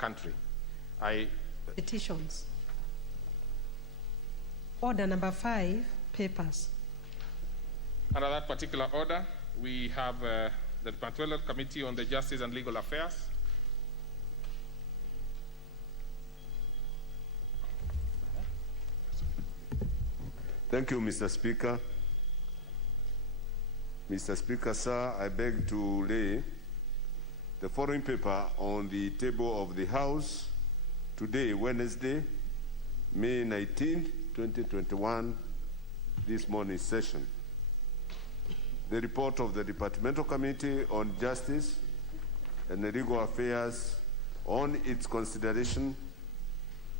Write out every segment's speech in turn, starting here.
country. Petitions. Order number 5, papers. Under that particular order, we have the Departmental Committee on the Justice and Legal Affairs. Thank you, Mr. Speaker. Mr. Speaker, sir, I beg to lay the following paper on the table of the House today, Wednesday, May 19, 2021, this morning's session. The report of the Departmental Committee on Justice and Legal Affairs on its consideration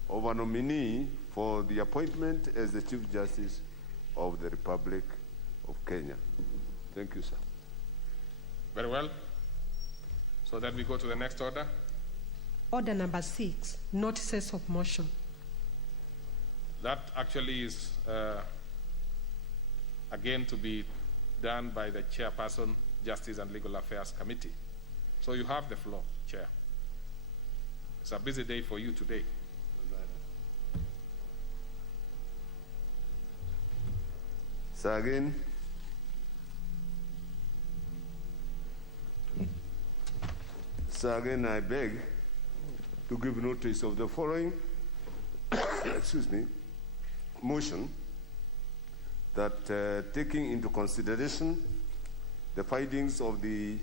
of a nominee for the appointment as the Chief Justice of the Republic of Kenya. Thank you, sir. Very well. So then we go to the next order. Order number 6, notices of motion. That actually is again to be done by the Chairperson, Justice and Legal Affairs Committee. So you have the floor, Chair. It's a busy day for you today. So again, I beg to give notice of the following excuse me, motion that taking into consideration the findings of the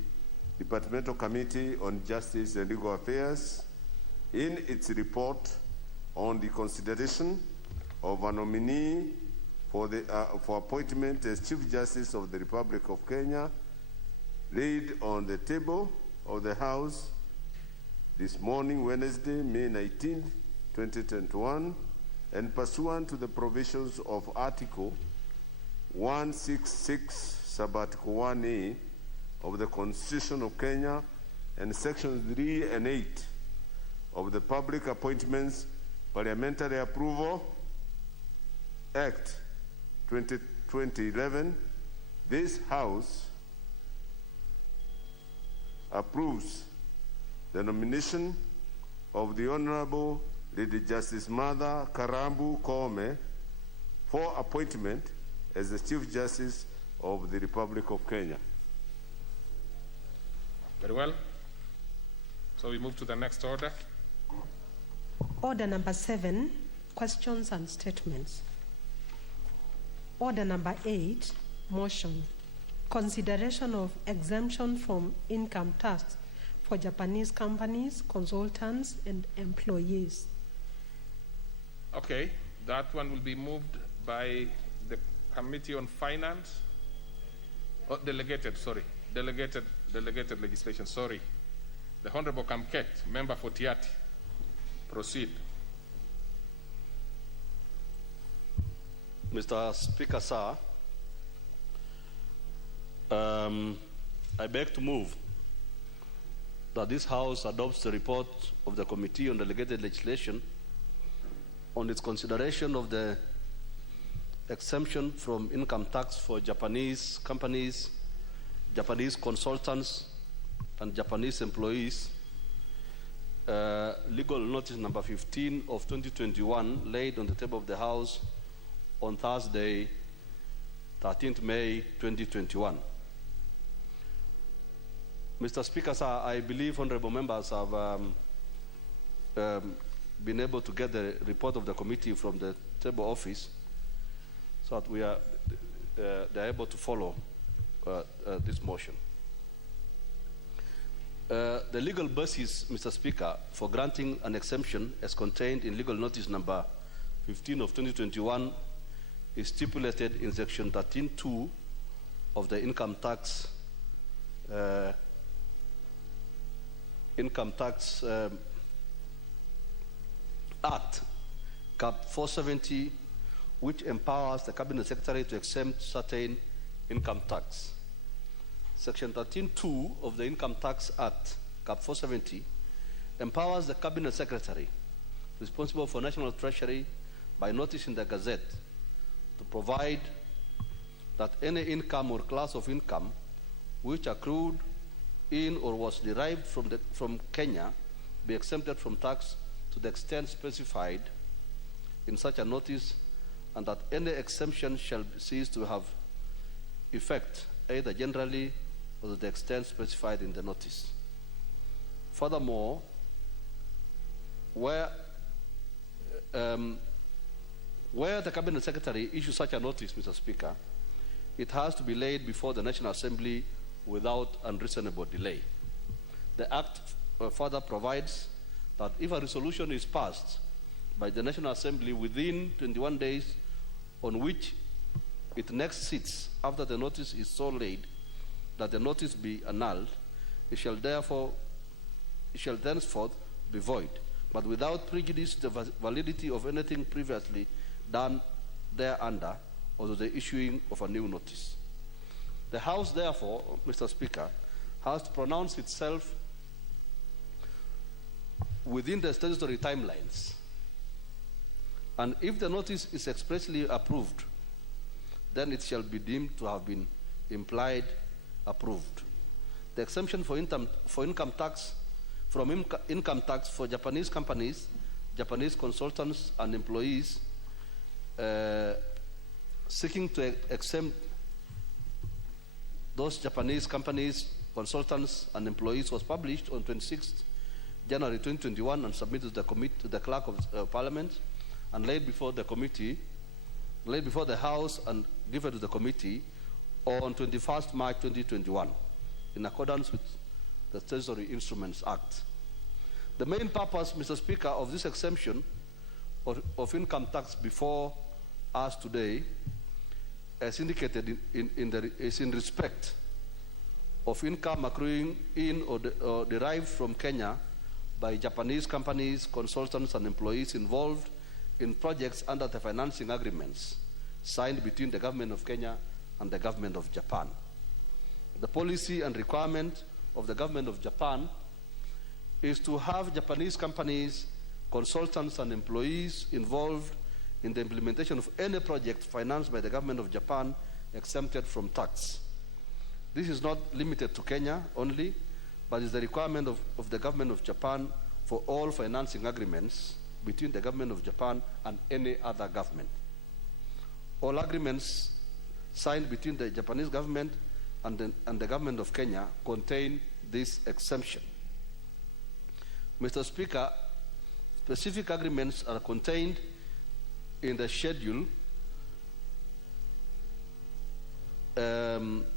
Departmental Committee on Justice and Legal Affairs in its report on the consideration of a nominee for appointment as Chief Justice of the Republic of Kenya, laid on the table of the House this morning, Wednesday, May 19, 2021, and pursuant to the provisions of Article 166, Sub-Article 1A of the Constitution of Kenya and Sections 3 and 8 of the Public Appointments Parliamentary Approval Act 2011, this House approves the nomination of the Honorable Lady Justice Martha Karambu Koome for appointment as the Chief Justice of the Republic of Kenya. Very well. So we move to the next order. Order number 7, questions and statements. Order number 8, motion. Consideration of exemption from income tax for Japanese companies, consultants, and employees. Okay, that one will be moved by the Committee on Finance. Oh, delegated legislation, sorry. The Honorable Kamket, member for Tiati. Proceed. Mr. Speaker, sir, I beg to move that this House adopts the report of the Committee on Delegated Legislation on its consideration of the exemption from income tax for Japanese companies, Japanese consultants, and Japanese employees, legal notice number 15 of 2021, laid on the table of the House on Thursday, 13th May 2021. Mr. Speaker, sir, I believe honorable members have been able to get the report of the committee from the table office, so that they're able to follow this motion. The legal basis, Mr. Speaker, for granting an exemption as contained in legal notice number 15 of 2021 is stipulated in section 13(2) of the Income Tax Act, Cap 470, which empowers the Cabinet Secretary to exempt certain income tax. Section 13(2) of the Income Tax Act, Cap 470, empowers the Cabinet Secretary responsible for National Treasury by notice in the Gazette to provide that any income or class of income which accrued in or was derived from Kenya be exempted from tax to the extent specified in such a notice, and that any exemption shall cease to have effect either generally or to the extent specified in the notice. Furthermore, where the Cabinet Secretary issues such a notice, Mr. Speaker, it has to be laid before the National Assembly without unreasonable delay. The Act further provides that if a resolution is passed by the National Assembly within 21 days on which it next sits after the notice is so laid that the notice be annulled, it shall thenceforth be void, but without prejudice to the validity of anything previously done thereunder or to the issuing of a new notice. The House, therefore, Mr. Speaker, has to pronounce itself within the statutory timelines. And if the notice is expressly approved, then it shall be deemed to have been implied approved. The exemption for income tax for Japanese companies, Japanese consultants and employees seeking to exempt those Japanese companies, consultants and employees was published on 26th January 2021 and submitted to the Clerk of Parliament and laid before the House and given to the committee on 21st March 2021 in accordance with the Statutory Instruments Act. The main purpose, Mr. Speaker, of this exemption of income tax before us today, as indicated is in respect of income accruing in or derived from Kenya by Japanese companies, consultants and employees involved in projects under the financing agreements signed between the government of Kenya and the government of Japan. The policy and requirement of the government of Japan is to have Japanese companies, consultants and employees involved in the implementation of any project financed by the government of Japan exempted from tax. This is not limited to Kenya only, but is the requirement of the government of Japan for all financing agreements between the government of Japan and any other government. All agreements signed between the Japanese government and the government of Kenya contain this exemption. Mr. Speaker, specific agreements are contained in the schedule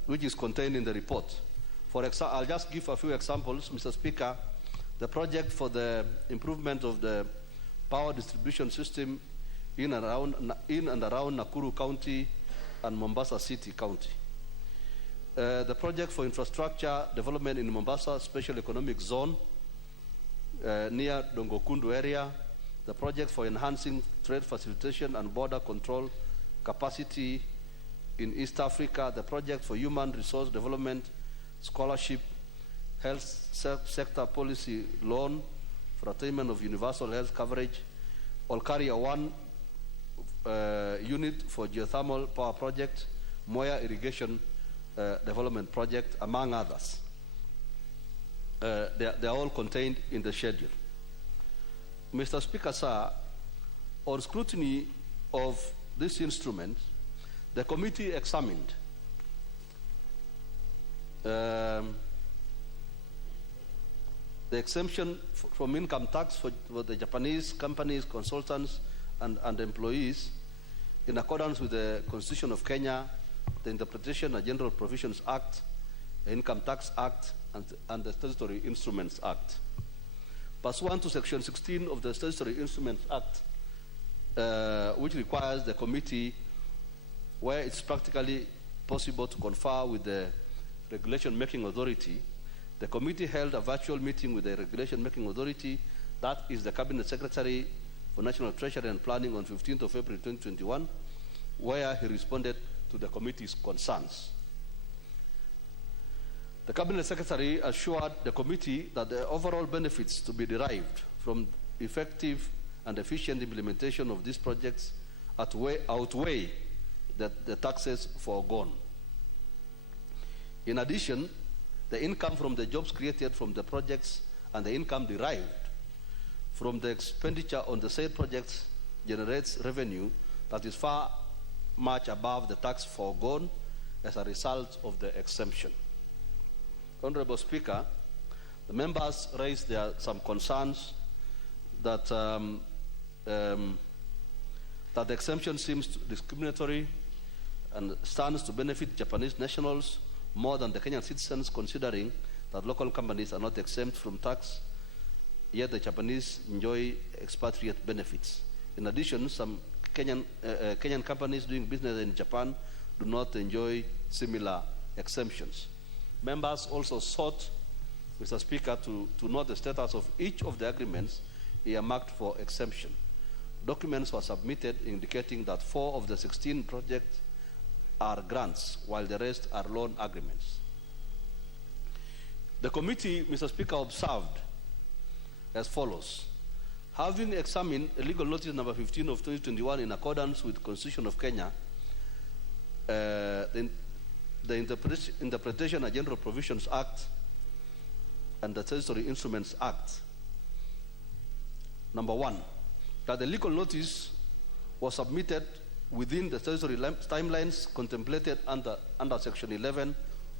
which is contained in the report. For example, I'll just give a few examples, Mr. Speaker. The project for the improvement of the power distribution system in and around Nakuru County and Mombasa City County. The project for infrastructure development in Mombasa Special Economic Zone near Dongokundu area. The project for enhancing trade facilitation and border control capacity in East Africa. The project for human resource development, scholarship, health sector policy loan for attainment of universal health coverage. Olkaria 1 unit for geothermal power project, Moya irrigation development project, among others. They are all contained in the schedule. Mr. Speaker, sir, on scrutiny of this instrument, the committee examined the exemption from income tax for the Japanese companies, consultants, and employees in accordance with the Constitution of Kenya, the Interpretation and General Provisions Act, the Income Tax Act, and the Statutory Instruments Act. Pursuant to Section 16 of the Statutory Instruments Act, which requires the committee, where it's practically possible, to confer with the regulation-making authority, the committee held a virtual meeting with the regulation-making authority, that is the Cabinet Secretary for National Treasury and Planning, on 15th of April 2021, where he responded to the committee's concerns. The Cabinet Secretary assured the committee that the overall benefits to be derived from effective and efficient implementation of these projects outweigh the taxes foregone. In addition, the income from the jobs created from the projects and the income derived from the expenditure on the said projects generates revenue that is far much above the tax foregone as a result of the exemption. Honorable Speaker, the members raised some concerns that that the exemption seems discriminatory and stands to benefit Japanese nationals more than the Kenyan citizens, considering that local companies are not exempt from tax, yet the Japanese enjoy expatriate benefits. In addition, some Kenyan companies doing business in Japan do not enjoy similar exemptions. Members also sought, Mr. Speaker, to note the status of each of the agreements earmarked for exemption. Documents were submitted indicating that 4 of the 16 projects are grants, while the rest are loan agreements. The committee, Mr. Speaker, observed as follows. Having examined legal notice number 15 of 2021 in accordance with the Constitution of Kenya, the Interpretation and General Provisions Act and the Statutory Instruments Act. Number 1, that the legal notice was submitted within the statutory timelines contemplated under Section 11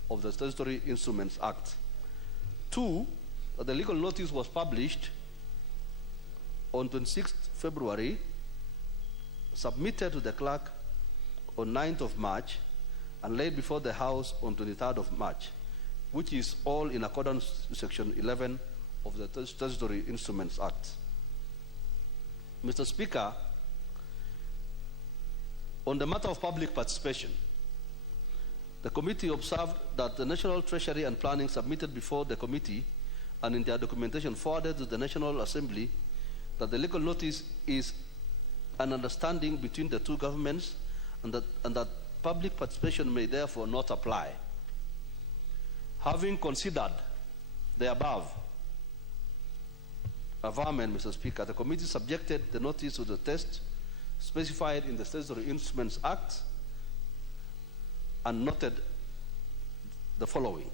of the Statutory Instruments Act. 2, that the legal notice was published on 26th February, submitted to the clerk on 9th of March, and laid before the House on 23rd of March, which is all in accordance with Section 11 of the Statutory Instruments Act. Mr. Speaker, on the matter of public participation, the committee observed that the National Treasury and Planning submitted before the committee and in their documentation forwarded to the National Assembly that the legal notice is an understanding between the two governments and that public participation may therefore not apply. Having considered the above averment, Mr. Speaker, the committee subjected the notice to the test specified in the Statutory Instruments Act and noted the following.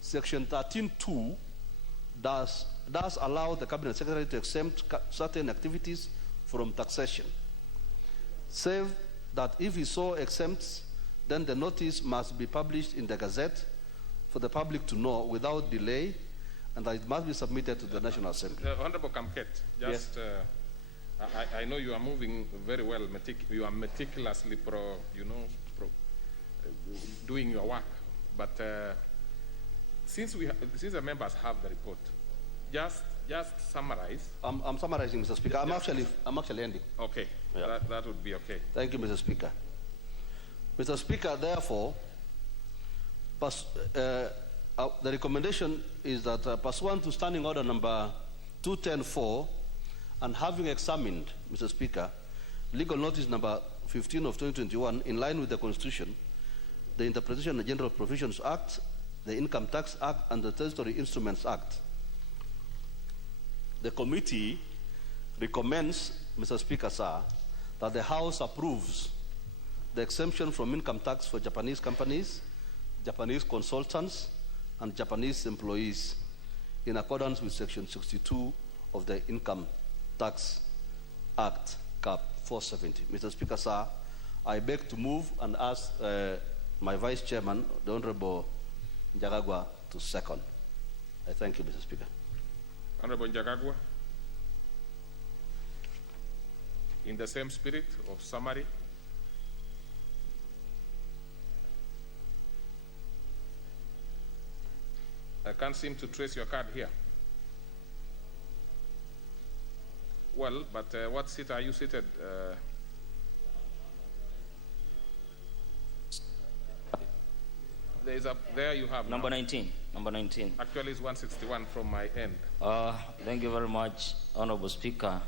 Section 13(2) does allow the Cabinet Secretary to exempt certain activities from taxation, save that if he so exempts, then the notice must be published in the Gazette for the public to know without delay, and that it must be submitted to the National Assembly. Honorable Kamket, just, yes. I know you are moving very well, you are meticulously doing your work, but since the members have the report, just summarize. I'm summarizing, Mr. Speaker. I'm actually ending. Okay, yeah. That would be okay. Thank you, Mr. Speaker. Mr. Speaker, therefore, the recommendation is that pursuant to Standing Order number 210-4, and having examined, Mr. Speaker, legal notice number 15 of 2021 in line with the Constitution, the Interpretation and General Provisions Act, the Income Tax Act, and the Statutory Instruments Act, the committee recommends, Mr. Speaker, sir, that the House approves the exemption from income tax for Japanese companies, Japanese consultants, and Japanese employees in accordance with Section 62 of the Income Tax Act, Cap 470. Mr. Speaker, sir, I beg to move and ask my Vice Chairman, the Honorable Njagagwa, to second. I thank you, Mr. Speaker. Honorable Njagagwa, in the same spirit of summary, I can't seem to trace your card here. Well, but what seat are you seated? There you have number now. 19. Number 19. Actually, it's 161 from my end. Thank you very much, Honorable Speaker.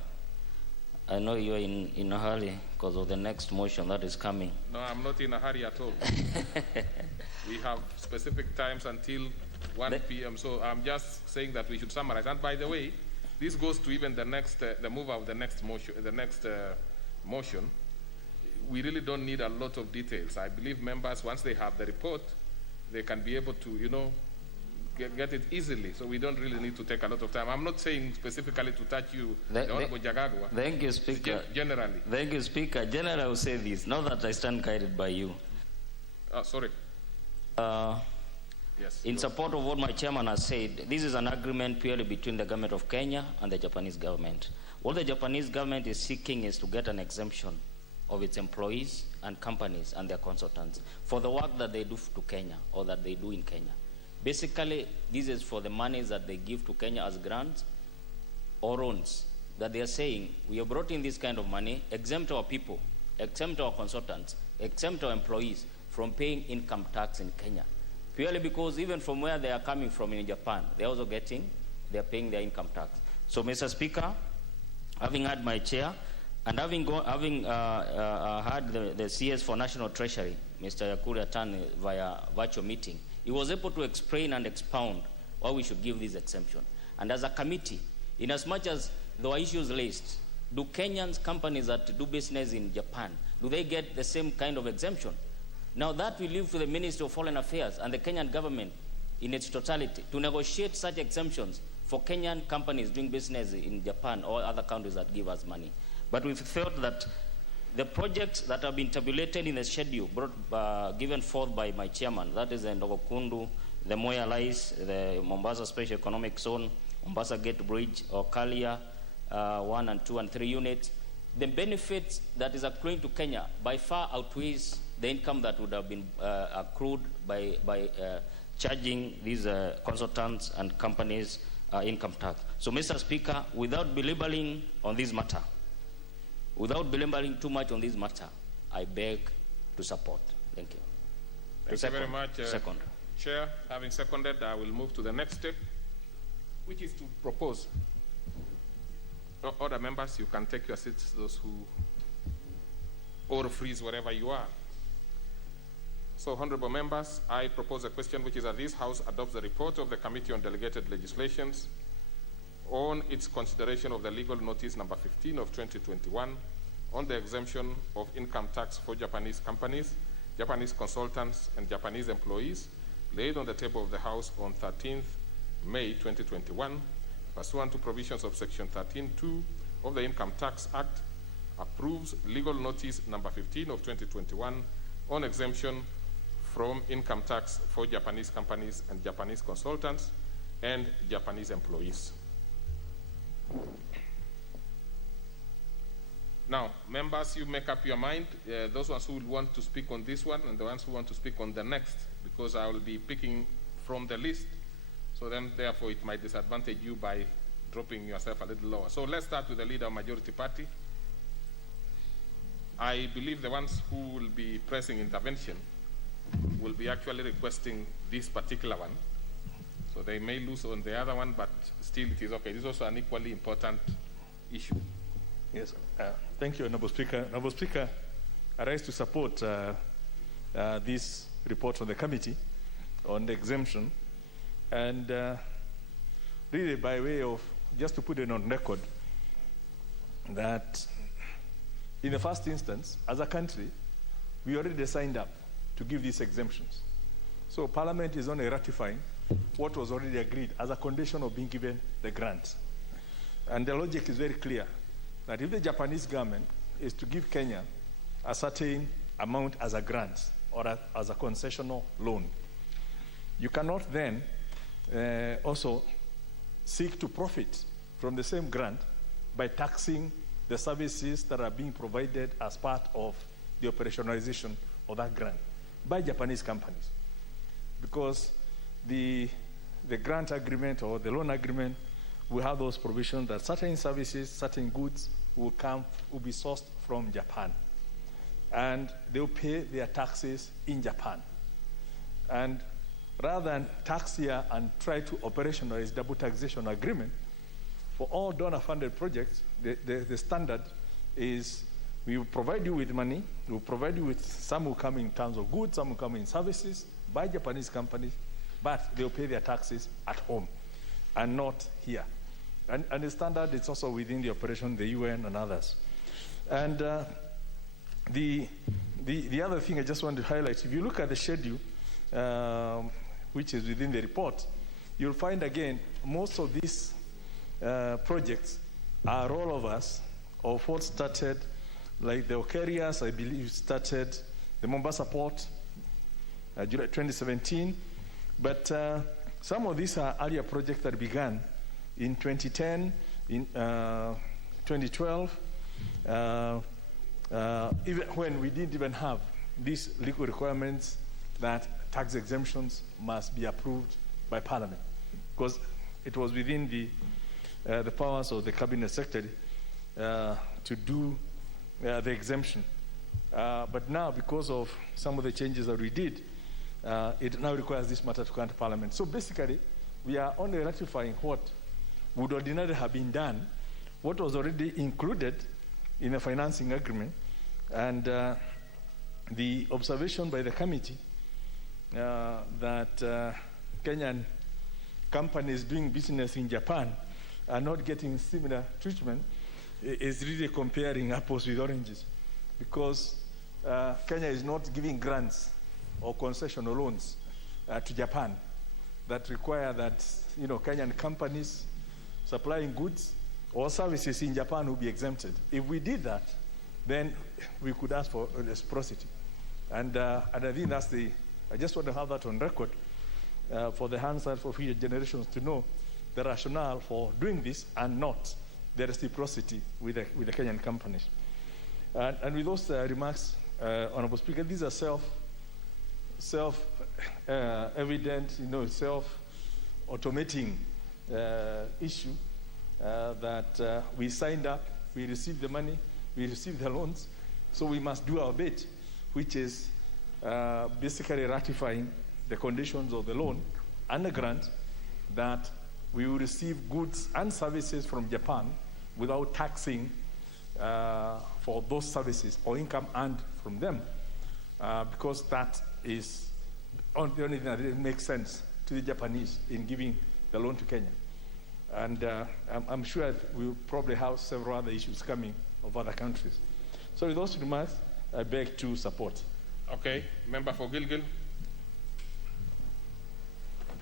I know you're in a hurry because of the next motion that is coming. No, I'm not in a hurry at all. We have specific times until 1 p.m. So I'm just saying that we should summarize. And by the way, this goes to even the next, the mover of the next motion. Motion. We really don't need a lot of details. I believe members, once they have the report, they can be able to, get it easily, so we don't really need to take a lot of time. I'm not saying specifically to touch you, the Honorable Jagagwa. Thank you, Speaker. Generally. Thank you, Speaker. Generally, I will say this, not that I stand guided by you. Sorry. Yes. In support of what my chairman has said, this is an agreement purely between the government of Kenya and the Japanese government. What the Japanese government is seeking is to get an exemption of its employees and companies and their consultants for the work that they do to Kenya or that they do in Kenya. Basically, this is for the monies that they give to Kenya as grants or loans, that they are saying, we have brought in this kind of money, exempt our people, exempt our consultants, exempt our employees from paying income tax in Kenya. Purely because even from where they are coming from in Japan, they're also paying their income tax. So, Mr. Speaker, having had my chair, and having had the CS for National Treasury, Mr. Yakuri Atan, via virtual meeting, he was able to explain and expound why we should give this exemption. And as a committee, in as much as there were issues raised, do Kenyan companies that do business in Japan, do they get the same kind of exemption? Now that we leave to the Ministry of Foreign Affairs and the Kenyan government in its totality to negotiate such exemptions for Kenyan companies doing business in Japan or other countries that give us money. But we felt that the projects that have been tabulated in the schedule given forth by my chairman, that is the Ndogokundu, the Moya Lais, the Mombasa Special Economic Zone, Mombasa Gate Bridge, or Kalia 1 and 2 and 3 units, the benefits that is accruing to Kenya by far outweighs the income that would have been accrued by charging these consultants and companies income tax. So, Mr. Speaker, without belaboring on this matter, without belaboring too much on this matter, I beg to support. Thank you. Thank you very much. Second. Chair, having seconded, I will move to the next step, which is to propose. Other members, you can take your seats, those who, or freeze wherever you are. So, honorable members, I propose a question which is that this House adopts the report of the Committee on Delegated Legislations on its consideration of the legal notice number 15 of 2021 on the exemption of income tax for Japanese companies, Japanese consultants, and Japanese employees laid on the table of the House on 13th May 2021, pursuant to provisions of Section 13(2) of the Income Tax Act, approves legal notice number 15 of 2021 on exemption from income tax for Japanese companies and Japanese consultants and Japanese employees. Now, members, you make up your mind, those ones who will want to speak on this one and the ones who want to speak on the next, because I will be picking from the list. So then, therefore, it might disadvantage you by dropping yourself a little lower. So let's start with the leader of majority party. I believe the ones who will be pressing intervention will be actually requesting this particular one. So they may lose on the other one, but still it is okay. It is also an equally important issue. Yes, thank you, Honorable Speaker. Honorable Speaker, I rise to support this report from the committee on the exemption. And really, by way of, just to put it on record, that in the first instance, as a country, we already signed up to give these exemptions. So Parliament is only ratifying what was already agreed as a condition of being given the grant. And the logic is very clear, that if the Japanese government is to give Kenya a certain amount as a grant or as a concessional loan, you cannot then also seek to profit from the same grant by taxing the services that are being provided as part of the operationalization of that grant by Japanese companies. Because the grant agreement or the loan agreement will have those provisions that certain services, certain goods will be sourced from Japan. And they will pay their taxes in Japan. And rather than tax here and try to operationalize double taxation agreement, for all donor-funded projects, the standard is we will provide you with money, we will provide you with, some will come in terms of goods, some will come in services by Japanese companies, but they will pay their taxes at home and not here. And the standard is also within the operation, the UN and others. And the other thing I just want to highlight, if you look at the schedule, which is within the report, you'll find again, most of these projects are rollovers of what started, like the Ocarias, I believe, started the Mombasa Port, July 2017. But some of these are earlier projects that began in 2010, in 2012, even when we didn't even have these legal requirements that tax exemptions must be approved by Parliament, because it was within the powers of the Cabinet Secretary to do the exemption. But now, because of some of the changes that we did, it now requires this matter to come to Parliament. So basically, we are only ratifying what would ordinarily have been done, what was already included in the financing agreement, and the observation by the committee that Kenyan companies doing business in Japan are not getting similar treatment is really comparing apples with oranges, because Kenya is not giving grants or concessional loans to Japan that require that Kenyan companies supplying goods or services in Japan will be exempted. If we did that, then we could ask for reciprocity. And I think that's I just want to have that on record for the Hansard for future generations to know the rationale for doing this and not the reciprocity with the Kenyan companies. And with those remarks, Honorable Speaker, these are self-evident, self-automating issue that we signed up, we received the money, we received the loans, so we must do our bit, which is basically ratifying the conditions of the loan and the grant that we will receive goods and services from Japan without taxing for those services or income earned from them, because that is the only thing that makes sense to the Japanese in giving the loan to Kenya. And I'm sure we'll probably have several other issues coming of other countries. So with those remarks, I beg to support. Okay, member for Gilgil.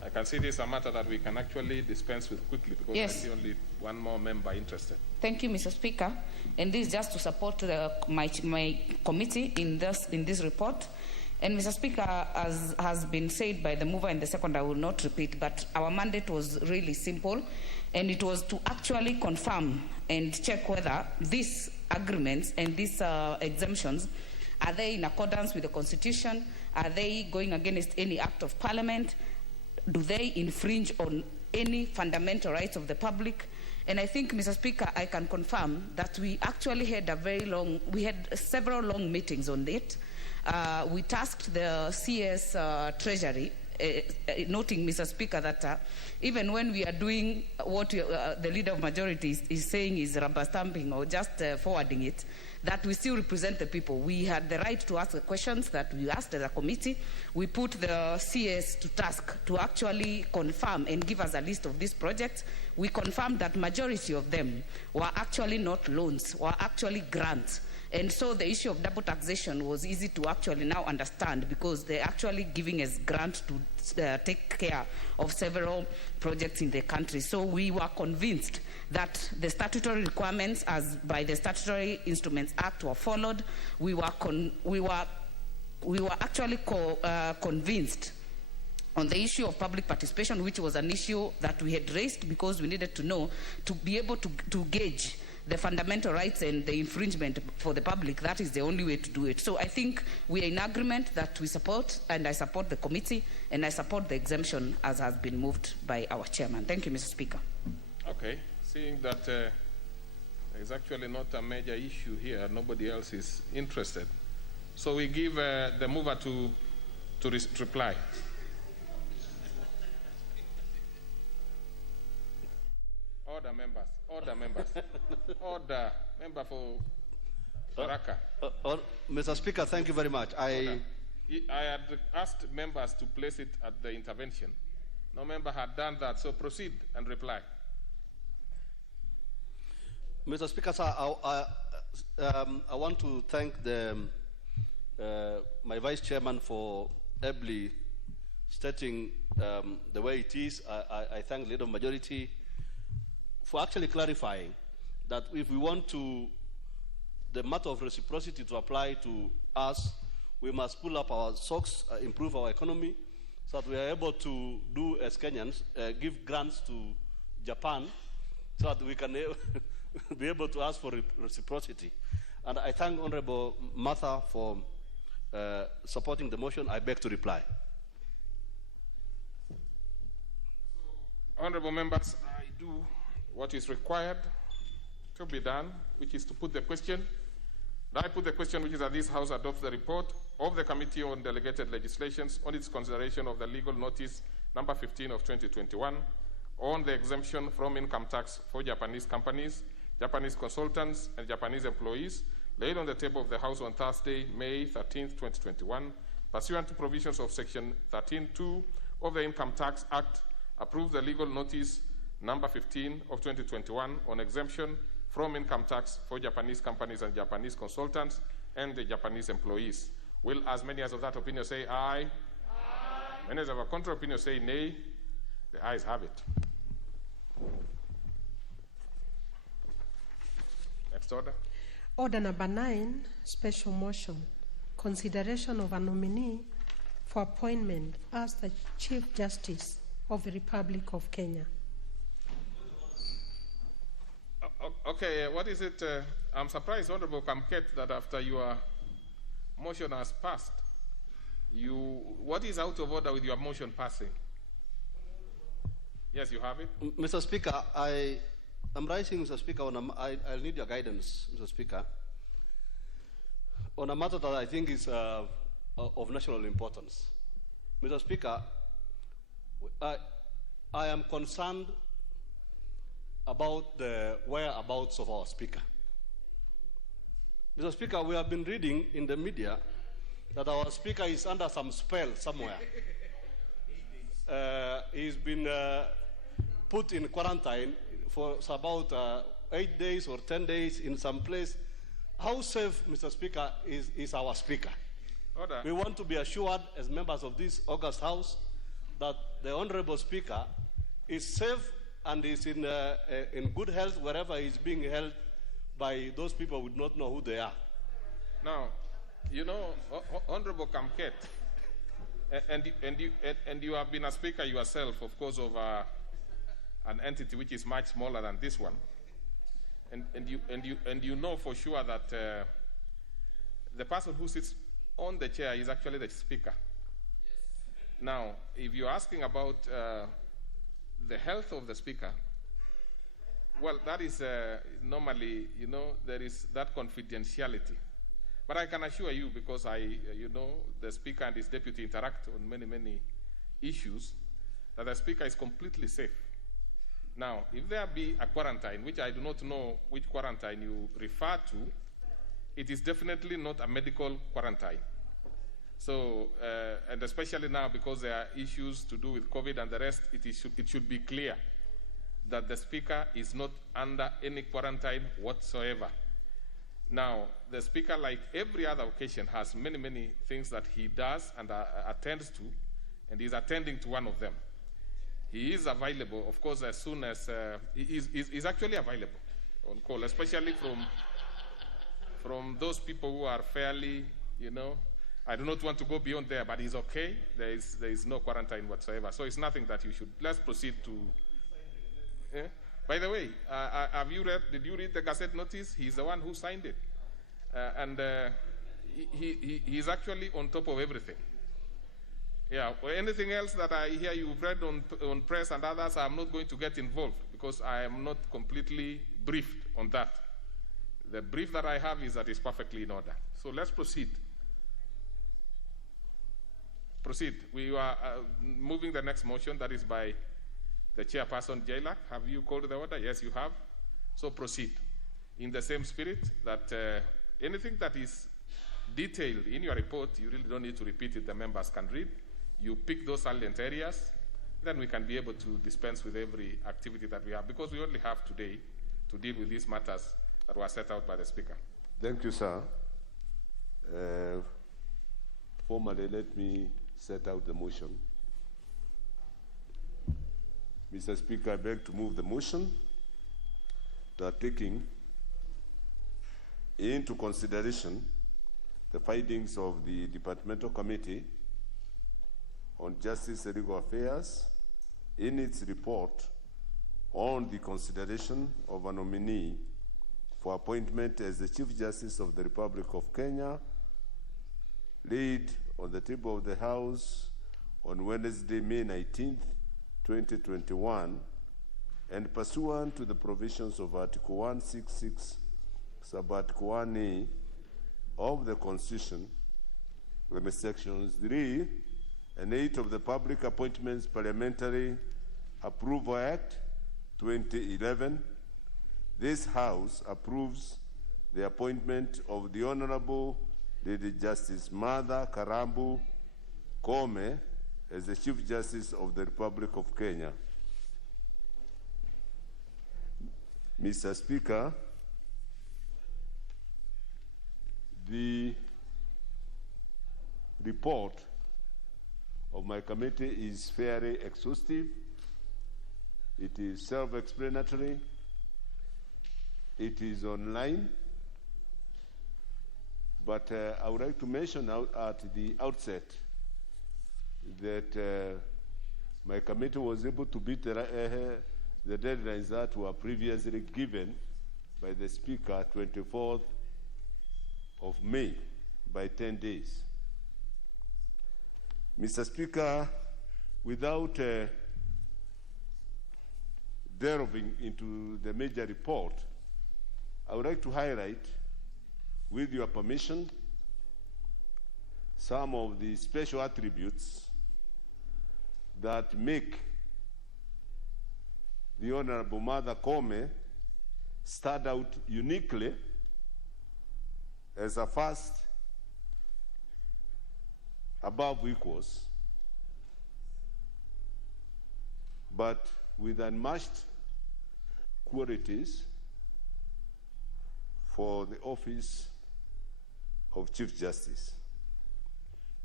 I can see this is a matter that we can actually dispense with quickly, because I see only one more member interested. Thank you, Mr. Speaker. And this is just to support my committee in this report. And Mr. Speaker, as has been said by the mover and the second, I will not repeat, but our mandate was really simple, and it was to actually confirm and check whether these agreements and these exemptions, are they in accordance with the Constitution? Are they going against any act of Parliament? Do they infringe on any fundamental rights of the public? And I think, Mr. Speaker, I can confirm that we actually had we had several long meetings on it. We tasked the CS Treasury, noting, Mr. Speaker, that even when we are doing what the Leader of Majority is saying is rubber stamping or just forwarding it, that we still represent the people. We had the right to ask the questions that we asked as a committee. We put the CS to task to actually confirm and give us a list of these projects. We confirmed that majority of them were actually not loans, were actually grants. And so the issue of double taxation was easy to actually now understand, because they're actually giving us grant to take care of several projects in the country. So we were convinced that the statutory requirements as by the Statutory Instruments Act were followed. We were actually convinced on the issue of public participation, which was an issue that we had raised because we needed to know, to be able to gauge the fundamental rights and the infringement for the public. That is the only way to do it. So I think we are in agreement that we support, and I support the committee, and I support the exemption as has been moved by our chairman. Thank you, Mr. Speaker. Okay, seeing that there is actually not a major issue here, nobody else is interested. So we give the mover to reply. Order, members. Order, members. Order. Member for Baraka. Mr. Speaker, thank you very much. I had asked members to place it at the intervention. No member had done that, so proceed and reply. Mr. Speaker, sir, I want to thank my Vice Chairman for ably stating the way it is. I thank the leader of majority for actually clarifying that if we want the matter of reciprocity to apply to us, we must pull up our socks, improve our economy, so that we are able to do as Kenyans, give grants to Japan, so that we can be able to ask for reciprocity. And I thank Honorable Martha for supporting the motion. I beg to reply. Honorable members, I do what is required to be done, which is to put the question. I put the question, which is that this House adopts the report of the Committee on Delegated Legislations on its consideration of the legal notice number 15 of 2021 on the exemption from income tax for Japanese companies, Japanese consultants, and Japanese employees, laid on the table of the House on Thursday, May 13, 2021, pursuant to provisions of Section 13(2) of the Income Tax Act, approved the legal notice number 15 of 2021 on exemption from income tax for Japanese companies and Japanese consultants and the Japanese employees. Will as many as of that opinion say aye? Aye. Many as of a contrary opinion say nay? The ayes have it. Next order. Order number 9, special motion. Consideration of a nominee for appointment as the Chief Justice of the Republic of Kenya. Okay, what is it? I'm surprised, Honorable Kamket, that after your motion has passed, what is out of order with your motion passing? Yes, you have it. Mr. Speaker, I'm rising, Mr. Speaker, I'll need your guidance, Mr. Speaker, on a matter that I think is of national importance. Mr. Speaker, I am concerned about the whereabouts of our Speaker. Mr. Speaker, we have been reading in the media that our Speaker is under some spell somewhere. He's been put in quarantine for about 8 days or 10 days in some place. How safe, Mr. Speaker, is our Speaker? Order. We want to be assured as members of this august House that the Honorable Speaker is safe and is in good health wherever he's being held by those people who would not know who they are. Now, you know, Honorable Kamket, and you have been a speaker yourself, of course, of an entity which is much smaller than this one, and you know for sure that the person who sits on the chair is actually the speaker. Yes. Now, if you're asking about the health of the speaker, well, that is normally, you know, there is that confidentiality. But I can assure you, because the speaker and his deputy interact on many issues, that the speaker is completely safe. Now, if there be a quarantine, which I do not know which quarantine you refer to, it is definitely not a medical quarantine. So, and especially now because there are issues to do with COVID and the rest, it should be clear that the speaker is not under any quarantine whatsoever. Now, the speaker, like every other occasion, has many things that he does and attends to, and he's attending to one of them. He is available, of course, as soon as he's actually available on call, especially from those people who are fairly, you know, I do not want to go beyond there, but he's okay. There is no quarantine whatsoever. So it's nothing that you should. Let's proceed to. Yeah? By the way, did you read the Gazette notice? He's the one who signed it. And he's actually on top of everything. Yeah, anything else that I hear you've read on press and others, I'm not going to get involved because I am not completely briefed on that. The brief that I have is that it's perfectly in order. So let's proceed. Proceed. We are moving the next motion, that is by the chairperson, Jailak. Have you called the order? Yes, you have. So proceed. In the same spirit that anything that is detailed in your report, you really don't need to repeat it. The members can read. You pick those salient areas, then we can be able to dispense with every activity that we have, because we only have today to deal with these matters that were set out by the Speaker. Thank you, sir. Formally, let me set out the motion. Mr. Speaker, I beg to move the motion that taking into consideration the findings of the Departmental Committee on Justice and Legal Affairs in its report on the consideration of a nominee for appointment as the Chief Justice of the Republic of Kenya, laid on the table of the House on Wednesday, May 19th, 2021, and pursuant to the provisions of Article 166, Sub-Article 1A of the Constitution, Sections 3 and 8 of the Public Appointments Parliamentary Approval Act 2011, this House approves the appointment of the Honorable Lady Justice Martha Karambu Koome as the Chief Justice of the Republic of Kenya. Mr. Speaker, the report of my committee is fairly exhaustive. It is self-explanatory. It is online. But I would like to mention at the outset that my committee was able to beat the deadlines that were previously given by the Speaker, 24th of May, by 10 days. Mr. Speaker, without delving into the major report, I would like to highlight, with your permission, some of the special attributes that make the Honorable Martha Koome stand out uniquely as a first above equals, but with unmatched qualities for the office of Chief Justice.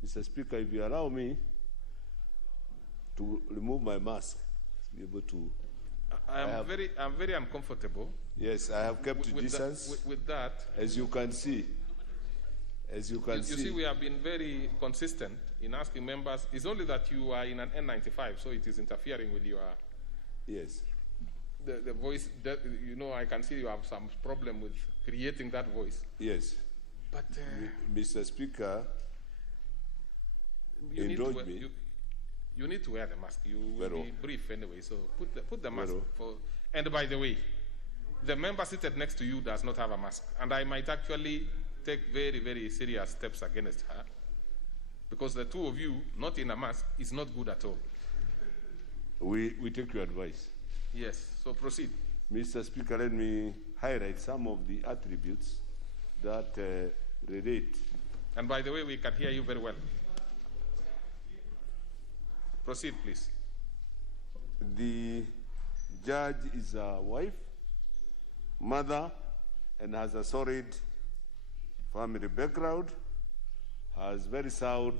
Mr. Speaker, if you allow me to remove my mask, to be able to. I'm very uncomfortable. Yes, I have kept distance. With that, as you can see. You see, we have been very consistent in asking members. It's only that you are in an N95, so it is interfering with your. Yes. The voice. You know, I can see you have some problem with creating that voice. Yes. But Mr. Speaker, you need to wear the mask. You will be brief anyway, so put the mask. And by the way, the member seated next to you does not have a mask, and I might actually take very, very serious steps against her, because the two of you not in a mask is not good at all. We take your advice. Yes, so proceed. Mr. Speaker, let me highlight some of the attributes that relate. And by the way, we can hear you very well. Proceed, please. The judge is a wife, mother, and has a solid family background, has very sound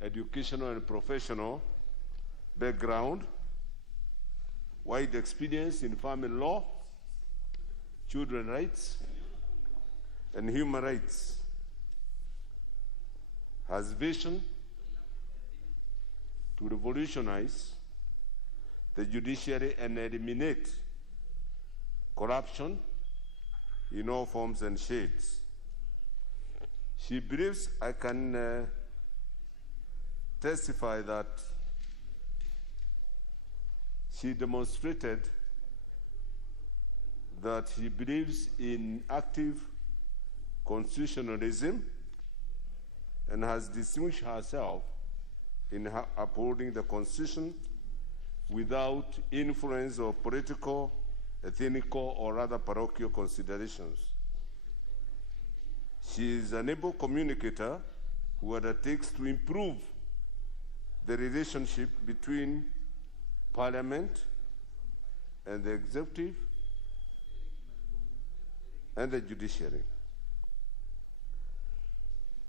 educational and professional background, wide experience in family law, children's rights, and human rights, has vision to revolutionize the judiciary and eliminate corruption in all forms and shades. She believes I can testify that she demonstrated that she believes in active constitutionalism and has distinguished herself in upholding the Constitution without influence of political, ethnical, or other parochial considerations. She is an able communicator who undertakes to improve the relationship between Parliament and the executive and the judiciary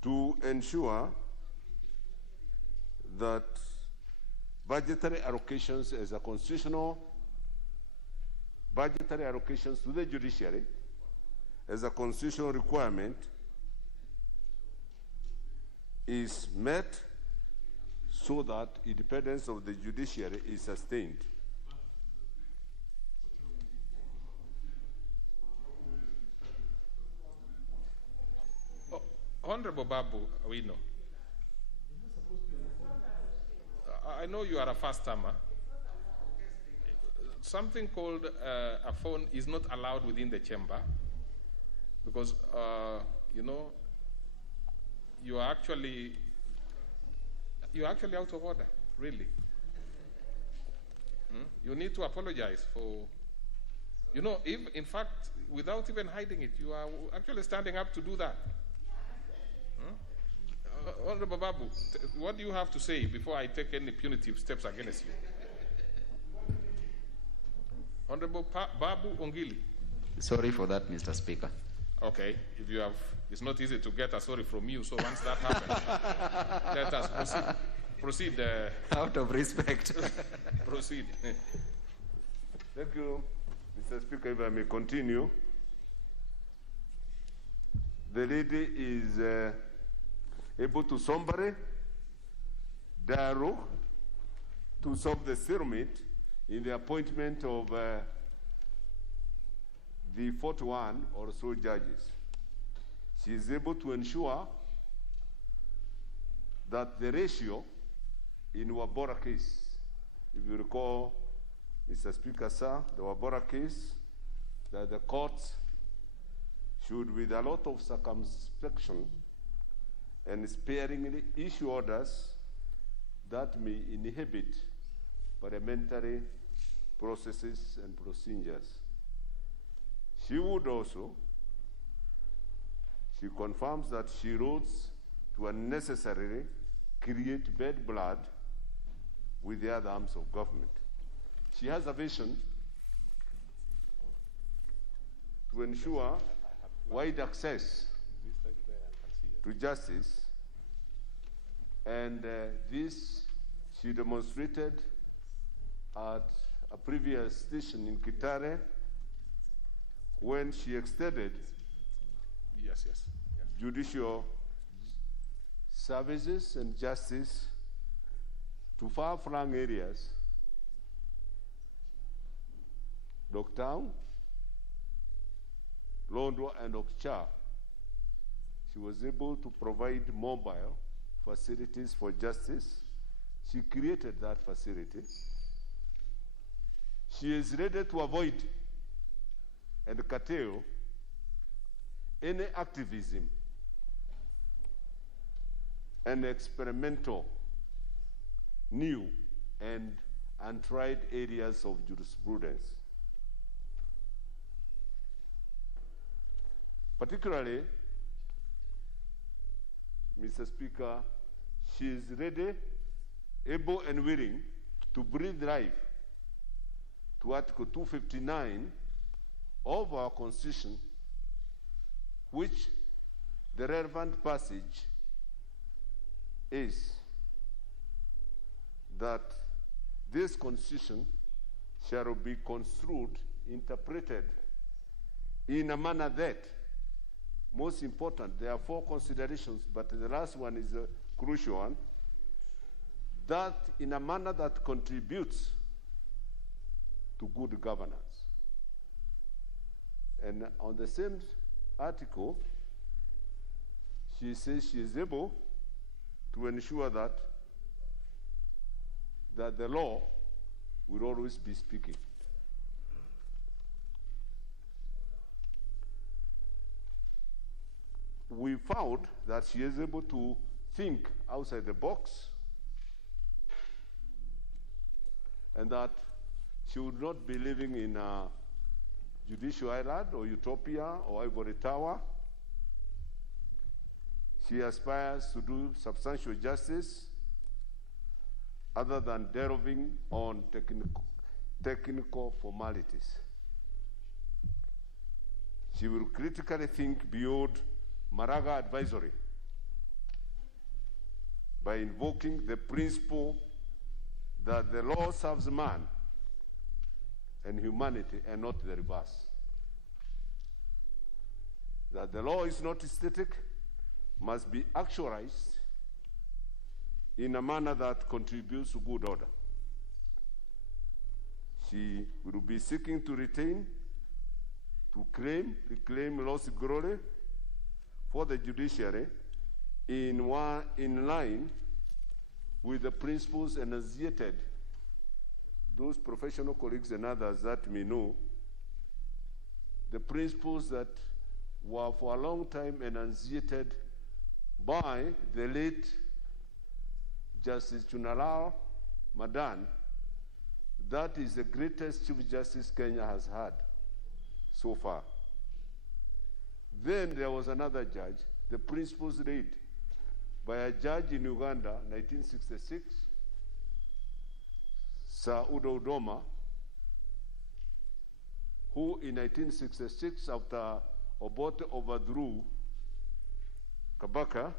to ensure that budgetary allocations as a constitutional budgetary allocations to the judiciary as a constitutional requirement is met so that independence of the judiciary is sustained. Honorable Babu, we know. I know you are a first-timer. Something called a phone is not allowed within the chamber because, you know, you are actually out of order, really. You need to apologize for, you know, if, in fact, without even hiding it, you are actually standing up to do that. Honorable Babu, what do you have to say before I take any punitive steps against you? Honorable Babu Ongili. Sorry for that, Mr. Speaker. Okay, if you have, it's not easy to get a sorry from you, so once that happens, let us proceed. Out of respect. Proceed. Thank you, Mr. Speaker. If I may continue. The lady is able to somebody dialogue to solve the stalemate in the appointment of the 41 or so judges. She is able to ensure that the ratio in Wabora case, if you recall, Mr. Speaker, sir, the Wabora case, that the courts should, with a lot of circumspection and sparingly issue orders that may inhibit parliamentary processes and procedures. She would also, she confirms that she rose to unnecessarily create bad blood with the other arms of government. She has a vision to ensure wide access to justice, and this she demonstrated at a previous station in Kitare when she extended judicial services and justice to far-flung areas, Doktown, Londwa, and Okcha. She was able to provide mobile facilities for justice. She created that facility. She is ready to avoid and curtail any activism and experimental, new and untried areas of jurisprudence. Particularly, Mr. Speaker, she is ready, able and willing to breathe life to Article 259 of our Constitution, which the relevant passage is that this Constitution shall be construed, interpreted in a manner that, most important, there are 4 considerations, but the last one is a crucial one, that in a manner that contributes to good governance. And on the same article, she says she is able to ensure that the law will always be speaking. We found that she is able to think outside the box and that she would not be living in a judicial island or utopia or ivory tower. She aspires to do substantial justice other than delving on technical formalities. She will critically think beyond Maraga advisory by invoking the principle that the law serves man and humanity and not the reverse. That the law is not static, must be actualized in a manner that contributes to good order. She will be seeking to retain, to reclaim lost glory for the judiciary in line with the principles enunciated. Those professional colleagues and others that may know, the principles that were for a long time enunciated by the late Justice Chunalao Madan. That is the greatest Chief Justice Kenya has had so far. Then there was another judge, the principles laid by a judge in Uganda, 1966, Sir Udo Udoma, who in 1966, after Obote overthrew Kabaka,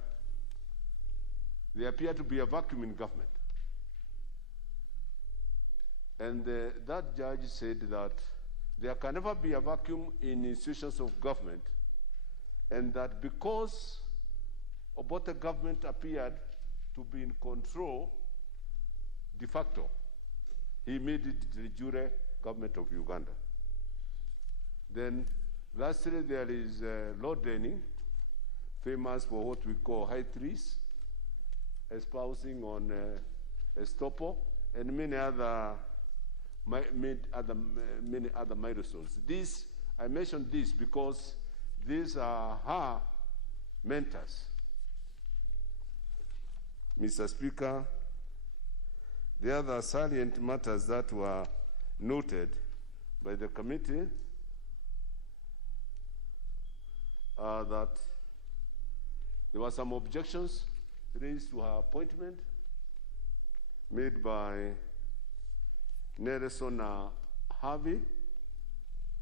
there appeared to be a vacuum in government. And that judge said that there can never be a vacuum in institutions of government, and that because Obote government appeared to be in control de facto, he made it the jure government of Uganda. Then lastly, there is Lord Denning, famous for what we call high trees, espousing on estoppel, and many other milestones. I mentioned this because these are her mentors. Mr. Speaker, the other salient matters that were noted by the committee are that there were some objections raised to her appointment made by Nelson Harvey,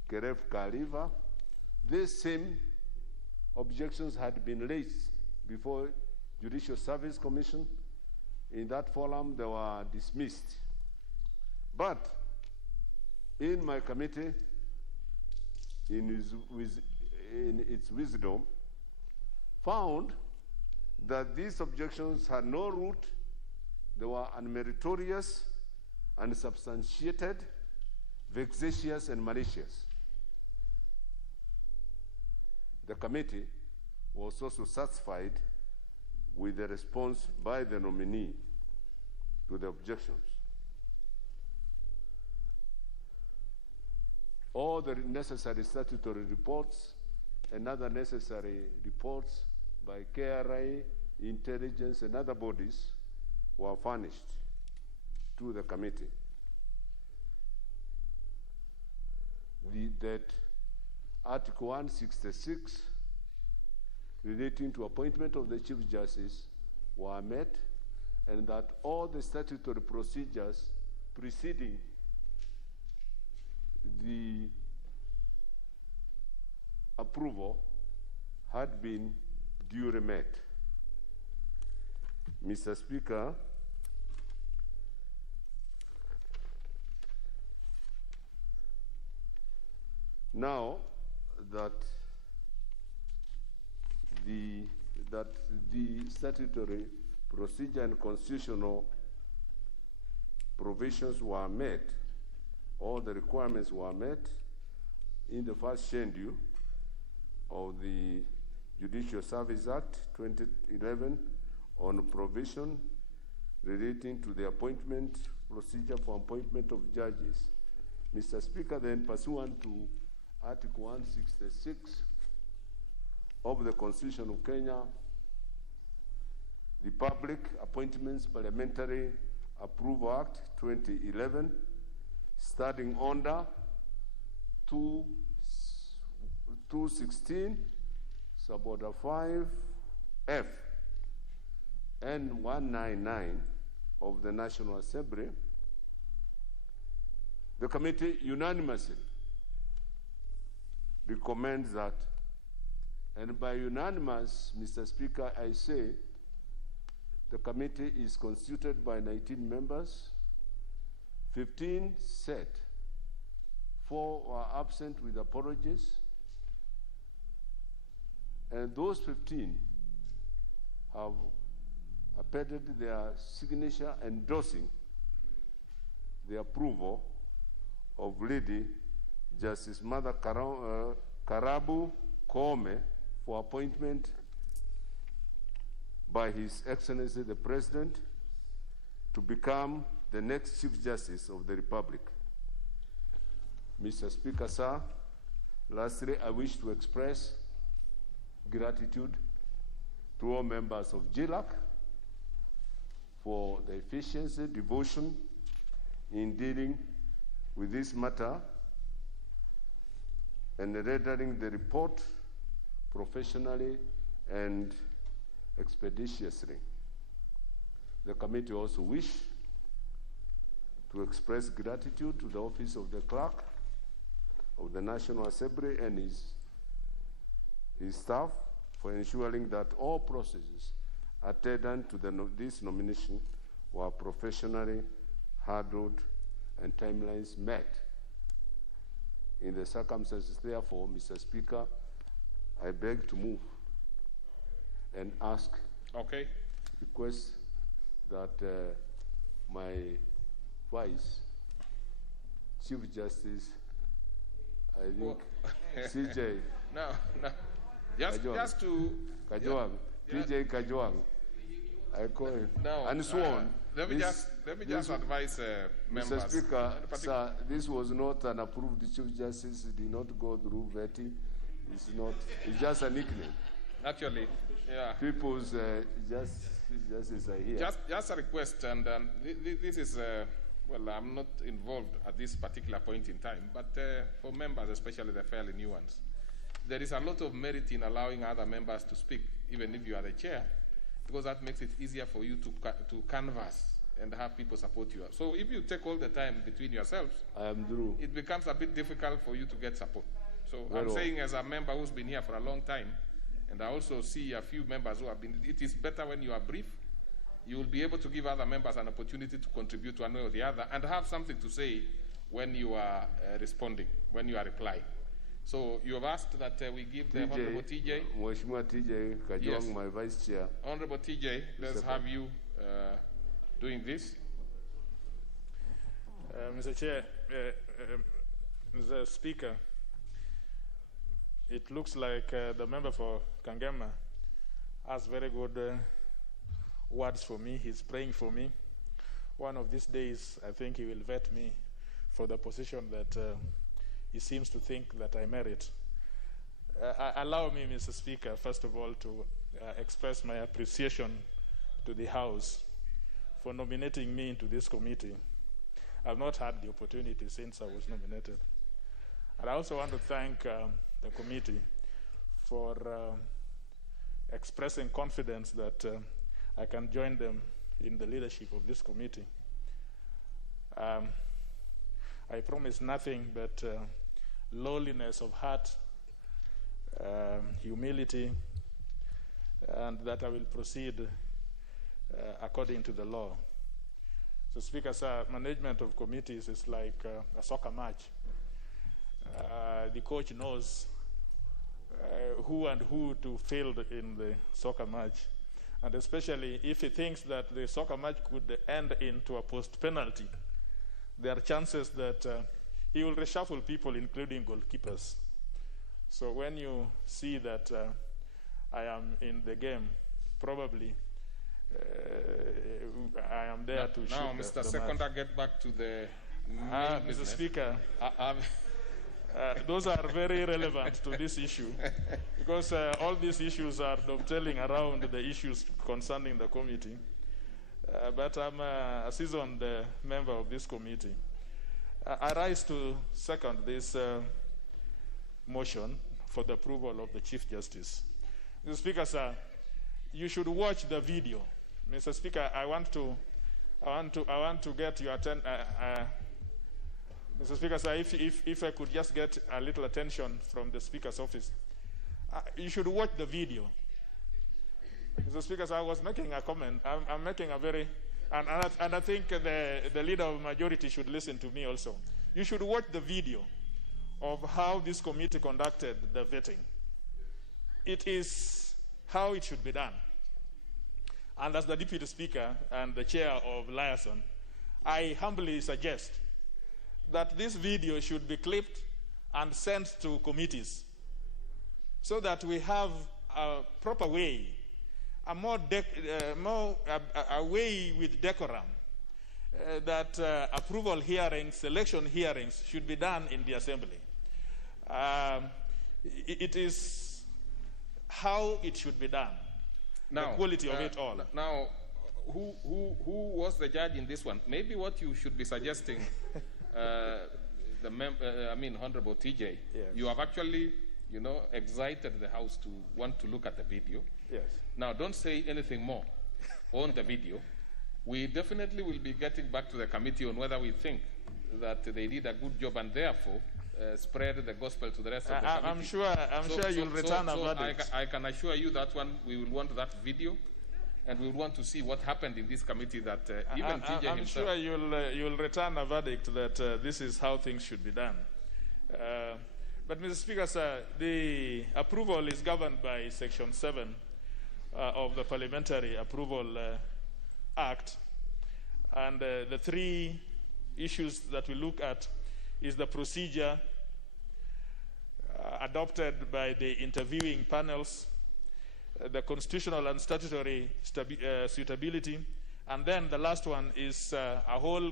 Keref Kaliva. These same objections had been raised before Judicial Service Commission. In that forum, they were dismissed. But in my committee, in its wisdom, found that these objections had no root, they were unmeritorious, unsubstantiated, vexatious, and malicious. The committee was also satisfied with the response by the nominee to the objections. All the necessary statutory reports and other necessary reports by KRA, intelligence, and other bodies were furnished to the committee. That Article 166 relating to appointment of the Chief Justice were met, and that all the statutory procedures preceding the approval had been duly met. Mr. Speaker, now that the statutory procedure and constitutional provisions were met, all the requirements were met in the first schedule of the Judicial Service Act 2011 on provision relating to the appointment procedure for appointment of judges. Mr. Speaker, then pursuant to Article 166 of the Constitution of Kenya, the Public Appointments Parliamentary Approval Act 2011, starting under 216, suborder 5F, and 199 of the National Assembly, the committee unanimously recommends that, and by unanimous, Mr. Speaker, I say the committee is constituted by 19 members 15 said, 4 were absent with apologies, and those 15 have appended their signature endorsing the approval of Lady Justice Mother Karabu Koome for appointment by His Excellency the President to become the next Chief Justice of the Republic. Mr. Speaker, sir, lastly, I wish to express gratitude to all members of GLAC for the efficiency, devotion in dealing with this matter and rendering the report professionally and expeditiously. The committee also wish to express gratitude to the Office of the Clerk of the National Assembly and his staff for ensuring that all processes attendant to this nomination were professionally handled and timelines met. In the circumstances, therefore, Mr. Speaker, I beg to move and ask, request that my Vice Chief Justice, I think, CJ. No. Just to Kajwang, TJ Kajwang, I call him, and so on. Let me just advise members. Mr. Speaker, sir, this was not an approved Chief Justice. It did not go through vetting. It's just a nickname. Actually, yeah. People's justice are here. Just a request, and this is, well, I'm not involved at this particular point in time, but for members, especially the fairly new ones, there is a lot of merit in allowing other members to speak, even if you are the chair, because that makes it easier for you to canvass and have people support you. So if you take all the time between yourselves, it becomes a bit difficult for you to get support. So I'm saying, as a member who's been here for a long time, and I also see a few members who have been, it is better when you are brief. You will be able to give other members an opportunity to contribute one way or the other and have something to say when you are responding, when you are replying. So you have asked that we give the Honorable TJ. Mheshimiwa TJ Kajwang, yes, my Vice Chair. Honorable TJ, let's have you doing this. Mr. Chair, Mr. Speaker, it looks like the member for Kangema has very good words for me. He's praying for me. One of these days, I think he will vet me for the position that he seems to think that I merit. Allow me, Mr. Speaker, first of all, to express my appreciation to the House for nominating me into this committee. I've not had the opportunity since I was nominated. And I also want to thank the committee for expressing confidence that I can join them in the leadership of this committee. I promise nothing but lowliness of heart, humility, and that I will proceed according to the law. So, Speaker, sir, management of committees is like a soccer match. The coach knows who and who to field in the soccer match, and especially if he thinks that the soccer match could end into a post-penalty, there are chances that he will reshuffle people, including goalkeepers. So when you see that I am in the game, probably I am there to shoot now, Mr. Seconder, get back to the Mr. Speaker, those are very relevant to this issue because all these issues are dovetailing around the issues concerning the committee. But I'm a seasoned member of this committee. I rise to second this motion for the approval of the Chief Justice. Mr. Speaker, sir, you should watch the video. Mr. Speaker, I want to get your attention. Mr. Speaker, sir, if I could just get a little attention from the Speaker's office. You should watch the video. Mr. Speaker, sir, I was making a comment. I'm making a very And I think the leader of majority should listen to me also. You should watch the video of how this committee conducted the vetting. It is how it should be done. And as the Deputy Speaker and the Chair of Liaison, I humbly suggest that this video should be clipped and sent to committees so that we have a proper way, a way with decorum, that approval hearings, selection hearings should be done in the Assembly. It is how it should be done, now, the quality of it all. Now, who was the judge in this one? Maybe what you should be suggesting, Honorable TJ, yes. You have actually, excited the House to want to look at the video. Yes. Now, don't say anything more on the video. We definitely will be getting back to the committee on whether we think that they did a good job and therefore spread the gospel to the rest of the committee. I'm sure you'll return a verdict. I can assure you that one, we will want that video, and we will want to see what happened in this committee that even TJ I'm himself... sure you'll return a verdict that this is how things should be done. But, Mr. Speaker, sir, the approval is governed by Section 7 of the Parliamentary Approval Act. And the three issues that we look at is the procedure adopted by the interviewing panels, the constitutional and statutory suitability, and then the last one is a whole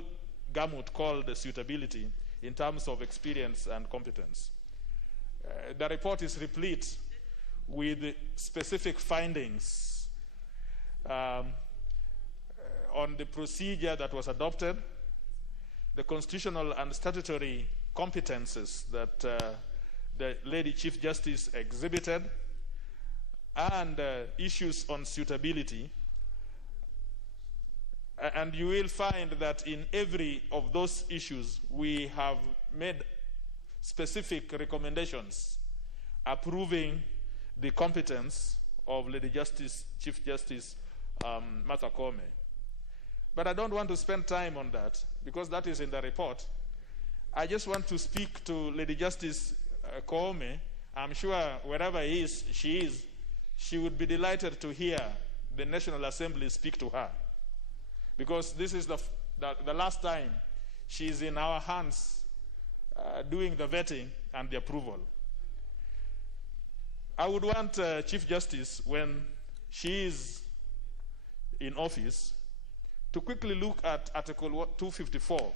gamut called the suitability in terms of experience and competence. The report is replete with specific findings on the procedure that was adopted, the constitutional and statutory competences that the Lady Chief Justice exhibited, and issues on suitability. And you will find that in every of those issues, we have made specific recommendations approving the competence of Lady Chief Justice Martha Koome. But I don't want to spend time on that because that is in the report. I just want to speak to Lady Justice Koome. I'm sure wherever she is, she would be delighted to hear the National Assembly speak to her, because this is the last time she's in our hands doing the vetting and the approval. I would want Chief Justice, when she is in office, to quickly look at Article 254,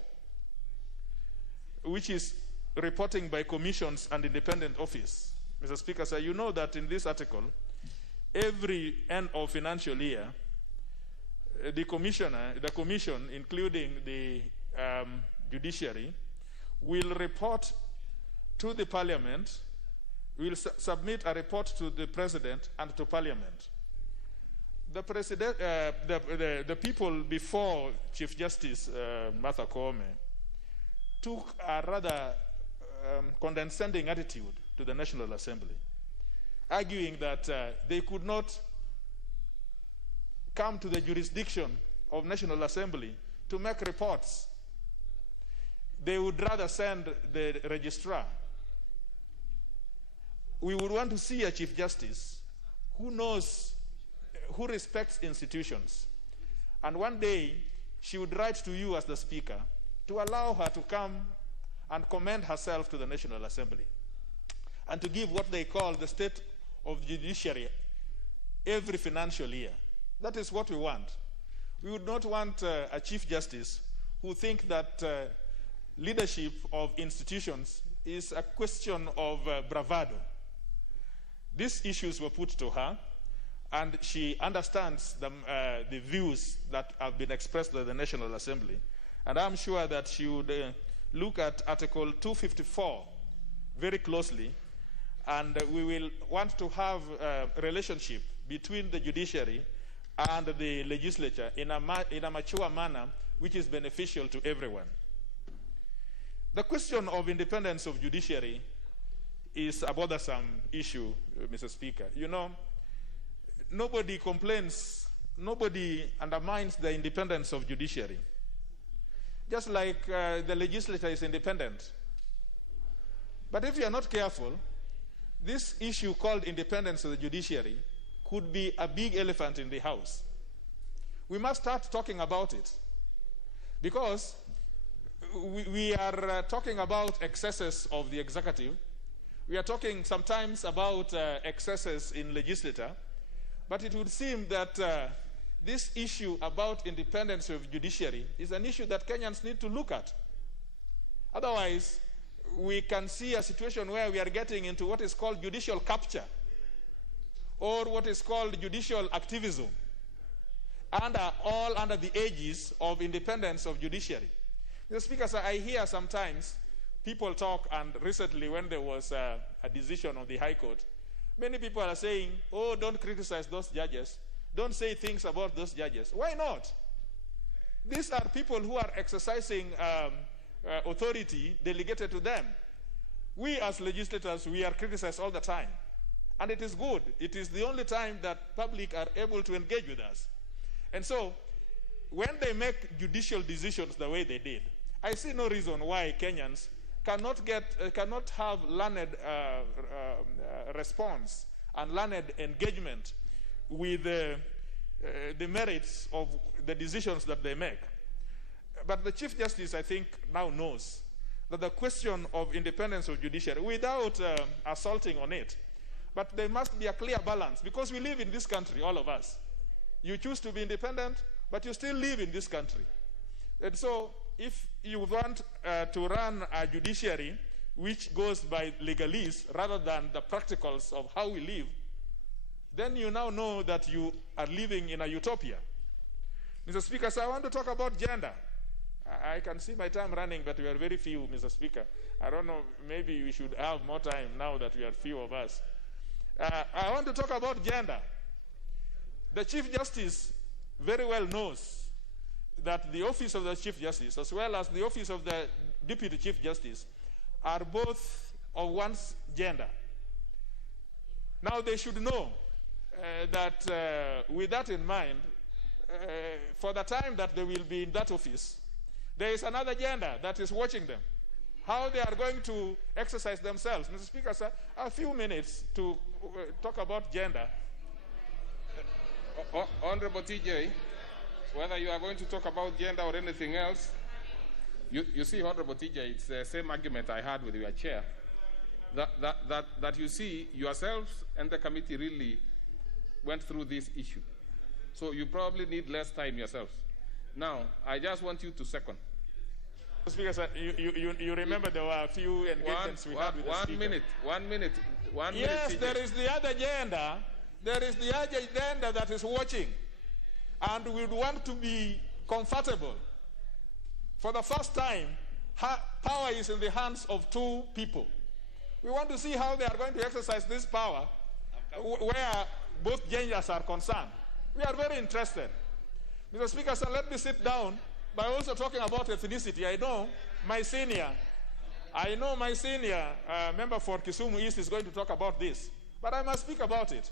which is reporting by commissions and independent office. Mr. Speaker, sir, you know that in this article, every end of financial year, the commission, including the judiciary, will report to the Parliament, will submit a report to the President and to Parliament. The President, the people before Chief Justice Martha Koome took a rather condescending attitude to the National Assembly, arguing that they could not come to the jurisdiction of National Assembly to make reports. They would rather send the registrar. We would want to see a Chief Justice who knows, who respects institutions. And one day, she would write to you as the Speaker to allow her to come and commend herself to the National Assembly and to give what they call the state of judiciary every financial year. That is what we want. We would not want a Chief Justice who thinks that leadership of institutions is a question of bravado. These issues were put to her, and she understands the views that have been expressed by the National Assembly. And I'm sure that she would look at Article 254 very closely, and we will want to have a relationship between the judiciary and the legislature in a mature manner which is beneficial to everyone. The question of independence of judiciary is a bothersome issue, Mr. Speaker. You know, nobody complains nobody undermines the independence of judiciary. Just like the legislature is independent. But if you are not careful, this issue called independence of the judiciary could be a big elephant in the house. We must start talking about it, because we are talking about excesses of the executive. We are talking sometimes about excesses in legislature, but it would seem that this issue about independence of judiciary is an issue that Kenyans need to look at. Otherwise, we can see a situation where we are getting into what is called judicial capture, or what is called judicial activism, all under the aegis of independence of judiciary. Mr. Speaker, sir, I hear sometimes people talk, and recently when there was a decision of the High Court, many people are saying, oh, don't criticize those judges. Don't say things about those judges. Why not? These are people who are exercising authority delegated to them. We as legislators, we are criticized all the time. And it is good. It is the only time that public are able to engage with us. And so, when they make judicial decisions the way they did, I see no reason why Kenyans cannot have learned response and learned engagement with the merits of the decisions that they make. But the Chief Justice, I think, now knows that the question of independence of judiciary, without assaulting on it, but there must be a clear balance, because we live in this country, all of us. You choose to be independent, but you still live in this country. And so, if you want to run a judiciary which goes by legalese rather than the practicals of how we live, then you now know that you are living in a utopia. Mr. Speaker, so I want to talk about gender. I can see my time running, but we are very few, Mr. Speaker. I don't know, maybe we should have more time now that we are few of us. I want to talk about gender. The Chief Justice very well knows that the office of the Chief Justice, as well as the office of the Deputy Chief Justice, are both of one's gender. Now they should know that with that in mind, for the time that they will be in that office, there is another gender that is watching them, how they are going to exercise themselves. Mr. Speaker, sir, a few minutes to talk about gender. Honorable TJ, whether you are going to talk about gender or anything else, you see, Honorable TJ, it's the same argument I had with your chair, that you see yourselves and the committee really went through this issue. So you probably need less time yourselves. Now, I just want you to second. Speaker, sir, you remember there were a few engagements we had with the Speaker. One minute. Yes, TJ. there is the other gender. There is the other gender that is watching. And we would want to be comfortable. For the first time, power is in the hands of two people. We want to see how they are going to exercise this power where both genders are concerned. We are very interested. Mr. Speaker, sir, let me sit down by also talking about ethnicity. I know my senior member for Kisumu East is going to talk about this, but I must speak about it.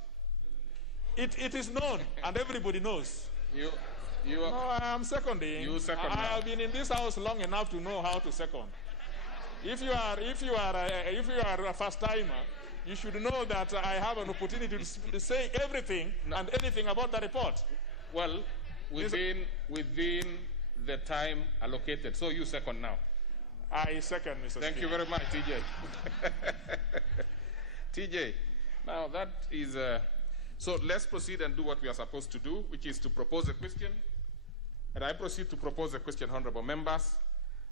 It is known, and everybody knows. No, I am seconding. You second. I have been in this house long enough to know how to second. If you are a first timer, you should know that I have an opportunity to say everything and anything about the report. Well, within the time allocated. So you second now. I second, Mr. Speaker. Thank you very much, TJ. TJ, now that is... so let's proceed and do what we are supposed to do, which is to propose a question. And I proceed to propose a question, honorable members,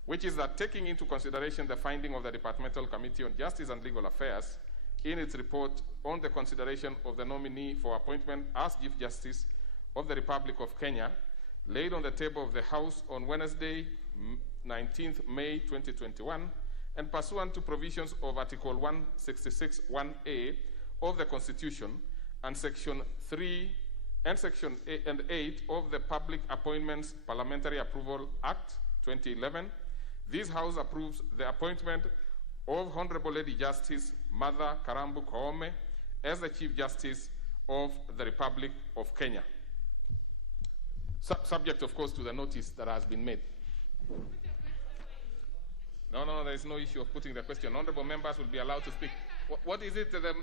which is that taking into consideration the finding of the Departmental Committee on Justice and Legal Affairs in its report on the consideration of the nominee for appointment as Chief Justice of the Republic of Kenya, laid on the table of the House on Wednesday, 19th May 2021, and pursuant to provisions of Article 166(1)(a) of the Constitution and Section 3 and Section 8 of the Public Appointments Parliamentary Approval Act 2011, this House approves the appointment of Honorable Lady Justice Martha Karambu Koome as the Chief Justice of the Republic of Kenya. Subject, of course, to the notice that has been made. No, there is no issue of putting the question. Honorable members will be allowed to speak. What is it, the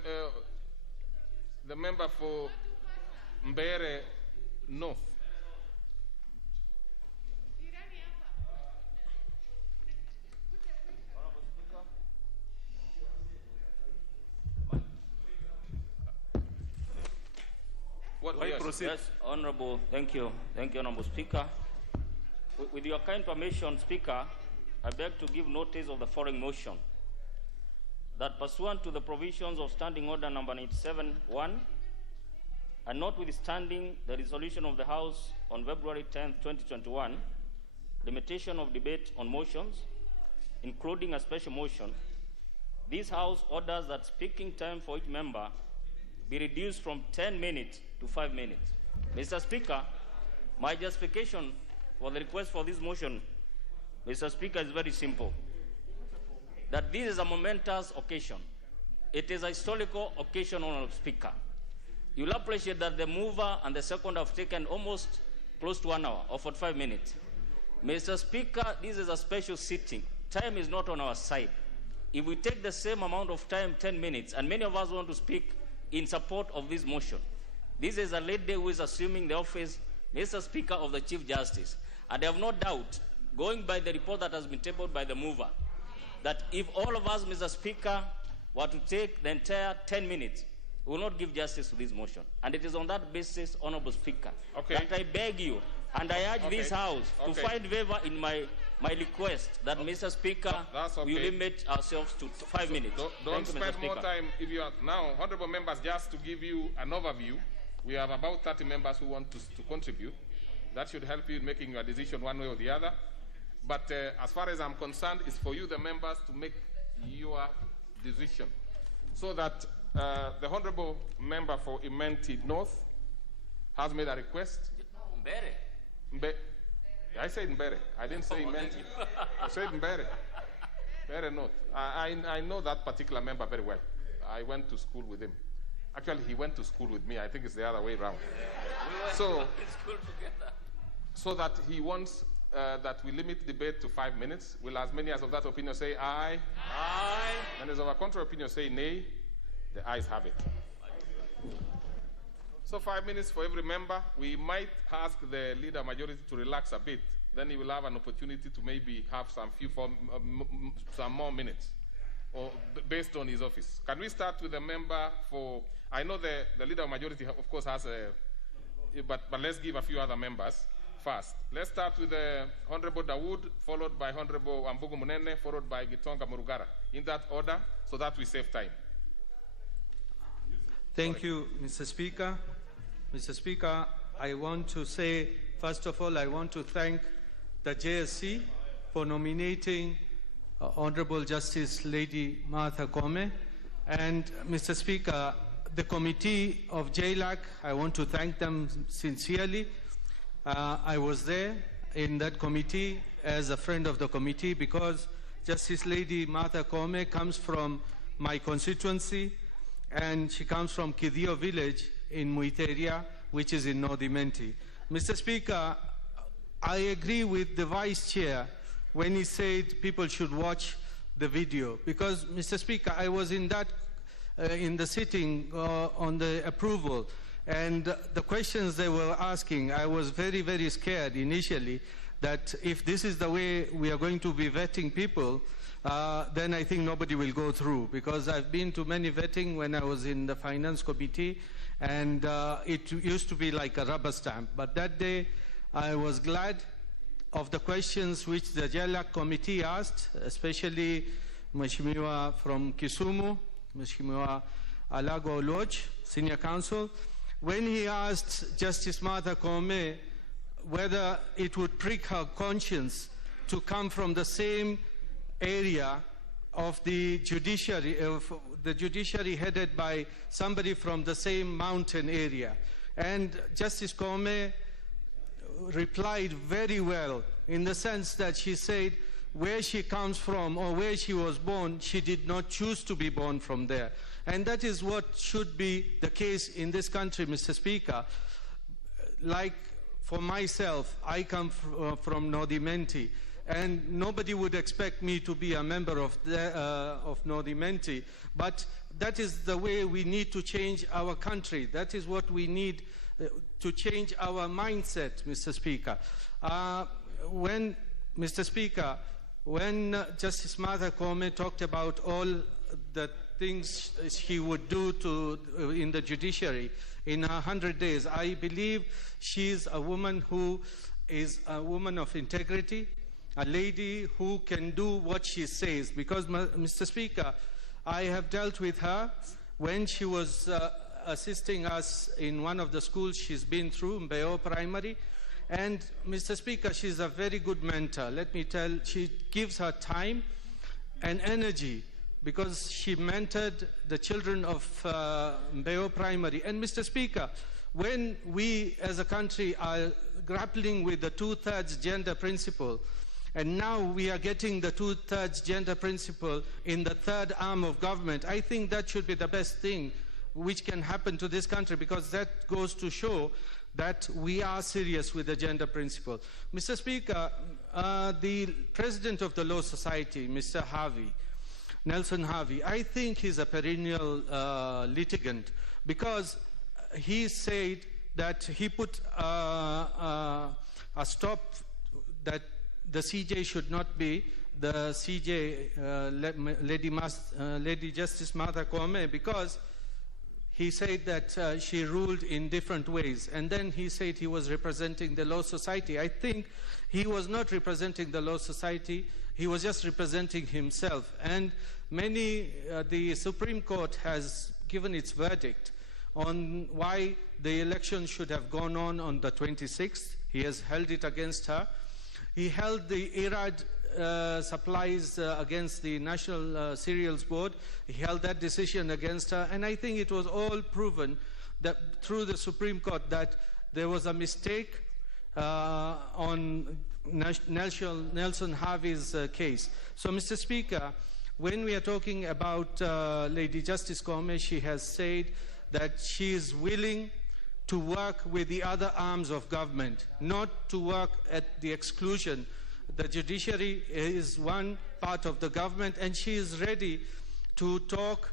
member for Mbere North? Yes, Honorable, thank you, Honorable Speaker. With your kind permission, Speaker, I beg to give notice of the following motion. That pursuant to the provisions of Standing Order number 97-1, and notwithstanding the resolution of the House on February 10, 2021, limitation of debate on motions, including a special motion, this House orders that speaking time for each member be reduced from 10 minutes to 5 minutes. Mr. Speaker, my justification for the request for this motion, Mr. Speaker, is very simple. That this is a momentous occasion. It is a historical occasion, Honorable Speaker. You'll appreciate that the mover and the second have taken almost close to 1 hour or 45 minutes. Mr. Speaker, this is a special sitting. Time is not on our side. If we take the same amount of time, 10 minutes, and many of us want to speak in support of this motion, this is a lady who is assuming the office, Mr. Speaker, of the Chief Justice. And I have no doubt, going by the report that has been tabled by the mover, that if all of us, Mr. Speaker, were to take the entire 10 minutes, we will not give justice to this motion. And it is on that basis, Honorable Speaker, that I beg you, and I urge this House to find favor in my request that, Mr. Speaker, we limit ourselves to 5 minutes. Don't spend more time. If you are now, honorable members, just to give you an overview, we have about 30 members who want to contribute. That should help you in making your decision one way or the other. But as far as I'm concerned, it's for you, the members, to make your decision. So that the honorable member for Imenti North has made a request. Mbere. I said Mbere. I didn't say Imenti. I said Mbere. Mbere North. I know that particular member very well. I went to school with him. Actually, he went to school with me. I think it's the other way around. So, in school together. So that he wants that we limit debate to 5 minutes. Will as many as of that opinion say aye? Aye. And as of a contrary opinion say nay? The ayes have it. So 5 minutes for every member. We might ask the leader majority to relax a bit. Then he will have an opportunity to maybe have some more minutes, or based on his office. Can we start with the member for? I know the leader majority, of course, has a. But let's give a few other members first. Let's start with Honorable Dawood, followed by Honorable Ambugu Munene, followed by Gitonga Murugara. In that order, so that we save time. Thank you, Mr. Speaker. Mr. Speaker, I want to say, first of all, I want to thank the JSC for nominating Honorable Justice Lady Martha Koome. And Mr. Speaker, the committee of JLAC, I want to thank them sincerely. I was there in that committee as a friend of the committee because Justice Lady Martha Koome comes from my constituency, and she comes from Kidio village in Muiteria, which is in North Imenti. Mr. Speaker, I agree with the Vice Chair when he said people should watch the video, because, Mr. Speaker, I was in that in the sitting on the approval, and the questions they were asking, I was very, very scared initially that if this is the way we are going to be vetting people, then I think nobody will go through, because I've been to many vetting when I was in the finance committee, and it used to be like a rubber stamp. But that day, I was glad of the questions which the JLAC committee asked, especially Mheshimiwa from Kisumu, Mheshimiwa Alago Lodge, Senior Counsel, when he asked Justice Martha Koome whether it would prick her conscience to come from the same area of the judiciary headed by somebody from the same mountain area. And Justice Koome replied very well in the sense that she said where she comes from or where she was born, she did not choose to be born from there. And that is what should be the case in this country, Mr. Speaker. Like for myself, I come from Nordimenti, and nobody would expect me to be a member of Nordimenti, but that is the way we need to change our country. That is what we need to change our mindset, Mr. Speaker. Mr. Speaker, when Justice Martha Koome talked about all the things he would do in the judiciary in 100 days, I believe she's a woman who is a woman of integrity, a lady who can do what she says. Because, Mr. Speaker, I have dealt with her when she was assisting us in one of the schools she's been through, Mbeo Primary. And, Mr. Speaker, she's a very good mentor. Let me tell, she gives her time and energy because she mentored the children of Mbeo Primary. And, Mr. Speaker, when we as a country are grappling with the two-thirds gender principle, and now we are getting the two-thirds gender principle in the third arm of government, I think that should be the best thing which can happen to this country, because that goes to show that we are serious with the gender principle. Mr. Speaker, the president of the Law Society, Mr. Harvey, Nelson Harvey, I think he's a perennial litigant, because he said that he put a stop that the CJ should not be the CJ, Lady Justice Martha Koome, because he said that she ruled in different ways. And then he said he was representing the Law Society. I think he was not representing the Law Society. He was just representing himself. And the Supreme Court has given its verdict on why the election should have gone on the 26th. He has held it against her. He held the IRAD supplies against the National Cereals Board. He held that decision against her, and I think it was all proven that through the Supreme Court that there was a mistake on Nelson Harvey's case. So, Mr. Speaker, when we are talking about Lady Justice Koome, she has said that she is willing to work with the other arms of government, not to work at the exclusion. The judiciary is one part of the government, and she is ready to talk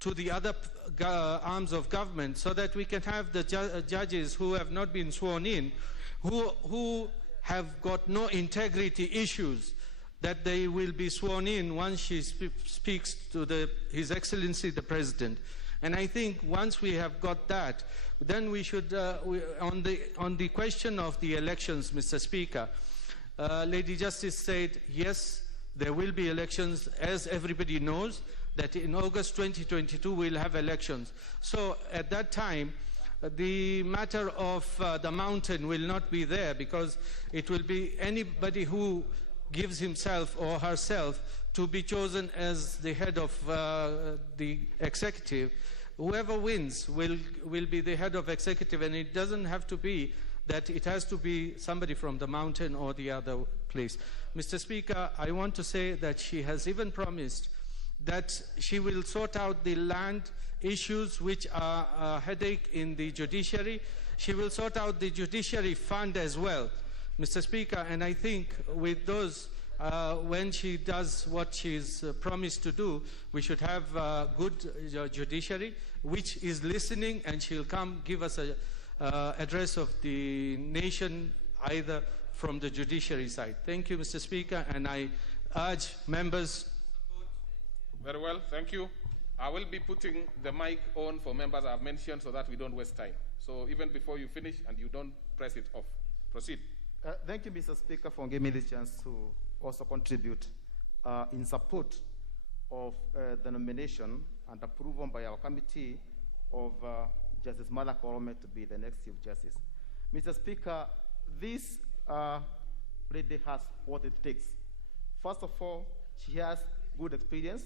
to the other arms of government so that we can have the judges who have not been sworn in, who have got no integrity issues, that they will be sworn in once she speaks to His Excellency the President. And I think once we have got that, then we should, on the question of the elections, Mr. Speaker, Lady Justice said, yes, there will be elections, as everybody knows, that in August 2022 we'll have elections. So at that time, the matter of the mountain will not be there, because it will be anybody who gives himself or herself to be chosen as the head of the executive. Whoever wins will be the head of executive, and it doesn't have to be that it has to be somebody from the mountain or the other place. Mr. Speaker, I want to say that she has even promised that she will sort out the land issues which are a headache in the judiciary. She will sort out the judiciary fund as well, Mr. Speaker, and I think with those, when she does what she's promised to do, we should have a good judiciary which is listening, and she'll come give us a address of the nation, either from the judiciary side. Thank you, Mr. Speaker, and I urge members. Very well, thank you. I will be putting the mic on for members I've mentioned so that we don't waste time. So even before you finish, and you don't press it off. Proceed. Thank you, Mr. Speaker, for giving me this chance to also contribute in support of the nomination and approval by our committee of Justice Martha Koome to be the next Chief Justice. Mr. Speaker, this lady has what it takes. First of all, she has good experience,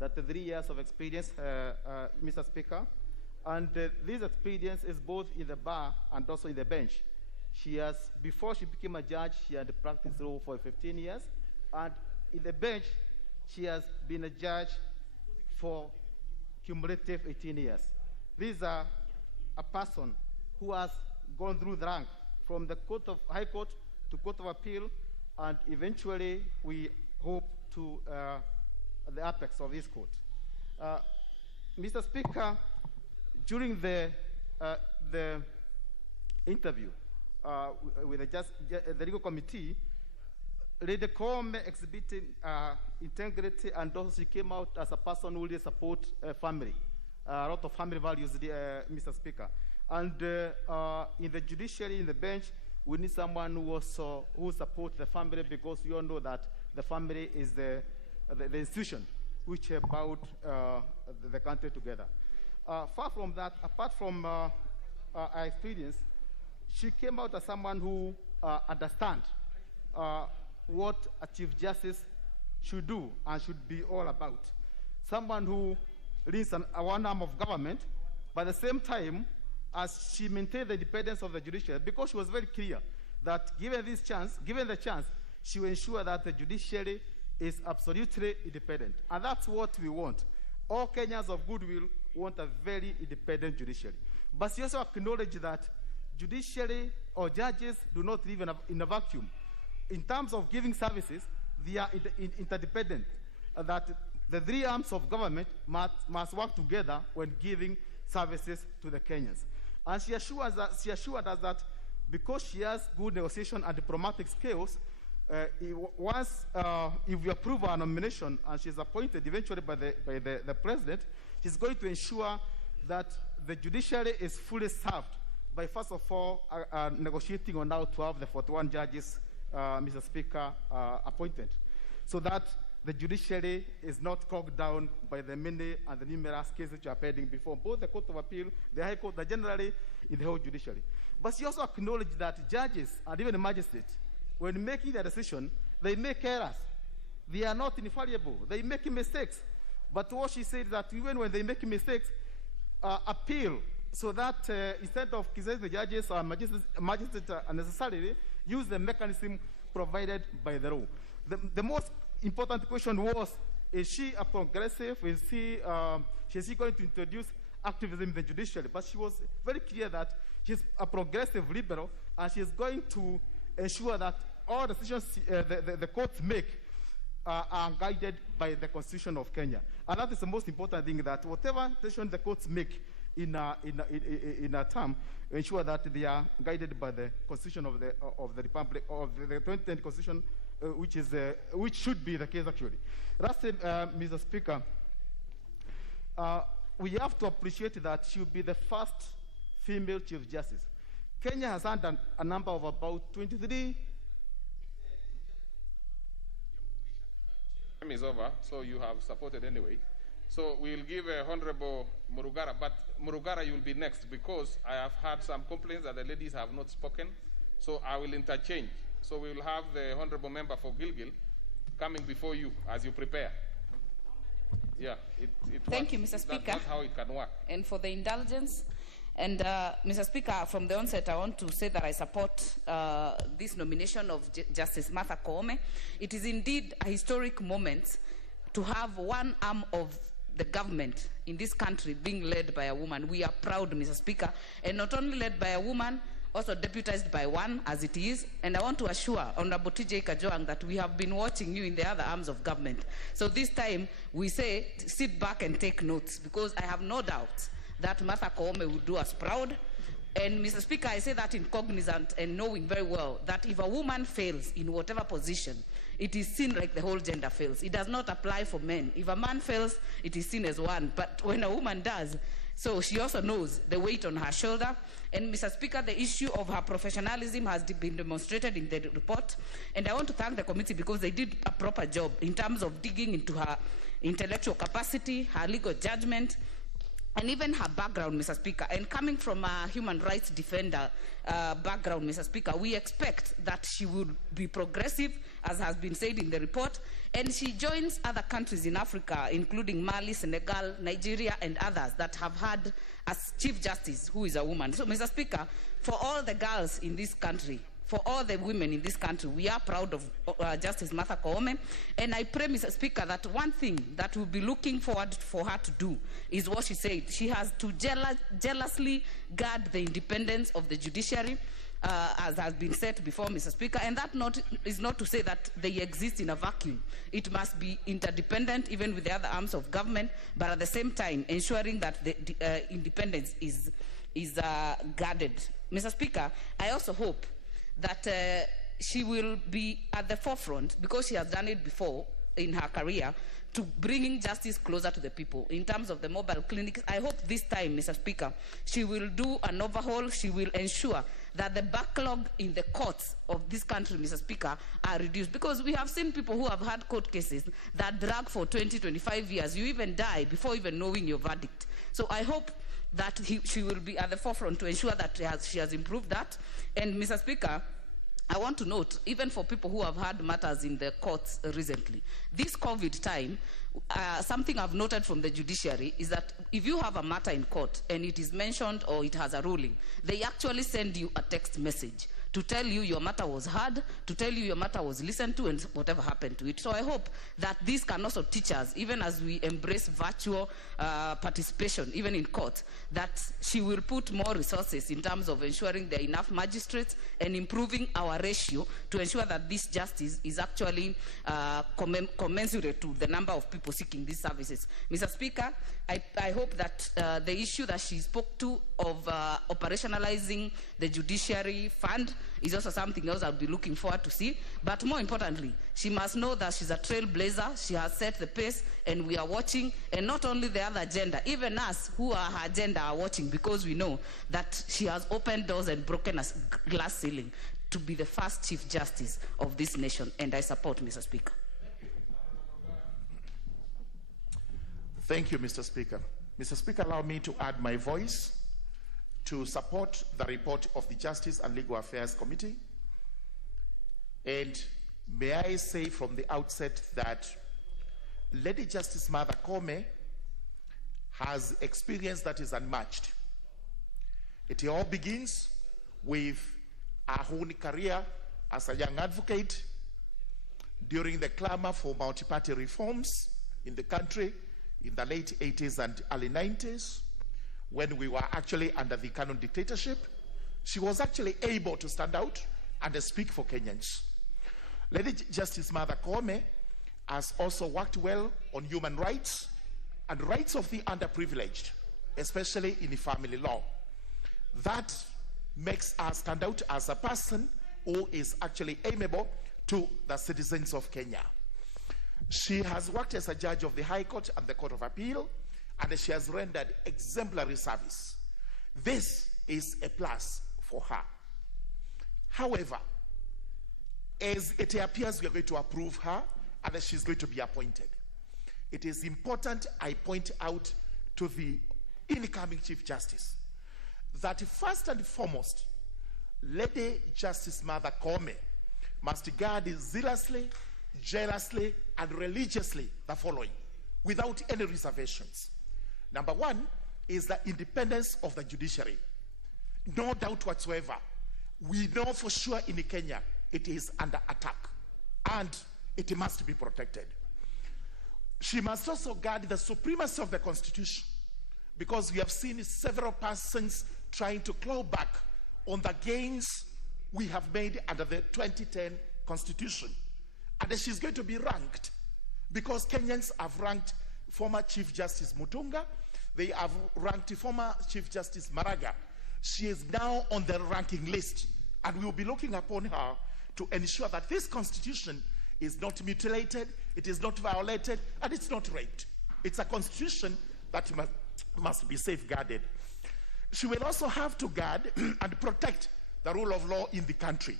33 years of experience, Mr. Speaker, and this experience is both in the bar and also in the bench. She has, before she became a judge, she had practiced law for 15 years, and in the bench, she has been a judge for cumulative 18 years. These are a person who has gone through the rank from the High Court to Court of Appeal, and eventually we hope to the apex of this court. Mr. Speaker, during the interview with the legal committee, Lady Koome exhibited integrity, and also she came out as a person who really supports family, a lot of family values, Mr. Speaker. And in the judiciary, in the bench, we need someone who supports the family, because you all know that the family is the institution which bound the country together. Far from that, apart from our experience, she came out as someone who understands what a Chief Justice should do and should be all about. Someone who leads one arm of government, but at the same time, as she maintained the independence of the judiciary, because she was very clear that given the chance, she will ensure that the judiciary is absolutely independent. And that's what we want. All Kenyans of goodwill want a very independent judiciary. But she also acknowledged that judiciary or judges do not live in a vacuum. In terms of giving services, they are interdependent. That the three arms of government must work together when giving services to the Kenyans. And she assured us that because she has good negotiation and diplomatic skills, if we approve her nomination and she's appointed eventually by the president, she's going to ensure that the judiciary is fully served by, first of all, negotiating on how to have the 41 judges, Mr. Speaker, appointed, so that the judiciary is not cogged down by the many and the numerous cases which are pending before both the Court of Appeal, the High Court, and generally in the whole judiciary. But she also acknowledged that judges and even the magistrates, when making their decision, they make errors. They are not infallible. They make mistakes. But what she said is that even when they make mistakes, appeal, so that instead of criticizing the judges or magistrates unnecessarily, use the mechanism provided by the law. The most important question was, is she a progressive? Is she going to introduce activism in the judiciary? But she was very clear that she's a progressive liberal, and she is going to ensure that all decisions the courts make are guided by the Constitution of Kenya. And that is the most important thing, that whatever decision the courts make in a term, ensure that they are guided by the Constitution of the Republic, of the 2010 Constitution, which should be the case actually. Lastly, Mr. Speaker, we have to appreciate that she will be the first female Chief Justice. Kenya has had a number of about 23. Time is over, so you have supported anyway. So we'll give Honorable Murugara, but Murugara, you'll be next, because I have had some complaints that the ladies have not spoken, so I will interchange. So we will have the Honorable Member for Gilgil coming before you as you prepare. Yeah, Thank you, Mr. Speaker. That's how it can work. And for the indulgence. And Mr. Speaker, from the onset, I want to say that I support this nomination of Justice Martha Koome. It is indeed a historic moment to have one arm of the government in this country being led by a woman. We are proud, Mr. Speaker, and not only led by a woman, also deputized by one, as it is. And I want to assure Honorable TJ Kajoang that we have been watching you in the other arms of government. So this time, we say, sit back and take notes, because I have no doubt that Martha Koome will do us proud. And Mr. Speaker, I say that in cognizant and knowing very well that if a woman fails in whatever position, it is seen like the whole gender fails. It does not apply for men. If a man fails, it is seen as one. But when a woman does, so she also knows the weight on her shoulder. And Mr. Speaker, the issue of her professionalism has been demonstrated in the report. And I want to thank the committee because they did a proper job in terms of digging into her intellectual capacity, her legal judgment, and even her background, Mr. Speaker. And coming from a human rights defender background, Mr. Speaker, we expect that she would be progressive, as has been said in the report, and she joins other countries in Africa, including Mali, Senegal, Nigeria, and others that have had a Chief Justice who is a woman. So, Mr. Speaker, for all the girls in this country, for all the women in this country, we are proud of Justice Martha Koome. And I pray, Mr. Speaker, that one thing that we'll be looking forward for her to do is what she said. She has to jealously guard the independence of the judiciary. as has been said before, Mr. Speaker, and that is not to say that they exist in a vacuum. It must be interdependent, even with the other arms of government, but at the same time ensuring that the independence is guarded. Mr. Speaker, I also hope that she will be at the forefront, because she has done it before in her career, to bringing justice closer to the people. In terms of the mobile clinics, I hope this time, Mr. Speaker, she will do an overhaul. She will ensure that the backlog in the courts of this country, Mr. Speaker, are reduced. Because we have seen people who have had court cases that drag for 20, 25 years. You even die before even knowing your verdict. So I hope that she will be at the forefront to ensure that she has improved that. And Mr. Speaker, I want to note, even for people who have had matters in the courts recently, this COVID time, something I've noted from the judiciary is that if you have a matter in court and it is mentioned or it has a ruling, they actually send you a text message to tell you your matter was heard, to tell you your matter was listened to, and whatever happened to it. So I hope that this can also teach us, even as we embrace virtual participation, even in court, that she will put more resources in terms of ensuring there are enough magistrates and improving our ratio to ensure that this justice is actually commensurate to the number of people seeking these services. Mr. Speaker, I hope that the issue that she spoke to of operationalizing the judiciary fund is also something else I'll be looking forward to see. But more importantly, she must know that she's a trailblazer. She has set the pace, and we are watching. And not only the other agenda, even us who are her agenda are watching, because we know that she has opened doors and broken a glass ceiling to be the first Chief Justice of this nation. And I support, Mr. Speaker. Thank you, Mr. Speaker. Mr. Speaker, allow me to add my voice to support the report of the Justice and Legal Affairs Committee. And may I say from the outset that Lady Justice Martha Koome has experience that is unmatched. It all begins with her own career as a young advocate during the clamor for multi-party reforms in the country in the late 80s and early 90s, when we were actually under the Canon dictatorship. She was actually able to stand out and speak for Kenyans. Lady Justice Martha Koome has also worked well on human rights and rights of the underprivileged, especially in the family law. That makes her stand out as a person who is actually amiable to the citizens of Kenya. She has worked as a judge of the High Court and the Court of Appeal, and she has rendered exemplary service. This is a plus for her. However, as it appears we are going to approve her and she's going to be appointed, it is important I point out to the incoming Chief Justice that first and foremost, Lady Justice Martha Koome must guard zealously, jealously, and religiously the following, without any reservations. Number one is the independence of the judiciary. No doubt whatsoever. We know for sure in Kenya it is under attack and it must be protected. She must also guard the supremacy of the Constitution, because we have seen several persons trying to claw back on the gains we have made under the 2010 Constitution. And she's going to be ranked, because Kenyans have ranked former Chief Justice Mutunga, they have ranked former Chief Justice Maraga. She is now on the ranking list, and we will be looking upon her to ensure that this Constitution is not mutilated, it is not violated, and it's not raped. It's a Constitution that must be safeguarded. She will also have to guard and protect the rule of law in the country,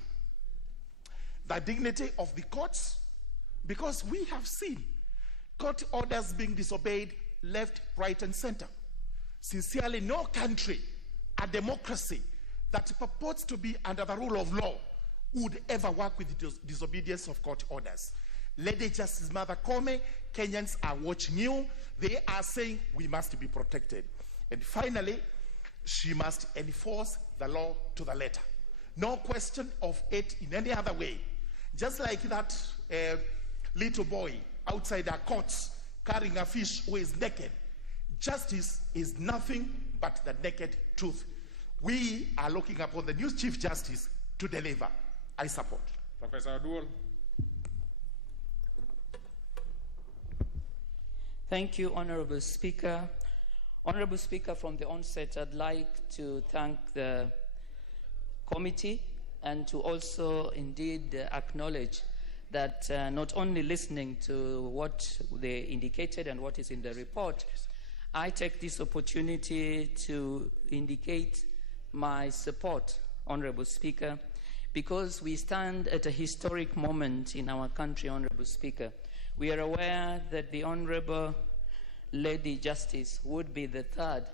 the dignity of the courts, because we have seen court orders being disobeyed left, right, and center. Sincerely, no country, a democracy that purports to be under the rule of law would ever work with the disobedience of court orders. Lady Justice Martha Koome, Kenyans are watching you. They are saying we must be protected. And finally, she must enforce the law to the letter. No question of it in any other way. Just like that little boy outside our courts carrying a fish who is naked. Justice is nothing but the naked truth. We are looking upon the new Chief Justice to deliver. I support. Professor Aduol. Thank you, Honorable Speaker. Honorable Speaker, from the onset, I'd like to thank the committee and to also indeed acknowledge that not only listening to what they indicated and what is in the report, I take this opportunity to indicate my support, Honorable Speaker, because we stand at a historic moment in our country, Honorable Speaker. We are aware that the Honorable Lady Justice would be the third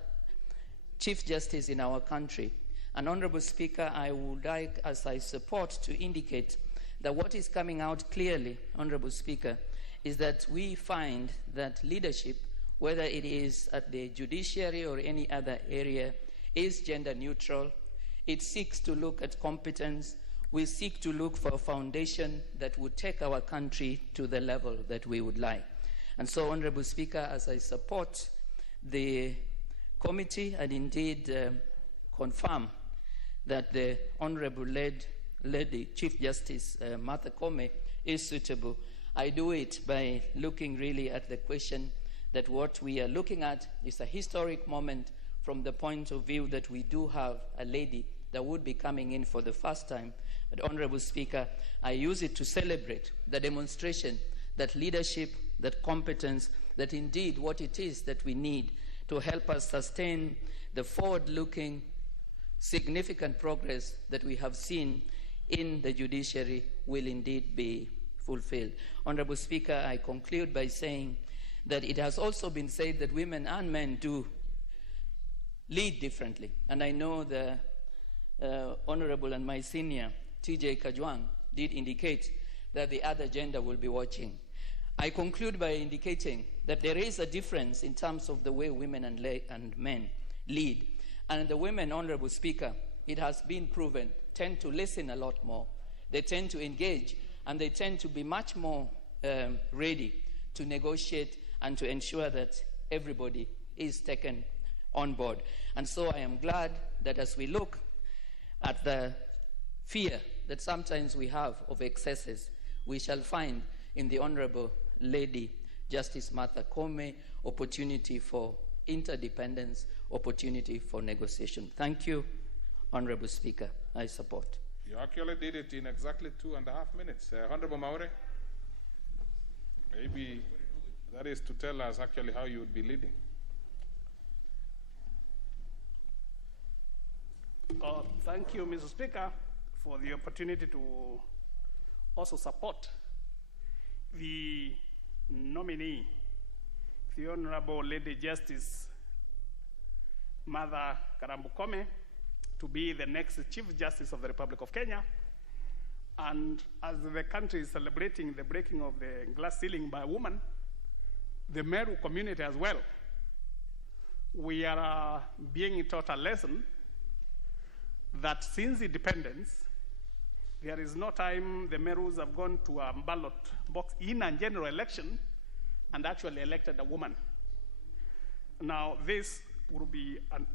Chief Justice in our country. And Honorable Speaker, I would like, as I support, to indicate that what is coming out clearly, Honorable Speaker, is that we find that leadership, whether it is at the judiciary or any other area, is gender neutral. It seeks to look at competence. We seek to look for a foundation that would take our country to the level that we would like. And so, Honorable Speaker, as I support the committee and indeed confirm that the Honorable Lady Chief Justice Martha Koome is suitable, I do it by looking really at the question that what we are looking at is a historic moment from the point of view that we do have a lady that would be coming in for the first time. But Honorable Speaker, I use it to celebrate the demonstration that leadership, that competence, that indeed what it is that we need to help us sustain the forward-looking significant progress that we have seen in the judiciary will indeed be fulfilled. Honorable Speaker, I conclude by saying that it has also been said that women and men do lead differently. And I know the Honorable and my senior, T.J. Kajwang, did indicate that the other gender will be watching. I conclude by indicating that there is a difference in terms of the way women and men lead. And the women, Honorable Speaker, it has been proven, tend to listen a lot more. They tend to engage, and they tend to be much more ready to negotiate and to ensure that everybody is taken on board. And so I am glad that as we look at the fear that sometimes we have of excesses, we shall find in the Honorable Lady Justice Martha Koome opportunity for interdependence, opportunity for negotiation. Thank you, Honorable Speaker. I support. You actually did it in exactly 2.5 minutes. Honorable Maure, maybe that is to tell us actually how you would be leading. Thank you, Mr. Speaker, for the opportunity to also support the nominee, the Honorable Lady Justice Martha Koome, to be the next Chief Justice of the Republic of Kenya. And as the country is celebrating the breaking of the glass ceiling by a woman, the Meru community as well, we are being taught a lesson that since independence, there is no time the Merus have gone to a ballot box in a general election and actually elected a woman. Now, this will be an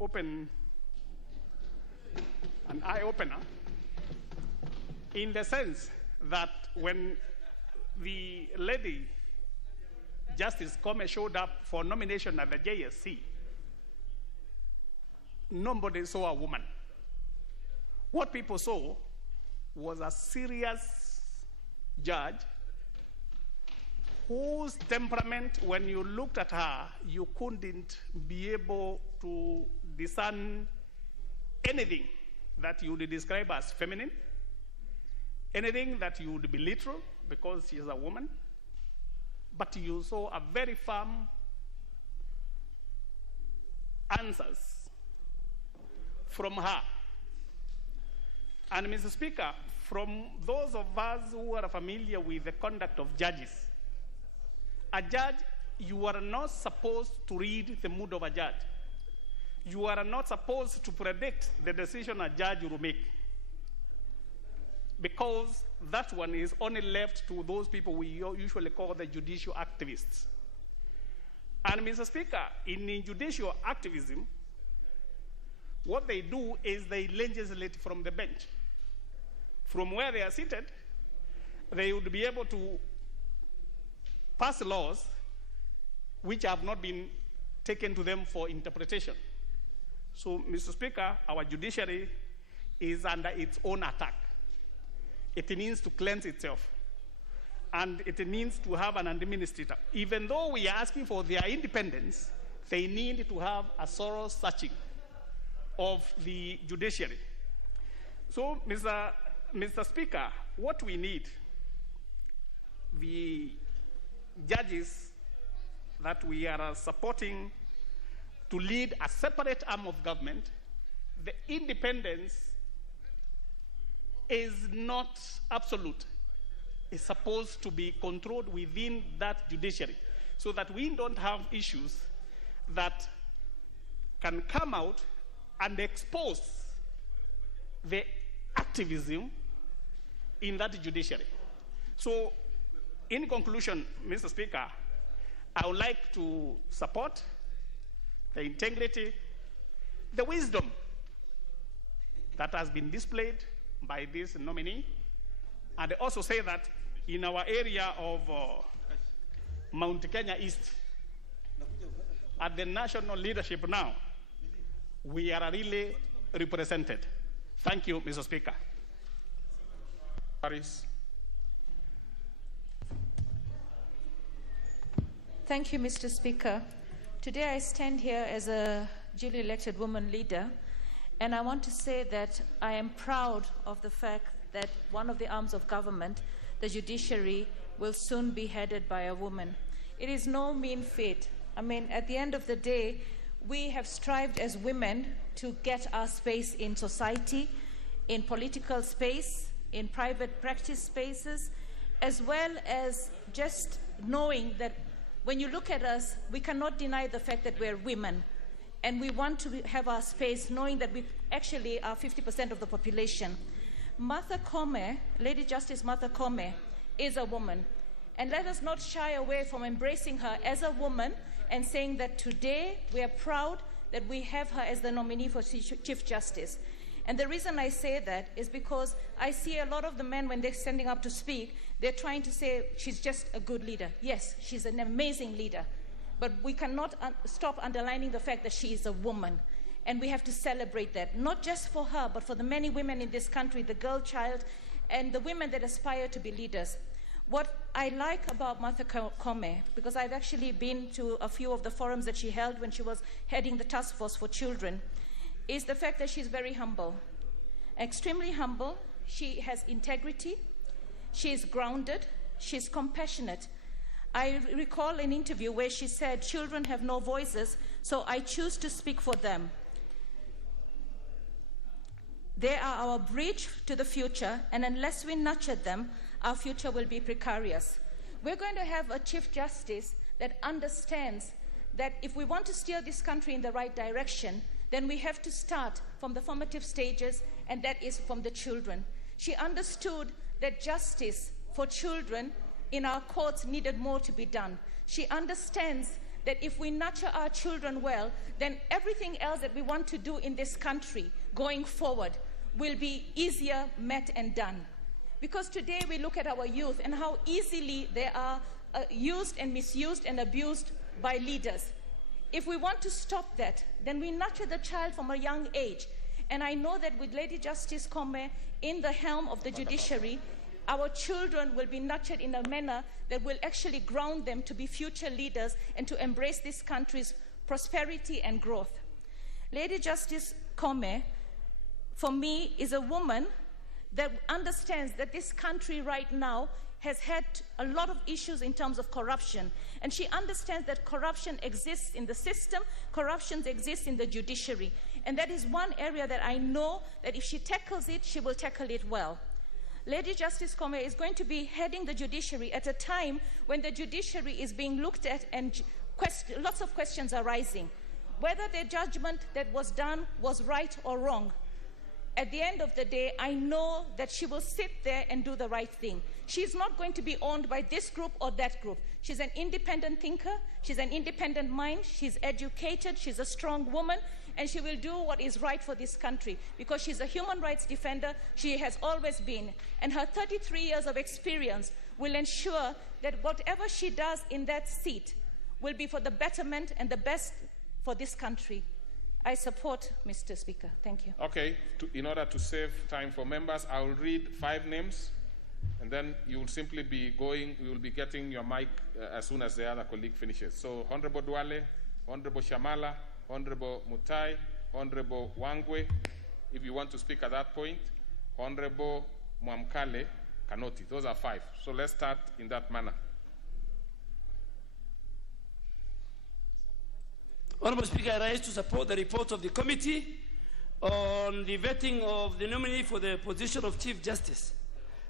eye-opener in the sense that when the Lady Justice Koome showed up for nomination at the JSC, nobody saw a woman. What people saw was a serious judge whose temperament, when you looked at her, you couldn't be able to discern anything that you would describe as feminine, anything that you would belittle because she is a woman, but you saw a very firm answers from her. And Mr. Speaker, from those of us who are familiar with the conduct of judges, a judge, you are not supposed to read the mood of a judge. You are not supposed to predict the decision a judge will make, because that one is only left to those people we usually call the judicial activists. And Mr. Speaker, in judicial activism, what they do is they legislate from the bench. From where they are seated, they would be able to pass laws which have not been taken to them for interpretation. So, Mr. Speaker, our judiciary is under its own attack. It needs to cleanse itself, and it needs to have an administrator. Even though we are asking for their independence, they need to have a thorough searching of the judiciary. So, Mr. Speaker, what we need, the judges that we are supporting to lead a separate arm of government, the independence is not absolute. It's supposed to be controlled within that judiciary so that we don't have issues that can come out and expose the activism in that judiciary. So, in conclusion, Mr. Speaker, I would like to support the integrity, the wisdom that has been displayed by this nominee, and also say that in our area of Mount Kenya East, at the national leadership now, we are really represented. Thank you, Mr. Speaker. Paris. Thank you, Mr. Speaker. Today I stand here as a duly elected woman leader, and I want to say that I am proud of the fact that one of the arms of government, the judiciary, will soon be headed by a woman. It is no mean feat. I mean, at the end of the day, we have strived as women to get our space in society, in political space, in private practice spaces, as well as just knowing that when you look at us, we cannot deny the fact that we're women. And we want to have our space knowing that we actually are 50% of the population. Martha Koome, Lady Justice Martha Koome, is a woman. And let us not shy away from embracing her as a woman and saying that today we are proud that we have her as the nominee for Chief Justice. And the reason I say that is because I see a lot of the men, when they're standing up to speak, they're trying to say she's just a good leader. Yes, she's an amazing leader. But we cannot stop underlining the fact that she is a woman. And we have to celebrate that, not just for her, but for the many women in this country, the girl child, and the women that aspire to be leaders. What I like about Martha Koome, because I've actually been to a few of the forums that she held when she was heading the task force for children, is the fact that she's very humble, extremely humble. She has integrity, she is grounded, she's compassionate. I recall an interview where she said, "Children have no voices, so I choose to speak for them. They are our bridge to the future, and unless we nurture them, our future will be precarious." We're going to have a Chief Justice that understands that if we want to steer this country in the right direction, then we have to start from the formative stages, and that is from the children. She understood that justice for children in our courts needed more to be done. She understands that if we nurture our children well, then everything else that we want to do in this country going forward will be easier met and done. Because today we look at our youth and how easily they are used and misused and abused by leaders. If we want to stop that, then we nurture the child from a young age. And I know that with Lady Justice Koome in the helm of the judiciary, our children will be nurtured in a manner that will actually ground them to be future leaders and to embrace this country's prosperity and growth. Lady Justice Koome, for me, is a woman that understands that this country right now has had a lot of issues in terms of corruption. And she understands that corruption exists in the system, corruption exists in the judiciary. And that is one area that I know that if she tackles it, she will tackle it well. Lady Justice Koome is going to be heading the judiciary at a time when the judiciary is being looked at and lots of questions are rising. Whether the judgment that was done was right or wrong. At the end of the day, I know that she will sit there and do the right thing. She's not going to be owned by this group or that group. She's an independent thinker. She's an independent mind. She's educated. She's a strong woman. and she will do what is right for this country because she's a human rights defender. She has always been. And her 33 years of experience will ensure that whatever she does in that seat will be for the betterment and the best for this country. I support, Mr. Speaker. Thank you. Okay, in order to save time for members, I will read 5 names, and then you will simply be going, you will be getting your mic as soon as the other colleague finishes. So, Honorable Duale, Honorable Shamala, Honorable Mutai, Honorable Wangwe, if you want to speak at that point, Honorable Mwamkale Kanoti. Those are 5. So let's start in that manner. Honorable Speaker, I rise to support the report of the committee on the vetting of the nominee for the position of Chief Justice.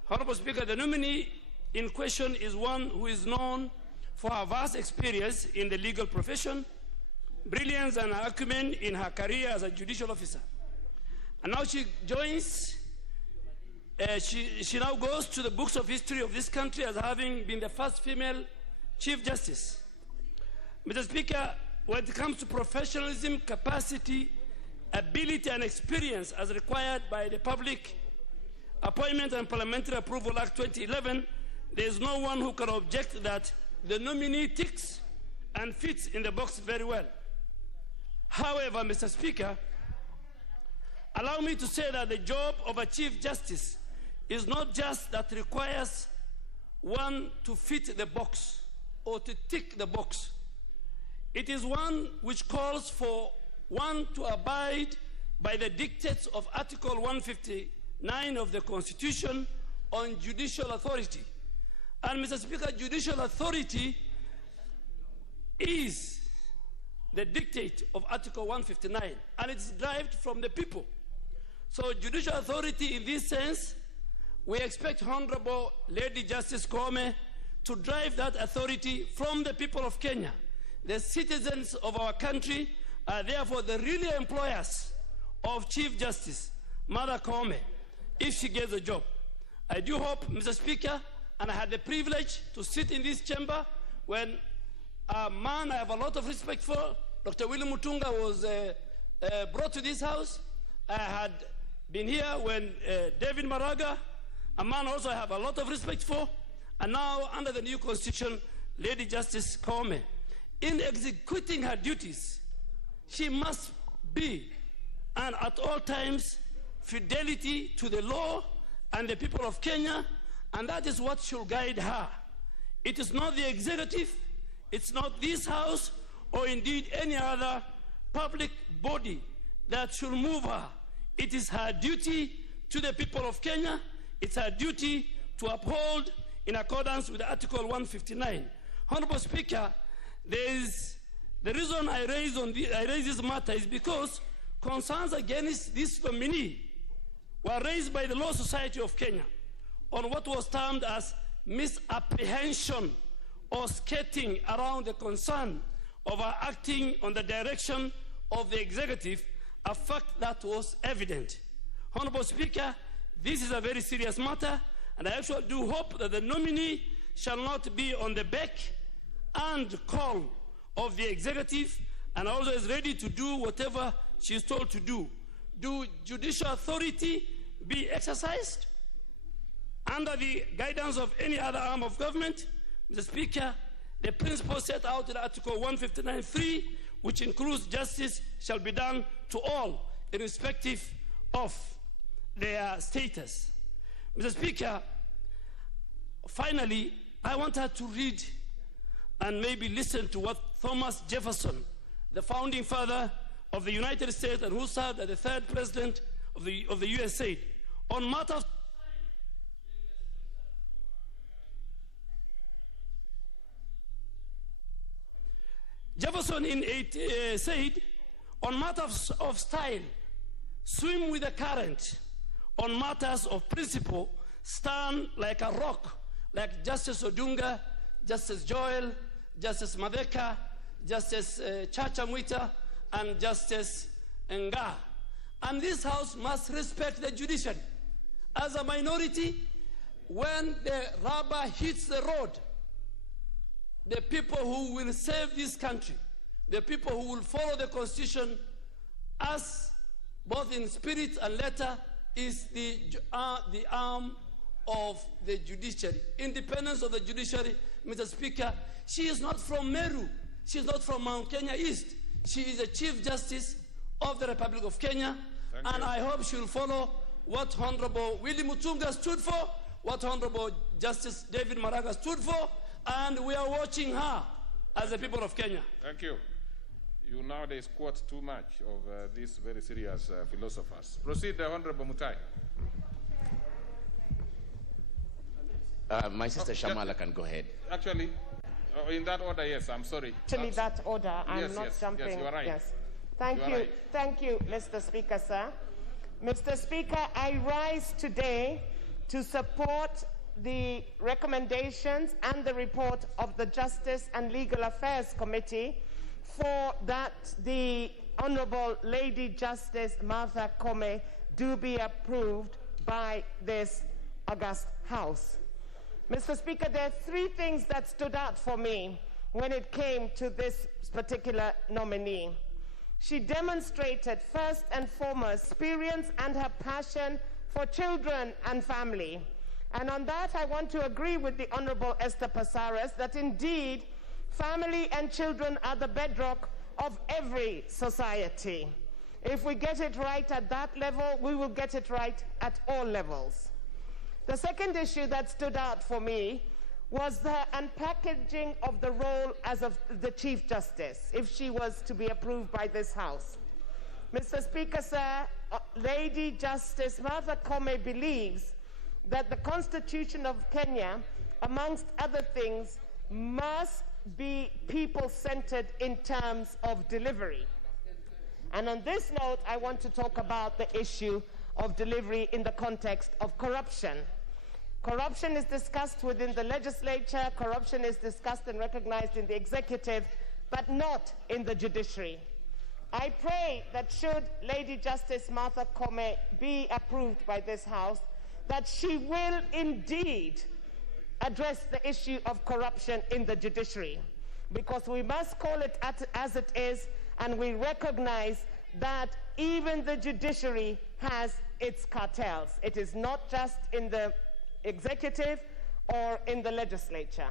Honorable Speaker, the nominee in question is one who is known for her vast experience in the legal profession, brilliance and acumen in her career as a judicial officer. And now she joins, she now goes to the books of history of this country as having been the first female Chief Justice. Mr. Speaker, when it comes to professionalism, capacity, ability, and experience as required by the Public Appointment and Parliamentary Approval Act 2011, there is no one who can object that the nominee ticks and fits in the box very well. However, Mr. Speaker, allow me to say that the job of a Chief Justice is not just that requires one to fit the box or to tick the box. It is one which calls for one to abide by the dictates of Article 159 of the Constitution on judicial authority. And Mr. Speaker, judicial authority is the dictate of Article 159, and it's derived from the people. So judicial authority in this sense, we expect Honorable Lady Justice Koome to drive that authority from the people of Kenya. The citizens of our country are therefore the real employers of Chief Justice Mother Koome, if she gets a job. I do hope, Mr. Speaker, and I had the privilege to sit in this chamber when a man I have a lot of respect for, Dr. William Mutunga, was brought to this house. I had been here when David Maraga, a man also I have a lot of respect for, and now under the new constitution, Lady Justice Koome. In executing her duties, she must be, and at all times, fidelity to the law and the people of Kenya, and that is what should guide her. It is not the executive, it's not this house, or indeed any other public body that should move her. It is her duty to the people of Kenya. It's her duty to uphold in accordance with Article 159. Honorable Speaker, the reason I raise this matter is because concerns against this nominee were raised by the Law Society of Kenya on what was termed as misapprehension or skating around the concern of our acting on the direction of the executive, a fact that was evident. Honorable Speaker, this is a very serious matter, and I actually do hope that the nominee shall not be on the beck and call of the executive, and also is ready to do whatever she is told to do. Do judicial authority be exercised under the guidance of any other arm of government? Mr. Speaker, the principle set out in Article 159.3, which includes justice, shall be done to all, irrespective of their status. Mr. Speaker, finally, I want her to read and maybe listen to what Thomas Jefferson, the founding father of the United States and who served as the 3rd president of the US, said on matters. Jefferson said, on matters of style, swim with the current. On matters of principle, stand like a rock, like Justice Odunga, Justice Joel, Justice Madeka, Justice Chacha Mwita, and Justice Nga. And this House must respect the judiciary. As a minority, when the rubber hits the road, the people who will save this country, the people who will follow the Constitution us, both in spirit and letter, is the arm of the judiciary. Independence of the judiciary, Mr. Speaker. She is not from Meru. She is not from Mount Kenya East. She is the Chief Justice of the Republic of Kenya. And I hope she will follow what Honorable Willie Mutunga stood for, what Honorable Justice David Maraga stood for, and we are watching her as the people of Kenya. Thank you. You nowadays quote too much of these very serious philosophers. Proceed, Honorable Mutai. My sister Shamala can go ahead. Actually, in that order, yes, I'm sorry. Actually, that order, I'm yes, not jumping. Yes, you are right. Yes. Thank you. Right. Thank you, Mr. Speaker, sir. Mr. Speaker, I rise today to support the recommendations and the report of the Justice and Legal Affairs Committee for that the Honorable Lady Justice Martha Koome do be approved by this august House. Mr. Speaker, there are three things that stood out for me when it came to this particular nominee. She demonstrated, first and foremost, experience and her passion for children and family. And on that, I want to agree with the Honorable Esther Passares that indeed, family and children are the bedrock of every society. If we get it right at that level, we will get it right at all levels. The second issue that stood out for me was the unpackaging of the role as of the Chief Justice, if she was to be approved by this House. Mr. Speaker, sir, Lady Justice Martha Koome believes that the Constitution of Kenya, amongst other things, must be people-centered in terms of delivery. And on this note, I want to talk about the issue of delivery in the context of corruption. Corruption is discussed within the legislature, corruption is discussed and recognized in the executive, but not in the judiciary. I pray that should Lady Justice Martha Koome be approved by this House, that she will indeed address the issue of corruption in the judiciary, because we must call it as it is, and we recognize that even the judiciary has its cartels. It is not just in the executive or in the legislature.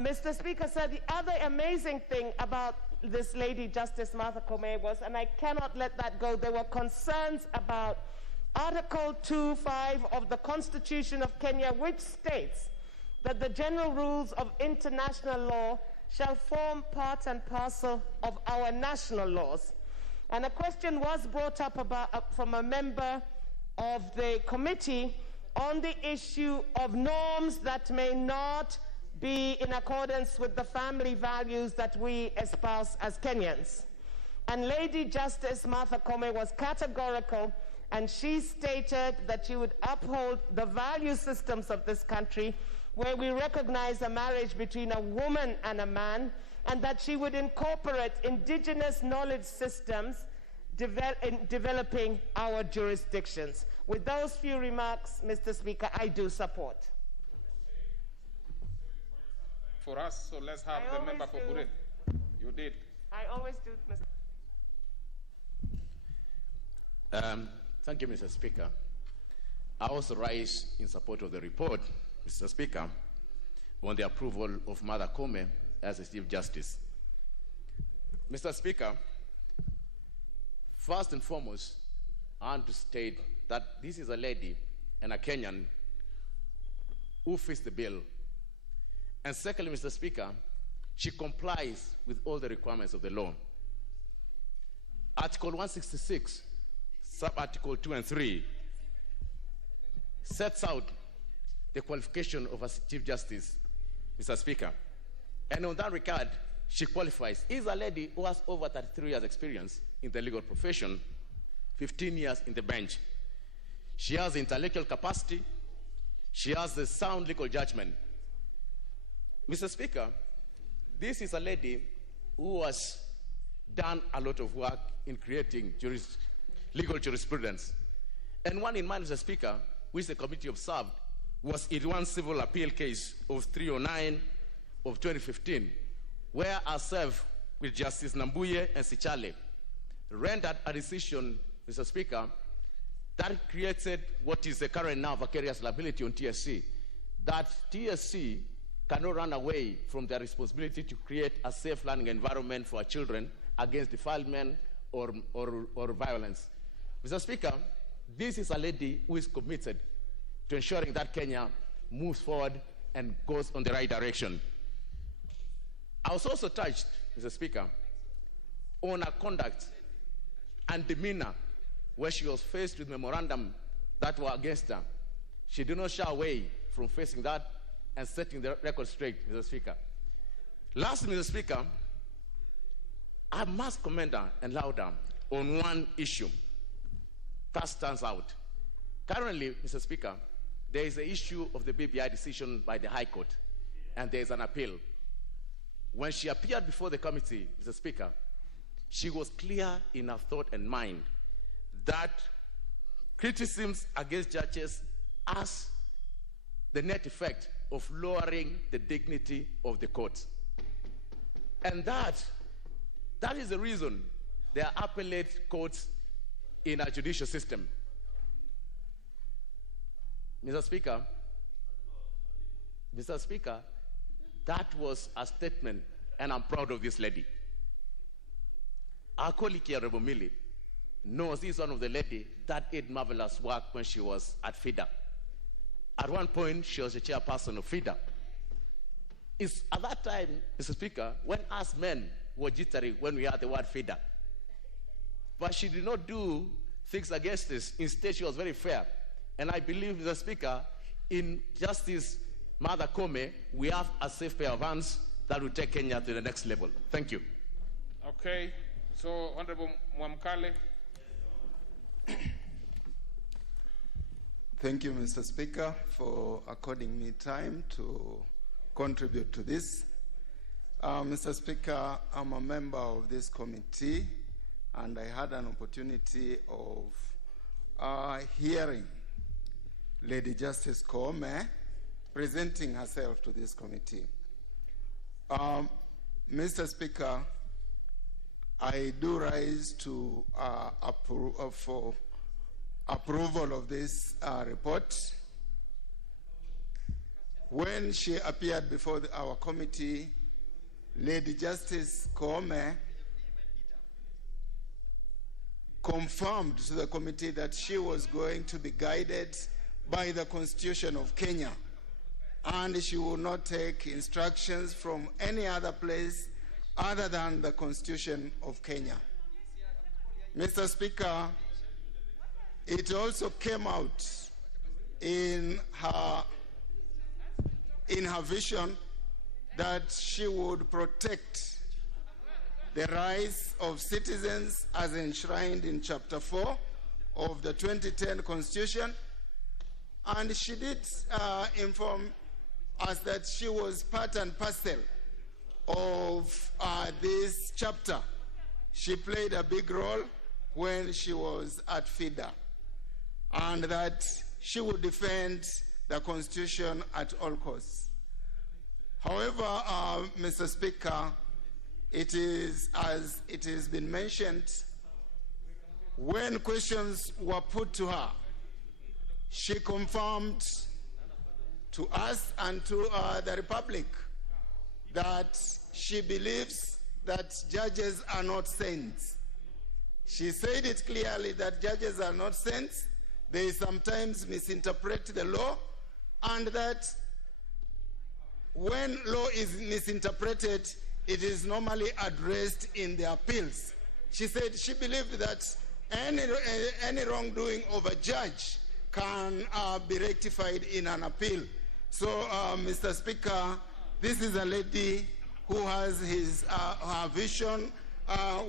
Mr. Speaker, sir, the other amazing thing about this Lady Justice Martha Koome was, and I cannot let that go, there were concerns about Article 2.5 of the Constitution of Kenya, which states that the general rules of international law shall form part and parcel of our national laws. And a question was brought up from a member of the committee on the issue of norms that may not be in accordance with the family values that we espouse as Kenyans. And Lady Justice Martha Koome was categorical, and she stated that she would uphold the value systems of this country, where we recognize a marriage between a woman and a man, and that she would incorporate indigenous knowledge systems in developing our jurisdictions. With those few remarks, Mr. Speaker, I do support. For us, so let's have the member for Buret. You did. I always do, Mr. Thank you, Mr. Speaker. I also rise in support of the report, Mr. Speaker, on the approval of Martha Koome as a Chief Justice. Mr. Speaker, first and foremost, I want to state that this is a lady and a Kenyan who fits the bill. And secondly, Mr. Speaker, she complies with all the requirements of the law. Article 166, sub-article 2 and 3, sets out the qualification of a Chief Justice, Mr. Speaker. And on that regard, she qualifies. Is a lady who has over 33 years experience in the legal profession, 15 years in the bench. She has intellectual capacity. She has the sound legal judgment. Mr. Speaker, this is a lady who has done a lot of work in creating legal jurisprudence. And one in mind, Mr. Speaker, which the committee observed, was in one civil appeal case of 309 of 2015, where I served with Justice Nambuye and Sichale. rendered a decision, Mr. Speaker, that created what is the current now vicarious liability on TSC, that TSC cannot run away from their responsibility to create a safe learning environment for our children against defilement or violence. Mr. Speaker, this is a lady who is committed to ensuring that Kenya moves forward and goes on the right direction. I was also touched, Mr. Speaker, on her conduct and demeanor when she was faced with memorandum that were against her. She did not shy away from facing that and setting the record straight, Mr. Speaker. Lastly, Mr. Speaker, I must comment and louder on one issue that stands out. Currently, Mr. Speaker, there is the issue of the BBI decision by the High Court, and there is an appeal. When she appeared before the committee, Mr. Speaker, she was clear in her thought and mind that criticisms against judges has the net effect of lowering the dignity of the court. And that is the reason there are appellate courts in our judicial system. Mr. Speaker, that was a statement, and I'm proud of this lady. Our colleague here, Reverend Millie, knows this is one of the ladies that did marvelous work when she was at FIDA. At one point, she was the chairperson of FIDA. It's at that time, Mr. Speaker, when us men were jittery when we heard the word FIDA. But she did not do things against this. Instead, she was very fair. And I believe, Mr. Speaker, in Justice Martha Koome, we have a safe pair of hands that will take Kenya to the next level. Thank you. Okay. So, Honorable Mwamkale. Thank you, Mr. Speaker, for according me time to contribute to this. Mr. Speaker, I'm a member of this committee, and I had an opportunity of hearing Lady Justice Koome presenting herself to this committee. Mr. Speaker, I do rise to for approval of this report. When she appeared before our committee, Lady Justice Koome confirmed to the committee that she was going to be guided by the Constitution of Kenya, and she will not take instructions from any other place other than the Constitution of Kenya. Mr. Speaker, it also came out in her vision that she would protect the rights of citizens as enshrined in Chapter 4 of the 2010 Constitution, and she did inform us that she was part and parcel of this chapter. She played a big role when she was at FIDA, and that she would defend the Constitution at all costs. However, Mr. Speaker, it is, as it has been mentioned, when questions were put to her, she confirmed to us and to the Republic that she believes that judges are not saints. She said it clearly that judges are not saints. They sometimes misinterpret the law, and that when law is misinterpreted, it is normally addressed in the appeals. She said she believed that any wrongdoing of a judge can be rectified in an appeal. So, Mr. Speaker, this is a lady who has her vision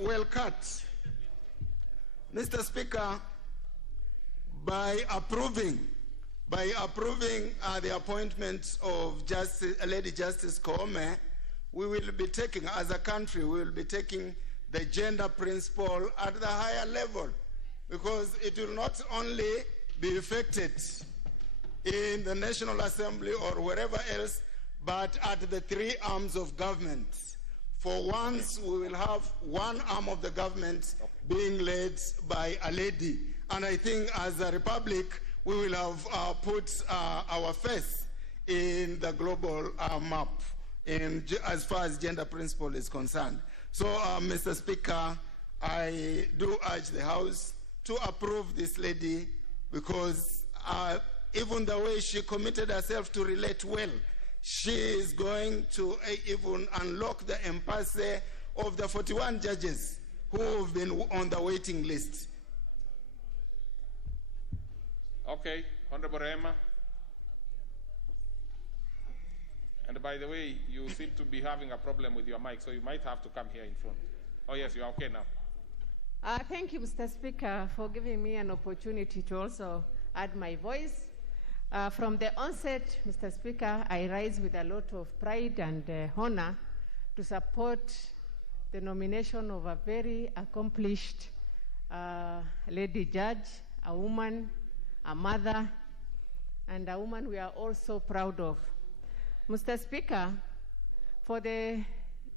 well cut. Mr. Speaker, by approving the appointment of Lady Justice Koome, we will be taking, as a country, we will be taking the gender principle at the higher level, because it will not only be effected in the National Assembly or wherever else, but at the three arms of government, For once, we will have one arm of the government being led by a lady. And I think as a republic, we will have put our face in the global map as far as gender principle is concerned. So, Mr. Speaker, I do urge the House to approve this lady because even the way she committed herself to relate well, she is going to even unlock the impasse of the 41 judges who have been on the waiting list. Okay, Honorable Emma. And by the way, you seem to be having a problem with your mic, so you might have to come here in front. Oh yes, you are okay now. Thank you, Mr. Speaker, for giving me an opportunity to also add my voice. From the onset, Mr. Speaker, I rise with a lot of pride and honor to support the nomination of a very accomplished lady judge, a woman, a mother, and a woman we are all so proud of. Mr. Speaker, for the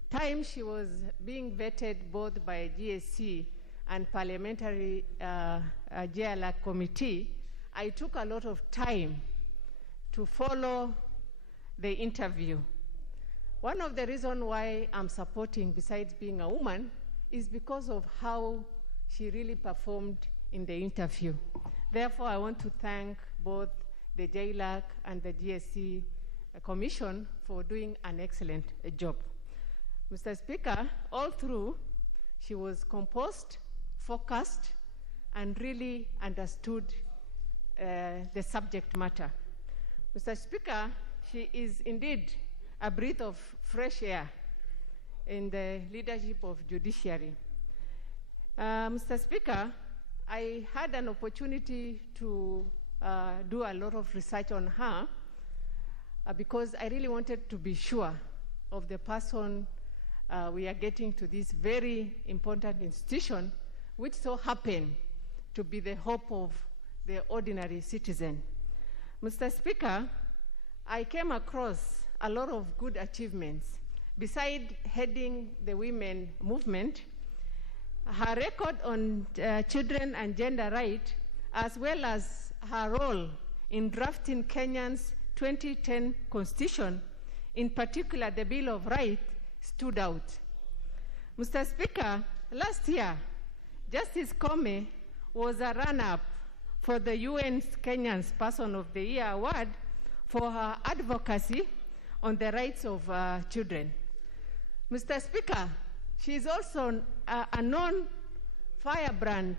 time she was being vetted both by GSC and Parliamentary JLAC Committee, I took a lot of time to follow the interview. One of the reasons why I'm supporting, besides being a woman, is because of how she really performed in the interview. Therefore, I want to thank both the JLAC and the GSC Commission for doing an excellent job. Mr. Speaker, all through, she was composed, focused, and really understood the subject matter. Mr. Speaker, she is indeed a breath of fresh air in the leadership of judiciary. Mr. Speaker, I had an opportunity to do a lot of research on her because I really wanted to be sure of the person we are getting to this very important institution, which so happened to be the hope of the ordinary citizen. Mr. Speaker, I came across a lot of good achievements. Besides heading the women movement, her record on children and gender rights, as well as her role in drafting Kenya's 2010 Constitution, in particular the Bill of Rights, stood out. Mr. Speaker, last year, Justice Koome was a runner-up for the UN's Kenyan's Person of the Year award for her advocacy on the rights of children. Mr. Speaker, she is also a non-firebrand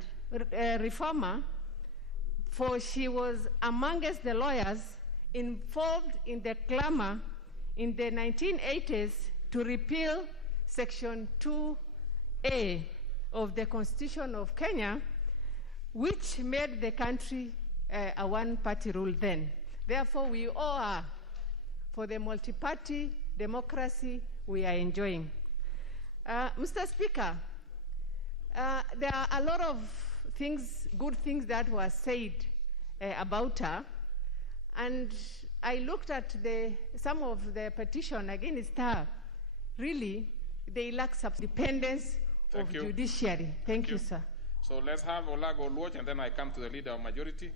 reformer, for she was amongst the lawyers involved in the clamor in the 1980s to repeal Section 2A of the Constitution of Kenya, which made the country a one-party rule then. Therefore, we all are for the multi-party democracy we are enjoying. Mr. Speaker, there are a lot of things, good things that were said about her, and I looked at some of the petition against her. Really, they lack independence of judiciary. Thank you, sir. So let's have Olago watch, and then I come to the leader of majority.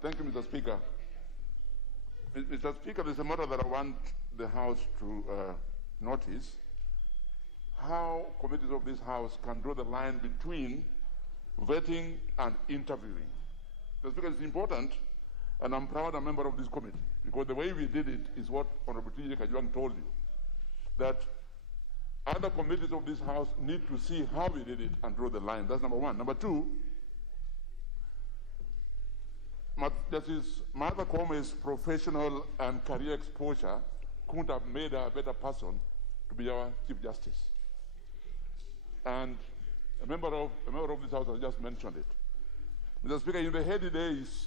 Thank you, Mr. Speaker. Mr. Speaker, there's a matter that I want the House to notice. How committees of this House can draw the line between vetting and interviewing. Mr. Speaker, it's important, and I'm proud I'm a member of this committee, because the way we did it is what Honorable T.J. Kajwang told you, that other committees of this House need to see how we did it and draw the line. That's number one. Number two, Justice Martha Koome's professional and career exposure couldn't have made her a better person to be our Chief Justice. And a member of this House has just mentioned it. Mr. Speaker, in the heady days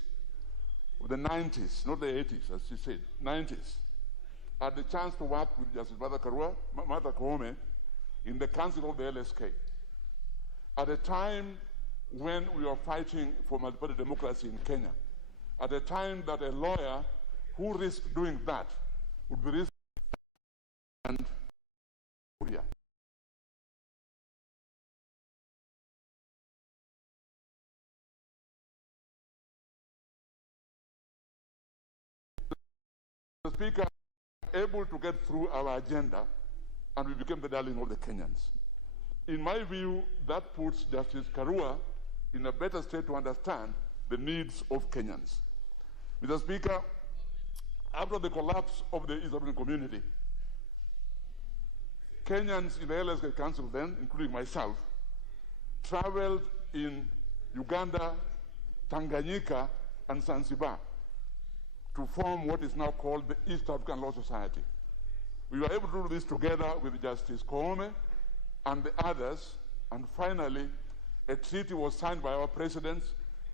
of the 90s, not the 80s, as she said, 90s, I had the chance to work with Justice Martha Koome in the Council of the LSK. At a time when we were fighting for multi-party democracy in Kenya, at a time that a lawyer who risked doing that would be risked and Korea. The Speaker able to get through our agenda, and we became the darling of the Kenyans. In my view, that puts Justice Karua in a better state to understand the needs of Kenyans. Mr. Speaker, after the collapse of the East African community, Kenyans in the LSK Council then, including myself, traveled in Uganda, Tanganyika, and Zanzibar to form what is now called the East African Law Society. We were able to do this together with Justice Koome and the others, and finally, a treaty was signed by our presidents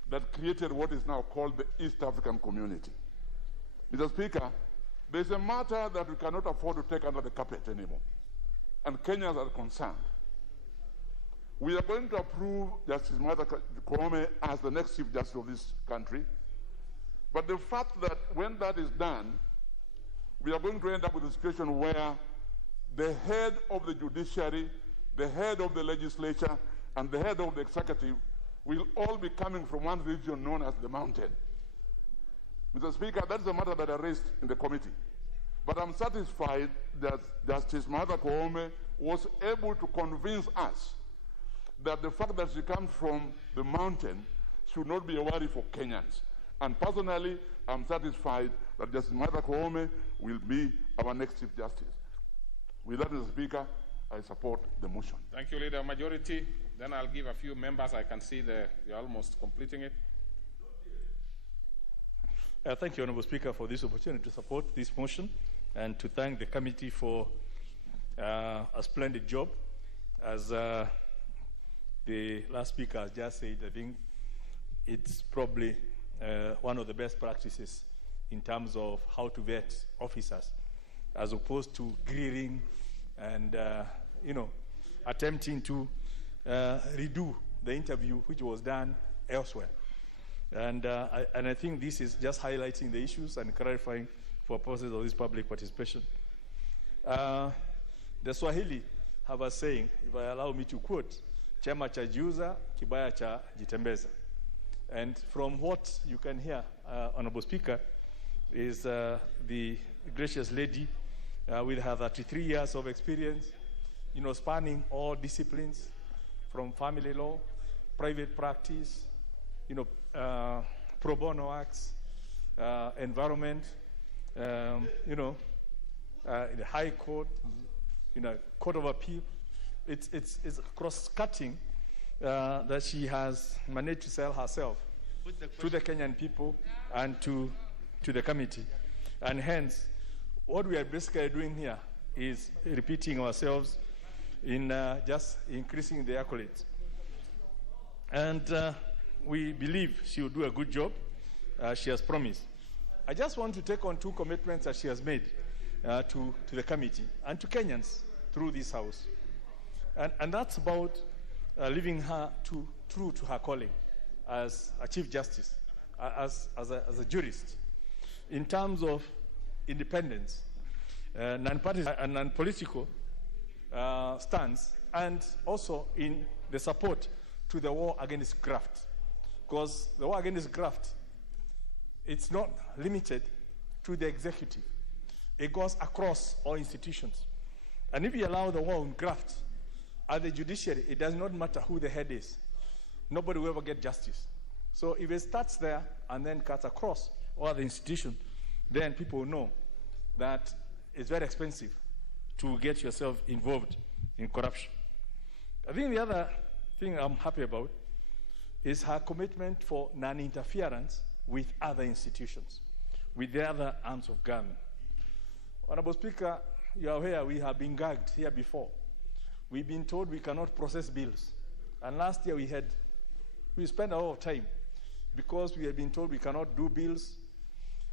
that created what is now called the East African Community. Mr. Speaker, there's a matter that we cannot afford to take under the carpet anymore, and Kenyans are concerned. We are going to approve Justice Martha Koome as the next Chief Justice of this country, but the fact that when that is done, we are going to end up with a situation where the head of the judiciary, the head of the legislature, and the head of the executive will all be coming from one region known as the mountain. Mr. Speaker, that's a matter that I raised in the committee. But I'm satisfied that Justice Martha Koome was able to convince us that the fact that she comes from the mountain should not be a worry for Kenyans. And personally, I'm satisfied that Justice Martha Koome will be our next Chief Justice. With that, Mr. Speaker, I support the motion. Thank you, Leader Majority. Then I'll give a few members. I can see you're almost completing it. Thank you, Honourable Speaker, for this opportunity to support this motion and to thank the committee for a splendid job. As the last speaker has just said, I think it's probably one of the best practices in terms of how to vet officers, as opposed to grilling and attempting to redo the interview which was done elsewhere. And I think this is just highlighting the issues and clarifying for purposes of this public participation. The Swahili have a saying, if I allow me to quote, chema cha jiuza, kibaya cha jitembeza. And from what you can hear, Honourable Speaker, is the gracious lady with her 33 years of experience, spanning all disciplines, from family law, private practice, pro bono acts, environment, in the High Court, Court of Appeal. It's cross-cutting that she has managed to sell herself to the Kenyan people and to the committee. And hence, what we are basically doing here is repeating ourselves in just increasing the accolades. And we believe she will do a good job. She has promised. I just want to take on two commitments that she has made to the committee and to Kenyans through this House. And that's about leaving her true to her calling as a Chief Justice, as a jurist, in terms of independence, non-partisan and non-political stance, and also in the support to the war against graft. Because the war against graft, it's not limited to the executive. It goes across all institutions. And if you allow the war on graft at the judiciary, it does not matter who the head is. Nobody will ever get justice. So if it starts there and then cuts across all the institutions, then people know that it's very expensive to get yourself involved in corruption. I think the other thing I'm happy about is her commitment for non-interference with other institutions, with the other arms of government. Honourable Speaker, you are aware we have been gagged here before. We've been told we cannot process bills. And last year we spent a lot of time because we had been told we cannot do bills.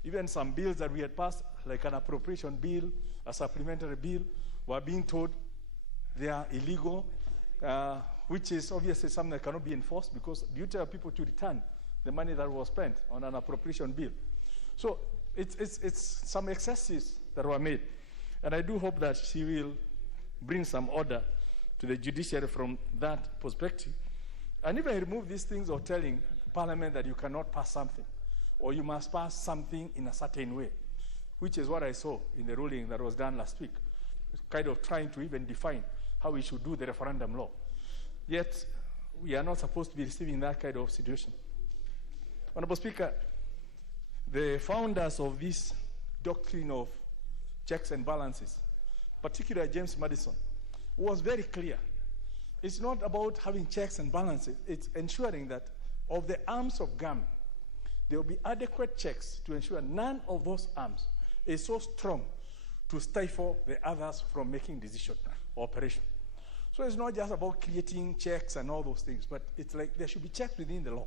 Even some bills that we had passed, like an appropriation bill, a supplementary bill, were being told they are illegal, which is obviously something that cannot be enforced because you tell people to return the money that was spent on an appropriation bill. So it's some excesses that were made. And I do hope that she will bring some order to the judiciary from that perspective. And even remove these things of telling Parliament that you cannot pass something, or you must pass something in a certain way, which is what I saw in the ruling that was done last week, kind of trying to even define how we should do the referendum law. Yet, we are not supposed to be receiving that kind of situation. Honorable Speaker, the founders of this doctrine of checks and balances, particularly James Madison, was very clear. It's not about having checks and balances, it's ensuring that of the arms of government, there will be adequate checks to ensure none of those arms is so strong to stifle the others from making decision or operation. So it's not just about creating checks and all those things, but it's like there should be checks within the law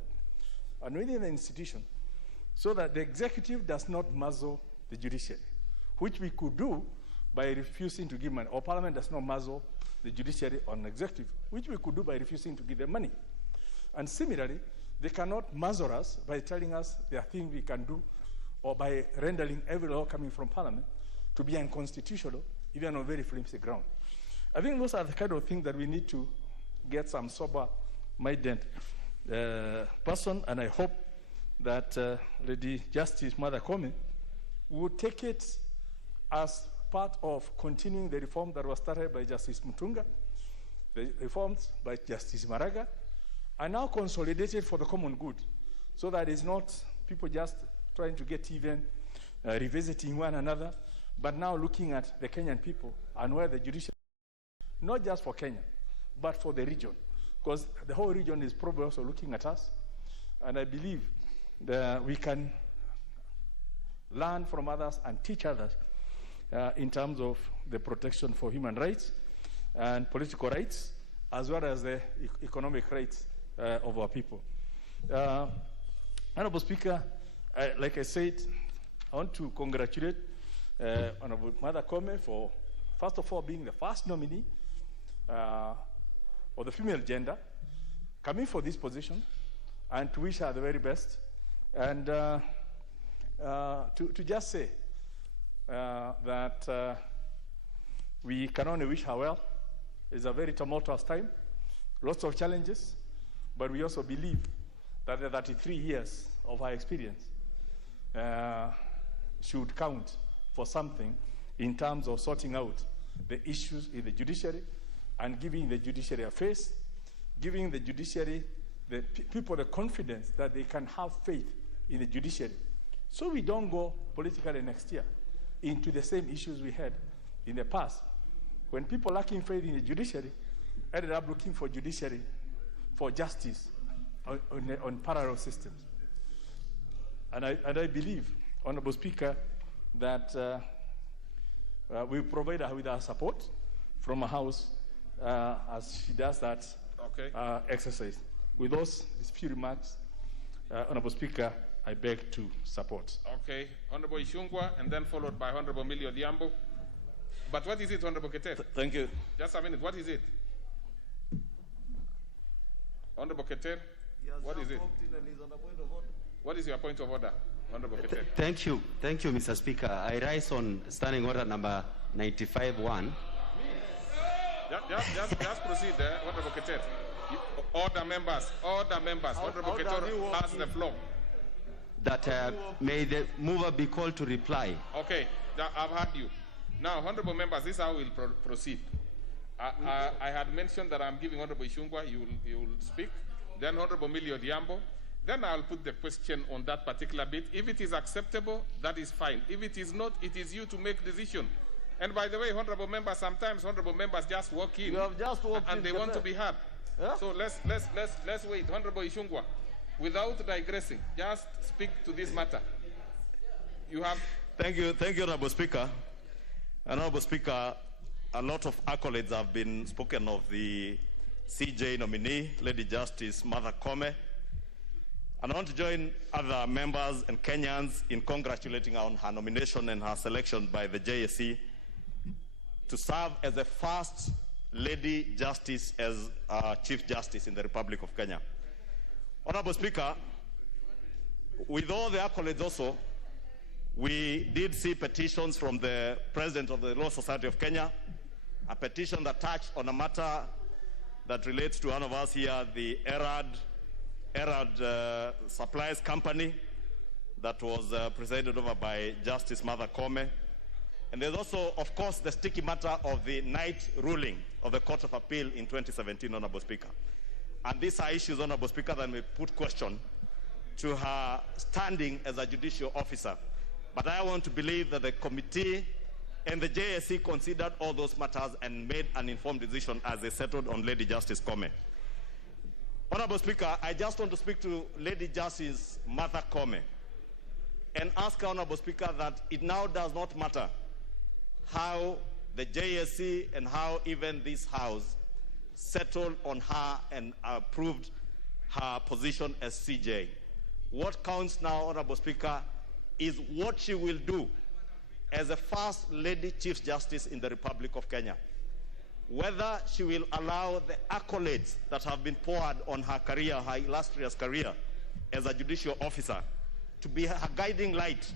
and within the institution so that the executive does not muzzle the judiciary, which we could do by refusing to give money, or Parliament does not muzzle the judiciary on executive, which we could do by refusing to give them money. And similarly, they cannot muzzle us by telling us there are things we can do, or by rendering every law coming from Parliament to be unconstitutional, even on very flimsy ground. I think those are the kind of things that we need to get some sober-minded person, and I hope that Lady Justice Martha Koome would take it as part of continuing the reform that was started by Justice Mutunga, the reforms by Justice Maraga, and now consolidated for the common good, so that it's not people just trying to get even, revisiting one another, but now looking at the Kenyan people and where the judiciary, not just for Kenya, but for the region, because the whole region is probably also looking at us, and I believe that we can learn from others and teach others in terms of the protection for human rights and political rights, as well as the economic rights of our people. Honorable Speaker, like I said, I want to congratulate Honorable Martha Koome for, first of all, being the first nominee of the female gender coming for this position, and to wish her the very best, and to just say that we can only wish her well. It's a very tumultuous time, lots of challenges, but we also believe that the 33 years of her experience should count for something in terms of sorting out the issues in the judiciary and giving the judiciary a face, giving the judiciary, the people the confidence that they can have faith in the judiciary. So we don't go politically next year into the same issues we had in the past, when people lacking faith in the judiciary ended up looking for judiciary for justice on parallel systems. And I believe, Honorable Speaker, that we provide her with our support from a House as she does that exercise. With those few remarks, Honorable Speaker, I beg to support. Okay, Honorable Ishungwa, and then followed by Honorable Millie Odhiambo. But what is it, Honorable Keter? Thank you. Just a minute, what is it? Honorable Keter, what is it? What is your point of order, Honorable Keter? Thank you, Mr. Speaker. I rise on standing order number 95-1. Just proceed there, Honorable Keter. Order members. Honorable Keter has the floor. That may the mover be called to reply. Okay, I've heard you. Now, honorable members, this is how we'll proceed. I had mentioned that I'm giving Honorable Ishungwa, you will speak. Then Honorable Millie Odhiambo. Then I'll put the question on that particular bit. If it is acceptable, that is fine. If it is not, it is you to make decision. And by the way, honorable members, sometimes honorable members just walk in. You have just walked in. And they want to be heard. Yeah? So let's wait. Honorable Ishungwa, without digressing, just speak to this matter. You have. Thank you, Honorable Speaker. Honorable Speaker, a lot of accolades have been spoken of the CJ nominee, Lady Justice Martha Koome. And I want to join other members and Kenyans in congratulating her on her nomination and her selection by the JSC to serve as the first Lady Justice as Chief Justice in the Republic of Kenya. Honorable Speaker, with all the accolades also, We did see petitions from the President of the Law Society of Kenya, a petition that touched on a matter that relates to one of us here, the Erad Supplies Company, that was presided over by Justice Martha Koome. And there's also, of course, the sticky matter of the night ruling of the Court of Appeal in 2017, Honorable Speaker. And these are issues, Honorable Speaker, that may put question to her standing as a judicial officer. But I want to believe that the committee and the JSC considered all those matters and made an informed decision as they settled on Lady Justice Koome. Honorable Speaker, I just want to speak to Lady Justice Martha Koome and ask her, Honorable Speaker, that it now does not matter how the JSC and how even this House settled on her and approved her position as CJ. What counts now, Honorable Speaker, is what she will do as a First Lady Chief Justice in the Republic of Kenya. Whether she will allow the accolades that have been poured on her career, her illustrious career as a judicial officer, to be her guiding light,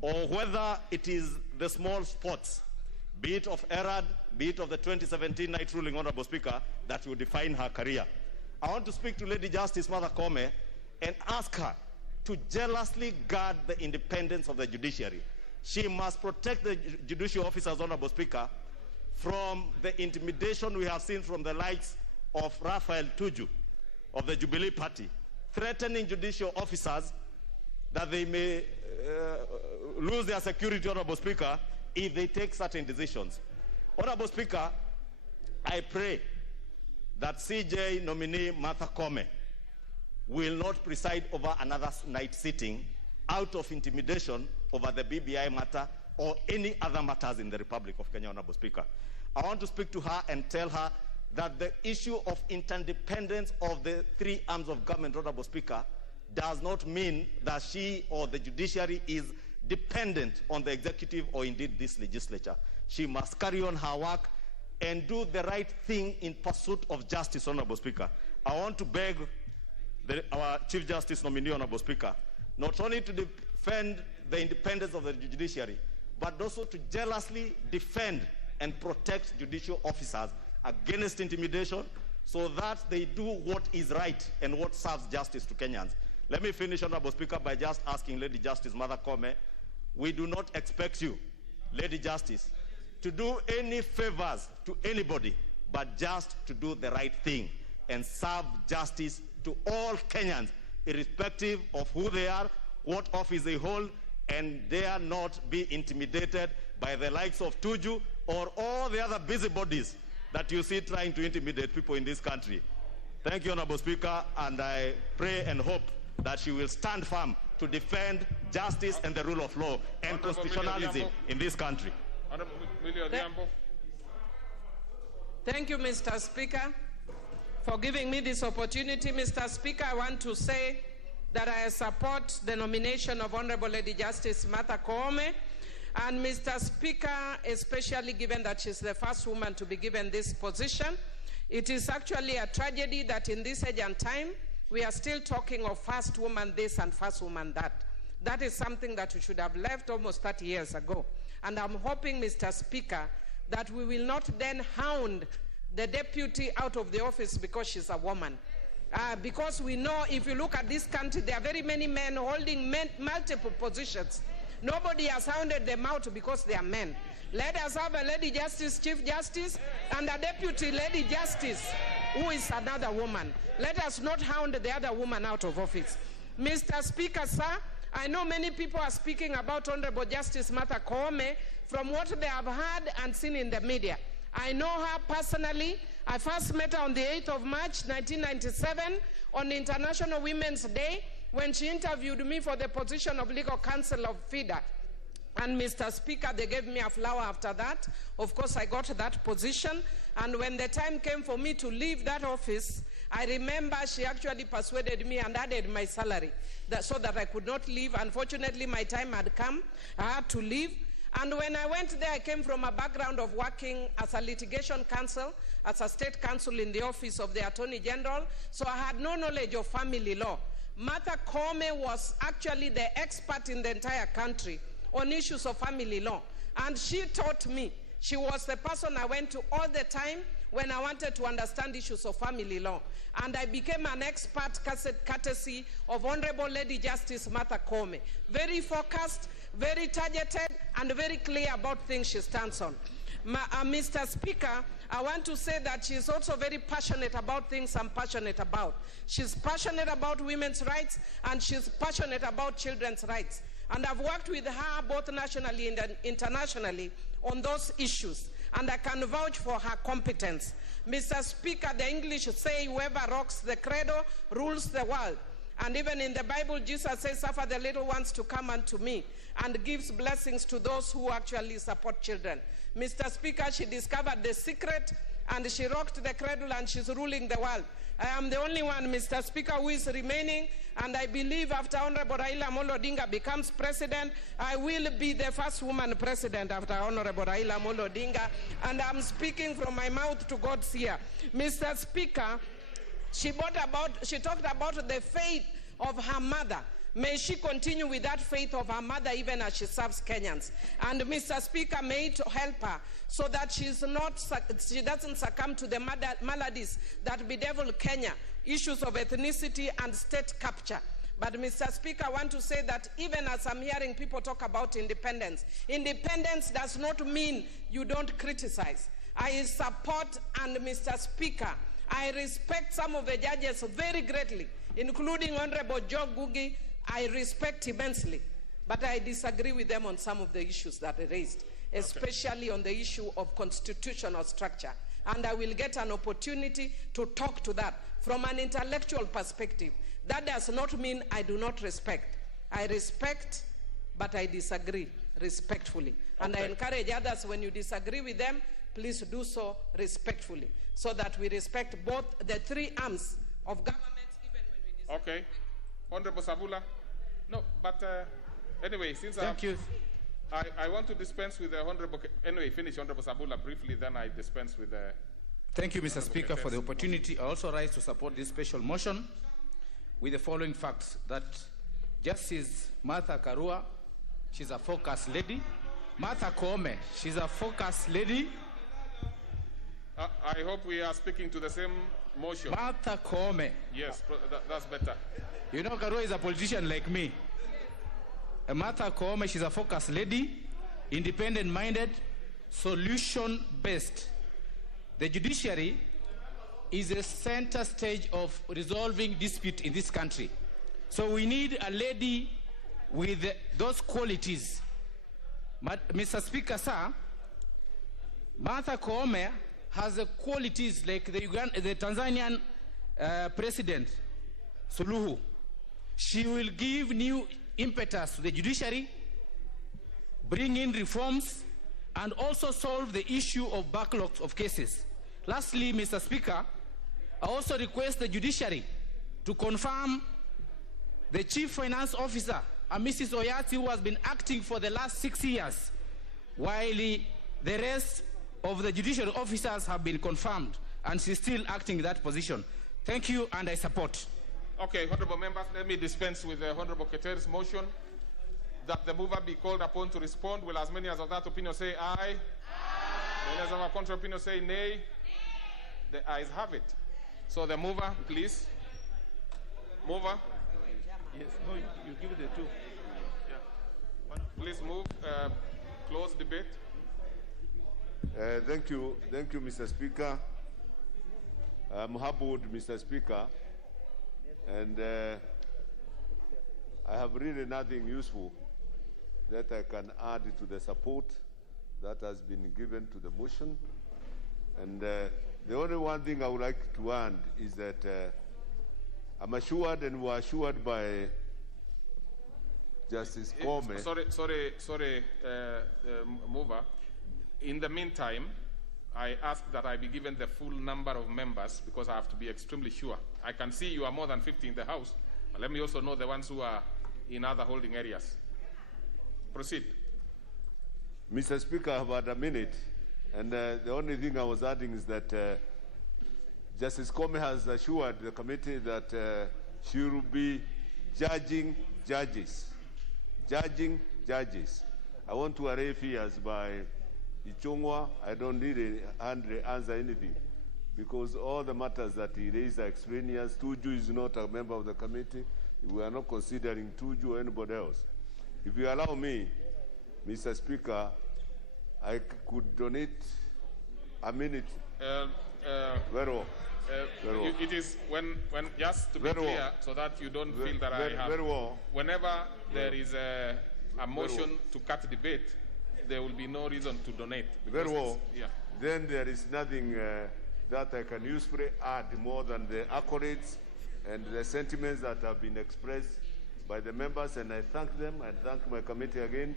or whether it is the small spots, be it of Erad, be it of the 2017 night ruling, Honorable Speaker, that will define her career. I want to speak to Lady Justice Martha Koome and ask her to jealously guard the independence of the judiciary. She must protect the judicial officers, Honorable Speaker, from the intimidation we have seen from the likes of Raphael Tuju of the Jubilee Party, threatening judicial officers that they may lose their security, Honorable Speaker, if they take certain decisions. Honorable Speaker, I pray that CJ nominee Martha Koome will not preside over another night sitting out of intimidation over the BBI matter or any other matters in the Republic of Kenya, Honorable Speaker. I want to speak to her and tell her that the issue of interdependence of the three arms of government, Honorable Speaker, does not mean that she or the judiciary is dependent on the executive or indeed this legislature. She must carry on her work and do the right thing in pursuit of justice, Honorable Speaker. I want to beg our Chief Justice nominee, Honorable Speaker, not only to defend the independence of the judiciary, but also to jealously defend and protect judicial officers against intimidation so that they do what is right and what serves justice to Kenyans. Let me finish, Honorable Speaker, by just asking Lady Justice Martha Koome, we do not expect you, Lady Justice, to do any favors to anybody, but just to do the right thing and serve justice to all Kenyans, irrespective of who they are, what office they hold, and dare not be intimidated by the likes of Tuju or all the other busybodies that you see trying to intimidate people in this country. Thank you, Honorable Speaker, and I pray and hope that she will stand firm to defend justice and the rule of law and constitutionalism in this country. Thank you, Mr. Speaker, for giving me this opportunity. Mr. Speaker, I want to say that I support the nomination of Honorable Lady Justice Martha Koome. And Mr. Speaker, especially given that she's the first woman to be given this position, it is actually a tragedy that in this age and time, we are still talking of first woman this and first woman that. That is something that we should have left almost 30 years ago. And I'm hoping, Mr. Speaker, that we will not then hound the deputy out of the office because she's a woman. Because we know if you look at this country, there are very many men holding multiple positions. Nobody has hounded them out because they are men. Let us have a Lady Justice, Chief Justice, and a Deputy Lady Justice, who is another woman. Let us not hound the other woman out of office. Mr. Speaker, sir, I know many people are speaking about Honorable Justice Martha Koome from what they have heard and seen in the media. I know her personally. I first met her on the 8th of March, 1997, on International Women's Day, when she interviewed me for the position of legal counsel of FIDA. And Mr. Speaker, they gave me a flower after that. Of course, I got that position. And when the time came for me to leave that office, I remember she actually persuaded me and added my salary so that I could not leave. Unfortunately, my time had come. I had to leave. And when I went there, I came from a background of working as a litigation counsel, as a state counsel in the office of the Attorney General. So I had no knowledge of family law. Martha Koome was actually the expert in the entire country on issues of family law. And she taught me. She was the person I went to all the time when I wanted to understand issues of family law. And I became an expert courtesy of Honorable Lady Justice Martha Koome. Very focused, very targeted, and very clear about things she stands on. Mr. Speaker, I want to say that she's also very passionate about things I'm passionate about. She's passionate about women's rights, and she's passionate about children's rights. And I've worked with her both nationally and internationally on those issues, and I can vouch for her competence. Mr. Speaker, the English say, whoever rocks the cradle rules the world. And even in the Bible, Jesus says, suffer the little ones to come unto me, and gives blessings to those who actually support children. Mr. Speaker, she discovered the secret, and she rocked the cradle, and she's ruling the world. I am the only one, Mr. Speaker, who is remaining, and I believe after Honorable Raila Amolo Odinga becomes president, I will be the first woman president after Honorable Raila Amolo Odinga, and I'm speaking from my mouth to God's ear. Mr. Speaker, she talked about the faith of her mother. May she continue with that faith of her mother even as she serves Kenyans. And Mr. Speaker, may it help her so that she doesn't succumb to the maladies that bedevil Kenya, issues of ethnicity and state capture. But Mr. Speaker, I want to say that even as I'm hearing people talk about independence, independence does not mean you don't criticize. I support, and Mr. Speaker, I respect some of the judges very greatly, including Honorable Joe Gugi. I respect immensely, but I disagree with them on some of the issues that they raised, especially on the issue of constitutional structure. And I will get an opportunity to talk to that from an intellectual perspective. That does not mean I do not respect. I respect, but I disagree respectfully. And I encourage others, when you disagree with them, please do so respectfully, so that we respect both the three arms of government, even when we disagree. Okay. Honorable Sabula. No, but anyway, since Thank you. I want to dispense with the Honorable... Anyway, finish Honorable Sabula briefly, then I dispense with the... Thank you, Mr. Speaker, for the opportunity. I also rise to support this special motion with the following facts: that Justice Martha Karua, she's a focused lady. Martha Koome, she's a focused lady. I hope we are speaking to the same motion. Martha Koome. Yes, that's better. You know, Karua is a politician like me. Martha Koome, she's a focused lady, independent-minded, solution-based. The judiciary is a center stage of resolving dispute in this country. So we need a lady with those qualities. Mr. Speaker, sir, Martha Koome has the qualities like the Tanzanian President Suluhu. She will give new impetus to the judiciary, bring in reforms, and also solve the issue of backlogs of cases. Lastly, Mr. Speaker, I also request the judiciary to confirm the Chief Finance Officer, Mrs. Oyati, who has been acting for the last 6 years, while the rest of the judicial officers have been confirmed, and she's still acting in that position. Thank you, and I support. Okay, honorable members, let me dispense with the Honorable Keteri's motion that the mover be called upon to respond. Will as many as of that opinion say aye? Aye. As of a contrary opinion say nay? The ayes have it. So the mover, please. Mover. Yes, no, you give it the two. Yeah. Please move. Close debate. Thank you, Mr. Speaker. I'm humbled, Mr. Speaker, and I have really nothing useful that I can add to the support that has been given to the motion. And the only one thing I would like to add is that I'm assured and we're assured by Justice Koome. Sorry, mover. In the meantime, I ask that I be given the full number of members because I have to be extremely sure. I can see you are more than 50 in the House. But let me also know the ones who are in other holding areas. Proceed. Mr. Speaker, I have had a minute, and the only thing I was adding is that Justice Koome has assured the committee that she will be judging judges. Judging judges. I want to array fears by Ichungwa. I don't need a hand answer anything, because all the matters that he raised are extraneous. Tuju is not a member of the committee. We are not considering Tuju or anybody else. If you allow me, Mr. Speaker, I could donate a minute. Very well. Very well. It is when just to be Very clear, well. so that you don't feel that very, I have. very well. Whenever there is a motion well. to cut debate, there will be no reason to donate. Very well. Yeah. Then there is nothing that I can usefully add more than the accolades and the sentiments that have been expressed by the members, and I thank them. I thank my committee again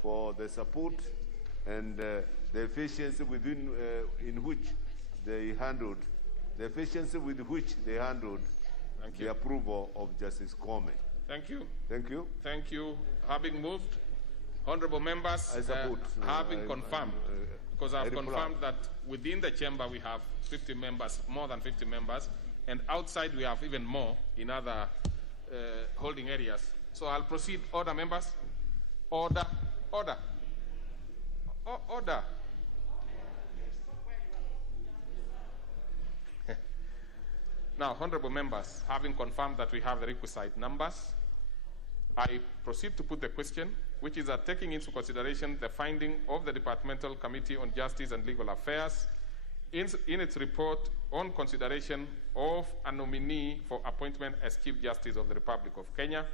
for the support and the efficiency within in which they handled, the efficiency with which they handled the approval of Justice Comey. Thank you. Thank you. Thank you. Having moved, honorable members, I support. having confirmed, because I've reply. confirmed that within the chamber we have 50 members, more than 50 members, and outside we have even more in other holding areas. So I'll proceed. Order, members. Order. Order. Order. Now, honorable members, having confirmed that we have the requisite numbers, I proceed to put the question, which is that taking into consideration the finding of the Departmental Committee on Justice and Legal Affairs in its report on consideration of a nominee for appointment as Chief Justice of the Republic of Kenya,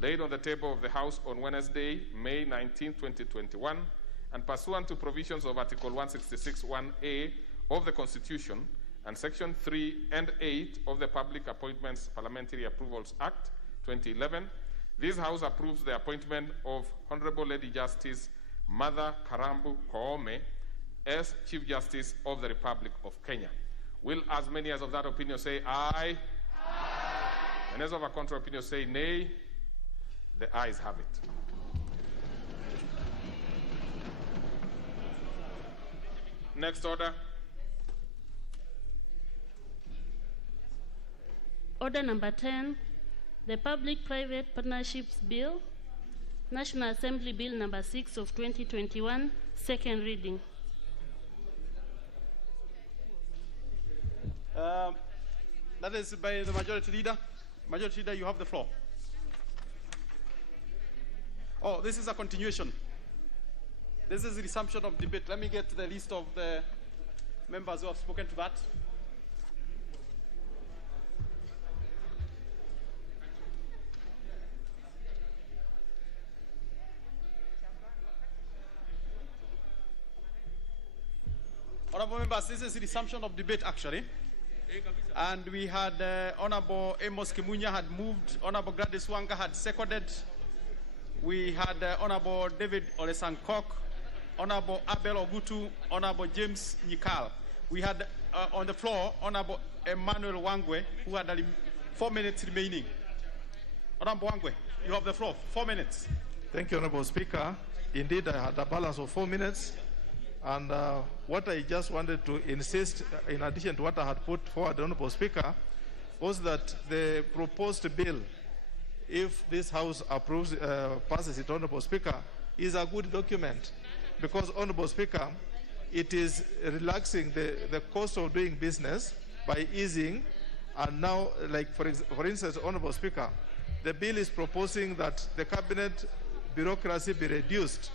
laid on the table of the House on Wednesday, May 19, 2021, and pursuant to provisions of Article 166(1)(a) of the Constitution and Section 3 and 8 of the Public Appointments Parliamentary Approvals Act 2011, this House approves the appointment of Honorable Lady Justice Martha Karambu Koome as Chief Justice of the Republic of Kenya. Will as many as of that opinion say aye? Aye. And as of a contrary opinion say nay? The ayes have it. Next order. Order number 10, the Public-Private Partnerships Bill, National Assembly Bill number 6 of 2021, second reading. That is by the Majority Leader. Majority Leader, you have the floor. Oh, this is a continuation. This is the resumption of debate. Let me get the list of the members who have spoken to that. Honorable members, this is the resumption of debate actually. And we had Honorable Amos Kimunya had moved, Honorable Gladys Wanga had seconded. We had Honorable David Olesankok, Honorable Abel Ogutu, Honorable James Nyikal. We had on the floor Honorable Emmanuel Wangwe, who had 4 minutes remaining. Honorable Wangwe, you have the floor, 4 minutes. Thank you, Honorable Speaker. Indeed, I had a balance of 4 minutes. And what I just wanted to insist, in addition to what I had put forward, Honorable Speaker, was that the proposed bill, if this House approves, passes it, Honorable Speaker, is a good document. Because, Honorable Speaker, it is relaxing the cost of doing business by easing. And now, like for instance, Honorable Speaker, the bill is proposing that the cabinet bureaucracy be reduced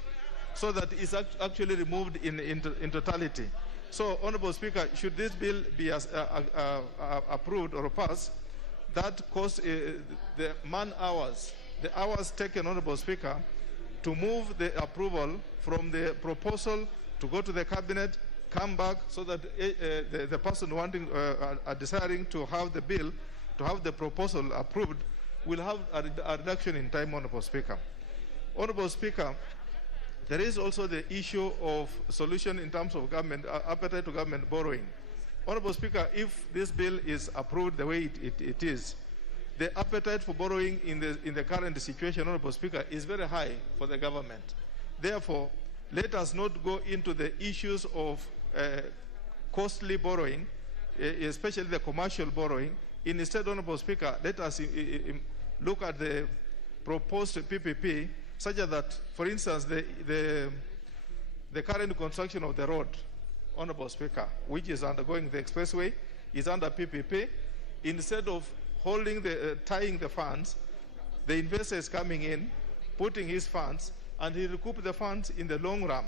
so that it's actually removed in totality. So, Honorable Speaker, should this bill be approved or passed, that costs the man hours, the hours taken, Honorable Speaker, to move the approval from the proposal to go to the cabinet, come back, so that the person wanting, desiring to have the bill, to have the proposal approved, will have a reduction in time, Honorable Speaker. Honorable Speaker, there is also the issue of solution in terms of government appetite to government borrowing. Honorable Speaker, if this bill is approved the way it is, the appetite for borrowing in the current situation, Honorable Speaker, is very high for the government. Therefore, let us not go into the issues of costly borrowing, especially the commercial borrowing. Instead, Honorable Speaker, let us look at the proposed PPP, such that, for instance, the current construction of the road, Honorable Speaker, which is undergoing the expressway, is under PPP. Instead of holding tying the funds, the investor is coming in, putting his funds, and he recoup the funds in the long run.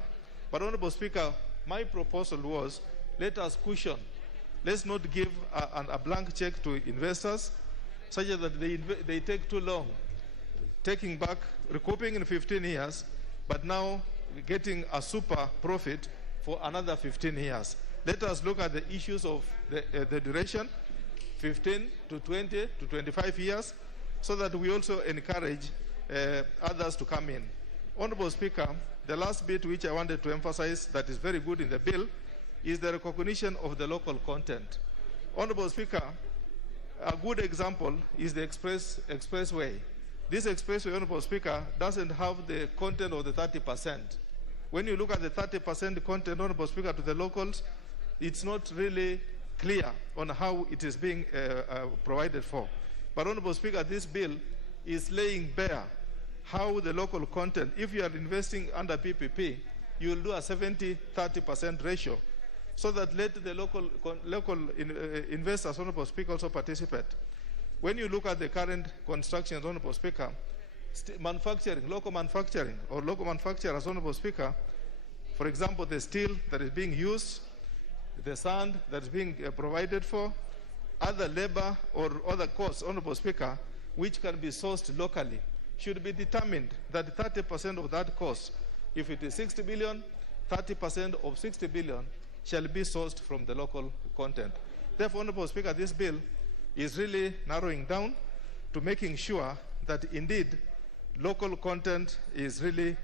But Honorable Speaker, my proposal was, let us cushion. Let's not give a blank check to investors, such that they take too long, taking back, recouping in 15 years, but now getting a super profit for another 15 years. Let us look at the issues of the duration, 15 to 20 to 25 years, so that we also encourage others to come in. Honorable Speaker, the last bit which I wanted to emphasize that is very good in the bill is the recognition of the local content. Honorable Speaker, a good example is the expressway. This expressway, Honorable Speaker, doesn't have the content of the 30%. When you look at the 30% content, Honorable Speaker, to the locals, it's not really clear on how it is being provided for. But Honorable Speaker, this bill is laying bare how the local content, if you are investing under PPP, you will do a 70-30% ratio, so that let the local investors, Honorable Speaker, also participate. When you look at the current construction, Honorable Speaker, manufacturing, local manufacturing, or local manufacturers, Honorable Speaker, for example, the steel that is being used, the sand that is being provided for, other labor or other costs, Honorable Speaker, which can be sourced locally, should be determined that 30% of that cost, if it is 60 billion, 30% of 60 billion shall be sourced from the local content. Therefore, Honorable Speaker, this bill is really narrowing down to making sure that indeed local content is really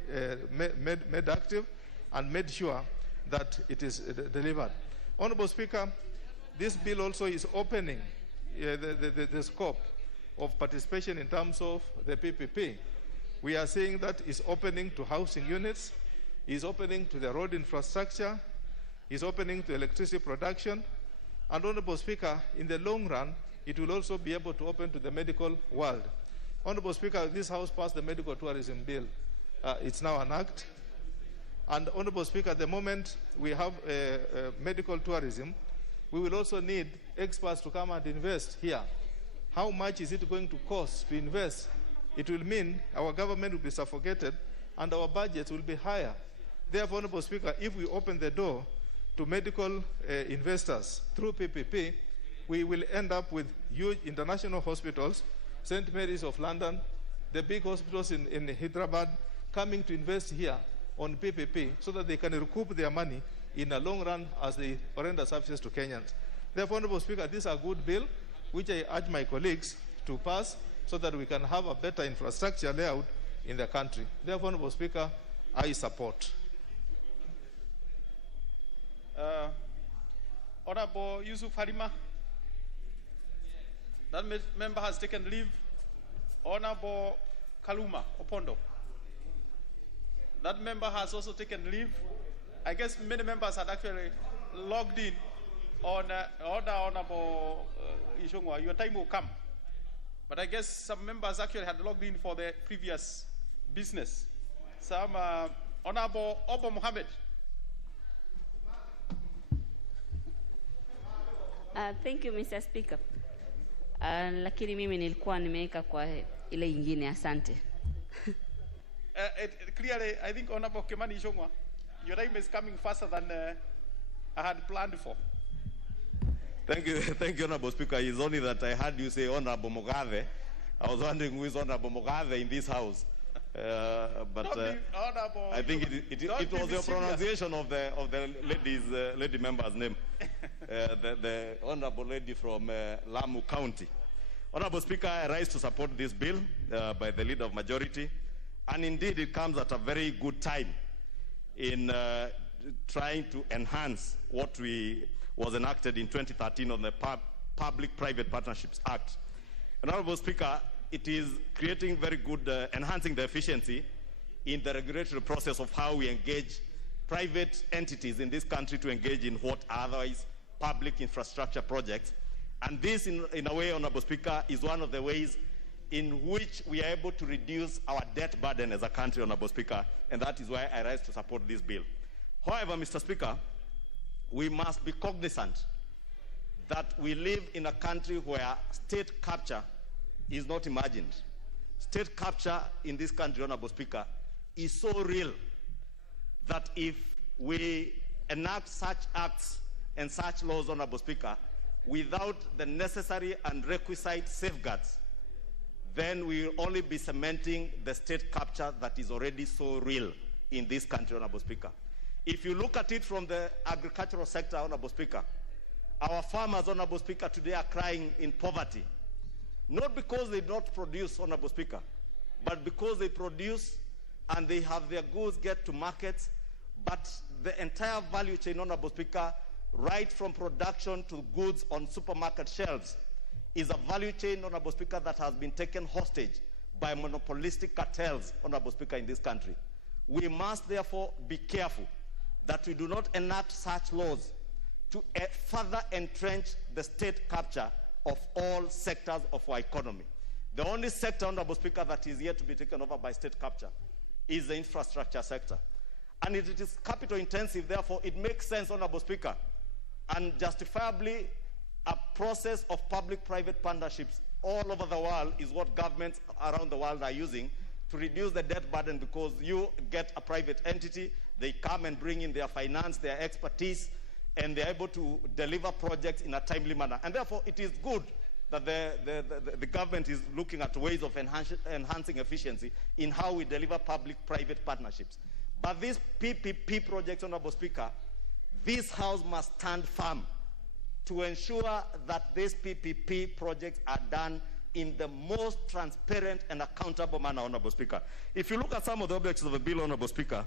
made active and made sure that it is delivered. Honorable Speaker, this bill also is opening the scope of participation in terms of the PPP. We are seeing that it's opening to housing units, is opening to the road infrastructure, is opening to electricity production, and Honorable Speaker, in the long run, it will also be able to open to the medical world. Honorable Speaker, this House passed the medical tourism bill. It's now an act. And Honorable Speaker, at the moment we have medical tourism, we will also need experts to come and invest here. How much is it going to cost to invest? It will mean our government will be suffocated and our budgets will be higher. Therefore, Honorable Speaker, if we open the door to medical investors through PPP, we will end up with huge international hospitals, St. Mary's of London, the big hospitals in Hyderabad, coming to invest here on PPP so that they can recoup their money in the long run as they render services to Kenyans. Therefore, Honorable Speaker, this is a good bill, which I urge my colleagues to pass so that we can have a better infrastructure layout in the country. Therefore, Honorable Speaker, I support. Honorable Yusuf Halima, that member has taken leave. Honorable Kaluma Opondo, that member has also taken leave. I guess many members had actually logged in on order. Honorable Ishongwa, your time will come. But I guess some members actually had logged in for the previous business. Some Honorable Obo Mohammed. Thank you, Mr. Speaker. Lakini mimi nilikuwa nimeweka kwa ile ingine, asante. Clearly, I think Honorable Kimani Ishongwa, your time is coming faster than I had planned for. Thank you, Honorable Speaker. It's only that I heard you say Honorable Mugathe. I was wondering who is Honorable Mugathe in this house. But I think it was your pronunciation of the lady member's name, the honorable lady from Lamu County. Honorable Speaker, I rise to support this bill by the leader of majority, and indeed it comes at a very good time in trying to enhance what was enacted in 2013 on the Public-Private Partnerships Act. Honorable Speaker, it is creating very good, enhancing the efficiency in the regulatory process of how we engage private entities in this country to engage in what are otherwise public infrastructure projects. And this, in a way, Honorable Speaker, is one of the ways in which we are able to reduce our debt burden as a country, Honorable Speaker, and that is why I rise to support this bill. However, Mr. Speaker, we must be cognizant that we live in a country where state capture is not imagined. State capture in this country, Honorable Speaker, is so real that if we enact such acts and such laws, Honorable Speaker, without the necessary and requisite safeguards, then we will only be cementing the state capture that is already so real in this country, Honorable Speaker. If you look at it from the agricultural sector, Honorable Speaker, our farmers, Honorable Speaker, today are crying in poverty. Not because they don't produce, Honorable Speaker, but because they produce and they have their goods get to markets, but the entire value chain, Honorable Speaker, right from production to goods on supermarket shelves, is a value chain, Honorable Speaker, that has been taken hostage by monopolistic cartels, Honorable Speaker, in this country. We must therefore be careful that we do not enact such laws to further entrench the state capture of all sectors of our economy. The only sector, Honorable Speaker, that is yet to be taken over by state capture is the infrastructure sector. And it is capital intensive, therefore it makes sense, Honorable Speaker, and justifiably a process of public-private partnerships all over the world is what governments around the world are using to reduce the debt burden, because you get a private entity, they come and bring in their finance, their expertise, and they're able to deliver projects in a timely manner. And therefore, it is good that the government is looking at ways of enhancing efficiency in how we deliver public-private partnerships. But these PPP projects, Honorable Speaker, this House must stand firm to ensure that these PPP projects are done in the most transparent and accountable manner, Honorable Speaker. If you look at some of the objects of the bill, Honorable Speaker,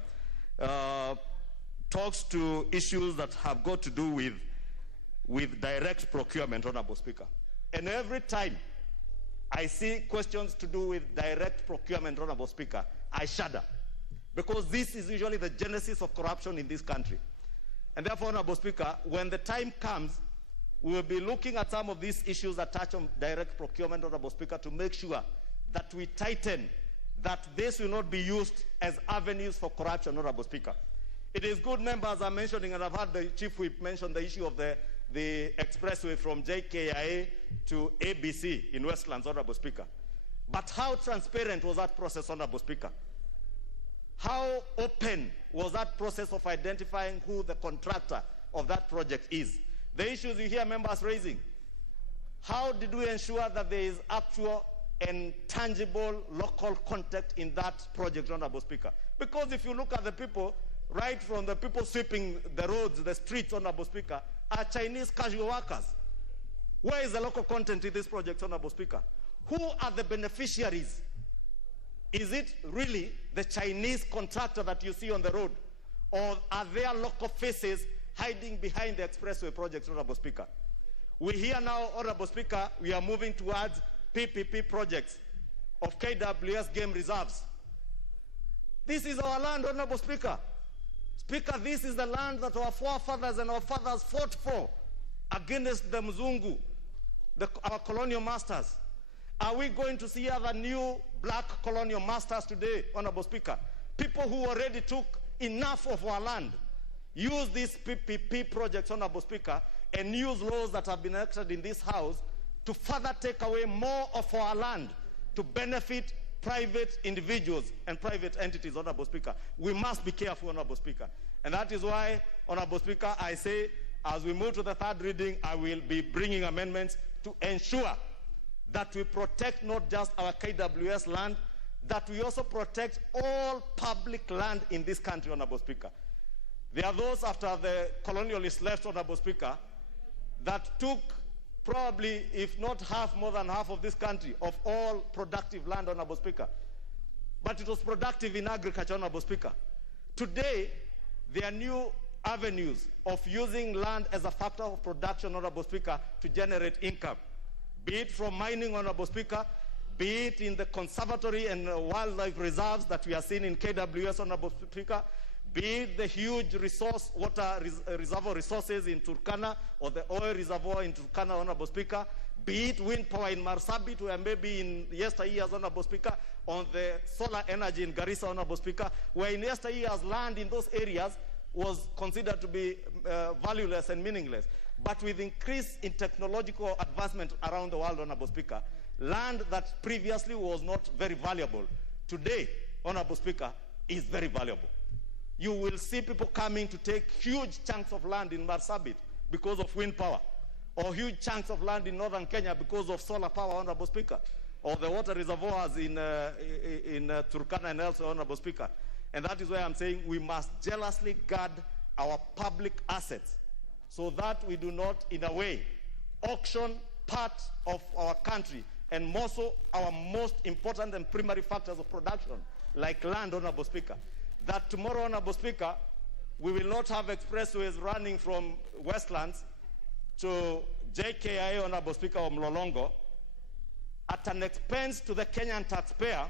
talks to issues that have got to do with direct procurement, Honorable Speaker. And every time I see questions to do with direct procurement, Honorable Speaker, I shudder, because this is usually the genesis of corruption in this country. And therefore, Honorable Speaker, when the time comes, we will be looking at some of these issues that touch on direct procurement, Honorable Speaker, to make sure that we tighten, that this will not be used as avenues for corruption, Honorable Speaker. It is good members are mentioning, and I've heard the Chief Whip mention the issue of the expressway from JKIA to ABC in Westlands, Honorable Speaker. But how transparent was that process, Honorable Speaker? How open was that process of identifying who the contractor of that project is? The issues you hear members raising. How did we ensure that there is actual and tangible local contact in that project, Honorable Speaker? Because if you look at the people, right from the people sweeping the roads, the streets, Honorable Speaker, are Chinese casual workers. Where is the local content in this project, Honorable Speaker? Who are the beneficiaries? Is it really the Chinese contractor that you see on the road? Or are there local faces hiding behind the expressway project, Honorable Speaker? We hear now, Honorable Speaker, we are moving towards PPP projects of KWS game reserves. This is our land, Honorable Speaker. Speaker, this is the land that our forefathers and our fathers fought for against the Mzungu, our colonial masters. Are we going to see other new black colonial masters today, Honorable Speaker? People who already took enough of our land. Use these PPP projects, Honorable Speaker, and use laws that have been enacted in this House to further take away more of our land to benefit private individuals and private entities, Honorable Speaker. We must be careful, Honorable Speaker. And that is why, Honorable Speaker, I say, as we move to the third reading, I will be bringing amendments to ensure that we protect not just our KWS land, that we also protect all public land in this country, Honorable Speaker. There are those after the colonialists left, Honorable Speaker, that took probably, if not half, more than half of this country, of all productive land, Honorable Speaker. But it was productive in agriculture, Honorable Speaker. Today, there are new avenues of using land as a factor of production, Honorable Speaker, to generate income. Be it from mining, Honorable Speaker, be it in the conservatory and wildlife reserves that we are seeing in KWS, Honorable Speaker, be it the huge water reservoir resources in Turkana or the oil reservoir in Turkana, Honorable Speaker, be it wind power in Marsabit, where maybe in yesteryears, Honorable Speaker, on the solar energy in Garissa, Honorable Speaker, where in yesteryears land in those areas was considered to be valueless and meaningless. But with increase in technological advancement around the world, Honorable Speaker, land that previously was not very valuable, today, Honorable Speaker, is very valuable. You will see people coming to take huge chunks of land in Marsabit because of wind power, or huge chunks of land in northern Kenya because of solar power, Honorable Speaker, or the water reservoirs in Turkana and elsewhere, Honorable Speaker. And that is why I'm saying we must jealously guard our public assets so that we do not, in a way, auction part of our country and more so our most important and primary factors of production, like land, Honorable Speaker. That tomorrow, Honorable Speaker, we will not have expressways running from Westlands to JKIA, Honorable Speaker, or Mlolongo, at an expense to the Kenyan taxpayer,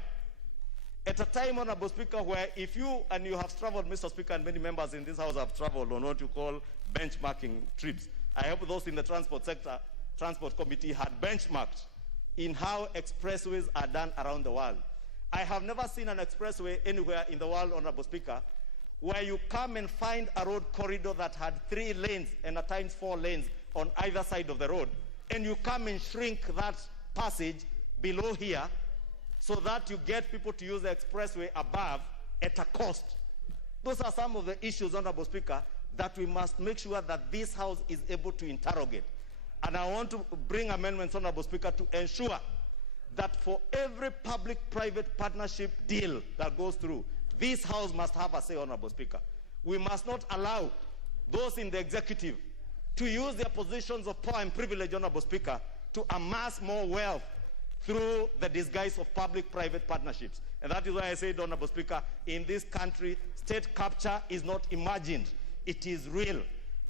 at a time, Honorable Speaker, where if you, and you have traveled, Mr. Speaker, and many members in this House have traveled on what you call benchmarking trips. I hope those in the transport sector, transport committee had benchmarked in how expressways are done around the world. I have never seen an expressway anywhere in the world, Honorable Speaker, where you come and find a road corridor that had 3 lanes and at times 4 lanes on either side of the road, and you come and shrink that passage below here so that you get people to use the expressway above at a cost. Those are some of the issues, Honorable Speaker, that we must make sure that this House is able to interrogate. And I want to bring amendments, Honorable Speaker, to ensure that for every public-private partnership deal that goes through, this House must have a say, Honorable Speaker. We must not allow those in the executive to use their positions of power and privilege, Honorable Speaker, to amass more wealth through the disguise of public-private partnerships. And that is why I said, Honorable Speaker, in this country, state capture is not imagined. It is real.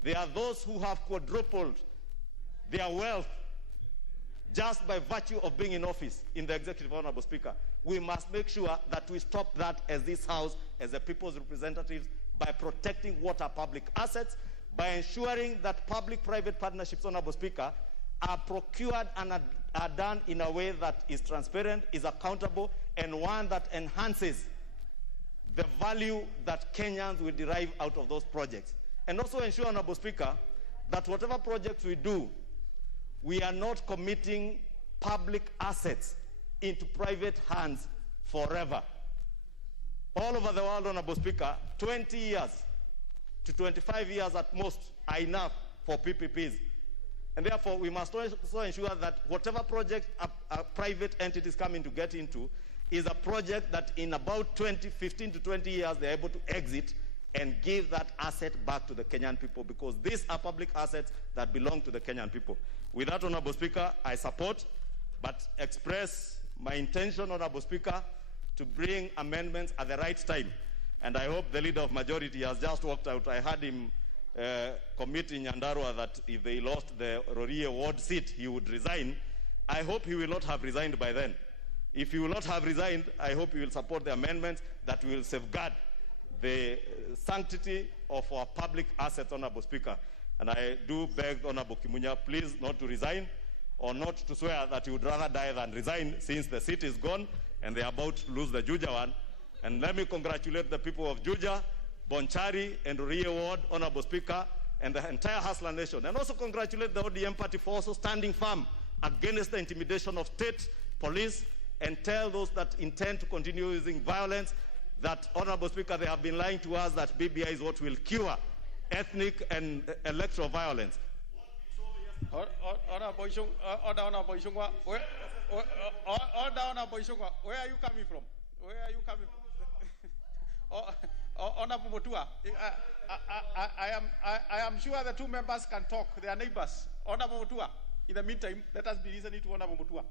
There are those who have quadrupled their wealth just by virtue of being in office in the executive, Honorable Speaker. We must make sure that we stop that as this House, as the people's representatives, by protecting what are public assets, by ensuring that public-private partnerships, Honorable Speaker, are procured and are done in a way that is transparent, is accountable, and one that enhances the value that Kenyans will derive out of those projects. And also ensure, Honorable Speaker, that whatever projects we do, we are not committing public assets into private hands forever. All over the world, Honorable Speaker, 20 years to 25 years at most are enough for PPPs. And therefore, we must also ensure that whatever project a private entities come in to get into is a project that in about 15 to 20 years, they're able to exit and give that asset back to the Kenyan people, because these are public assets that belong to the Kenyan people. With that, Honorable Speaker, I support, but express my intention, Honorable Speaker, to bring amendments at the right time. And I hope the Leader of Majority has just walked out. I heard him commit in Nyandarua that if they lost the Rorie ward seat, he would resign. I hope he will not have resigned by then. If he will not have resigned, I hope he will support the amendments that will safeguard the sanctity of our public assets, Honorable Speaker. And I do beg Honorable Kimunya, please not to resign, or not to swear that you would rather die than resign, since the seat is gone and they are about to lose the Juja one. And let me congratulate the people of Juja, Bonchari, and Rorie ward, Honorable Speaker, and the entire Hasla Nation. And also congratulate the ODM party for also standing firm against the intimidation of state police, and tell those that intend to continue using violence that, Honorable Speaker, they have been lying to us that BBI is what will cure ethnic and electoral violence. Order, where are you coming from? Where are you coming from? Honorable Mutua, I am sure the two members can talk. They are neighbors. Honorable Mutua, in the meantime, let us be listening to Honorable Mutua.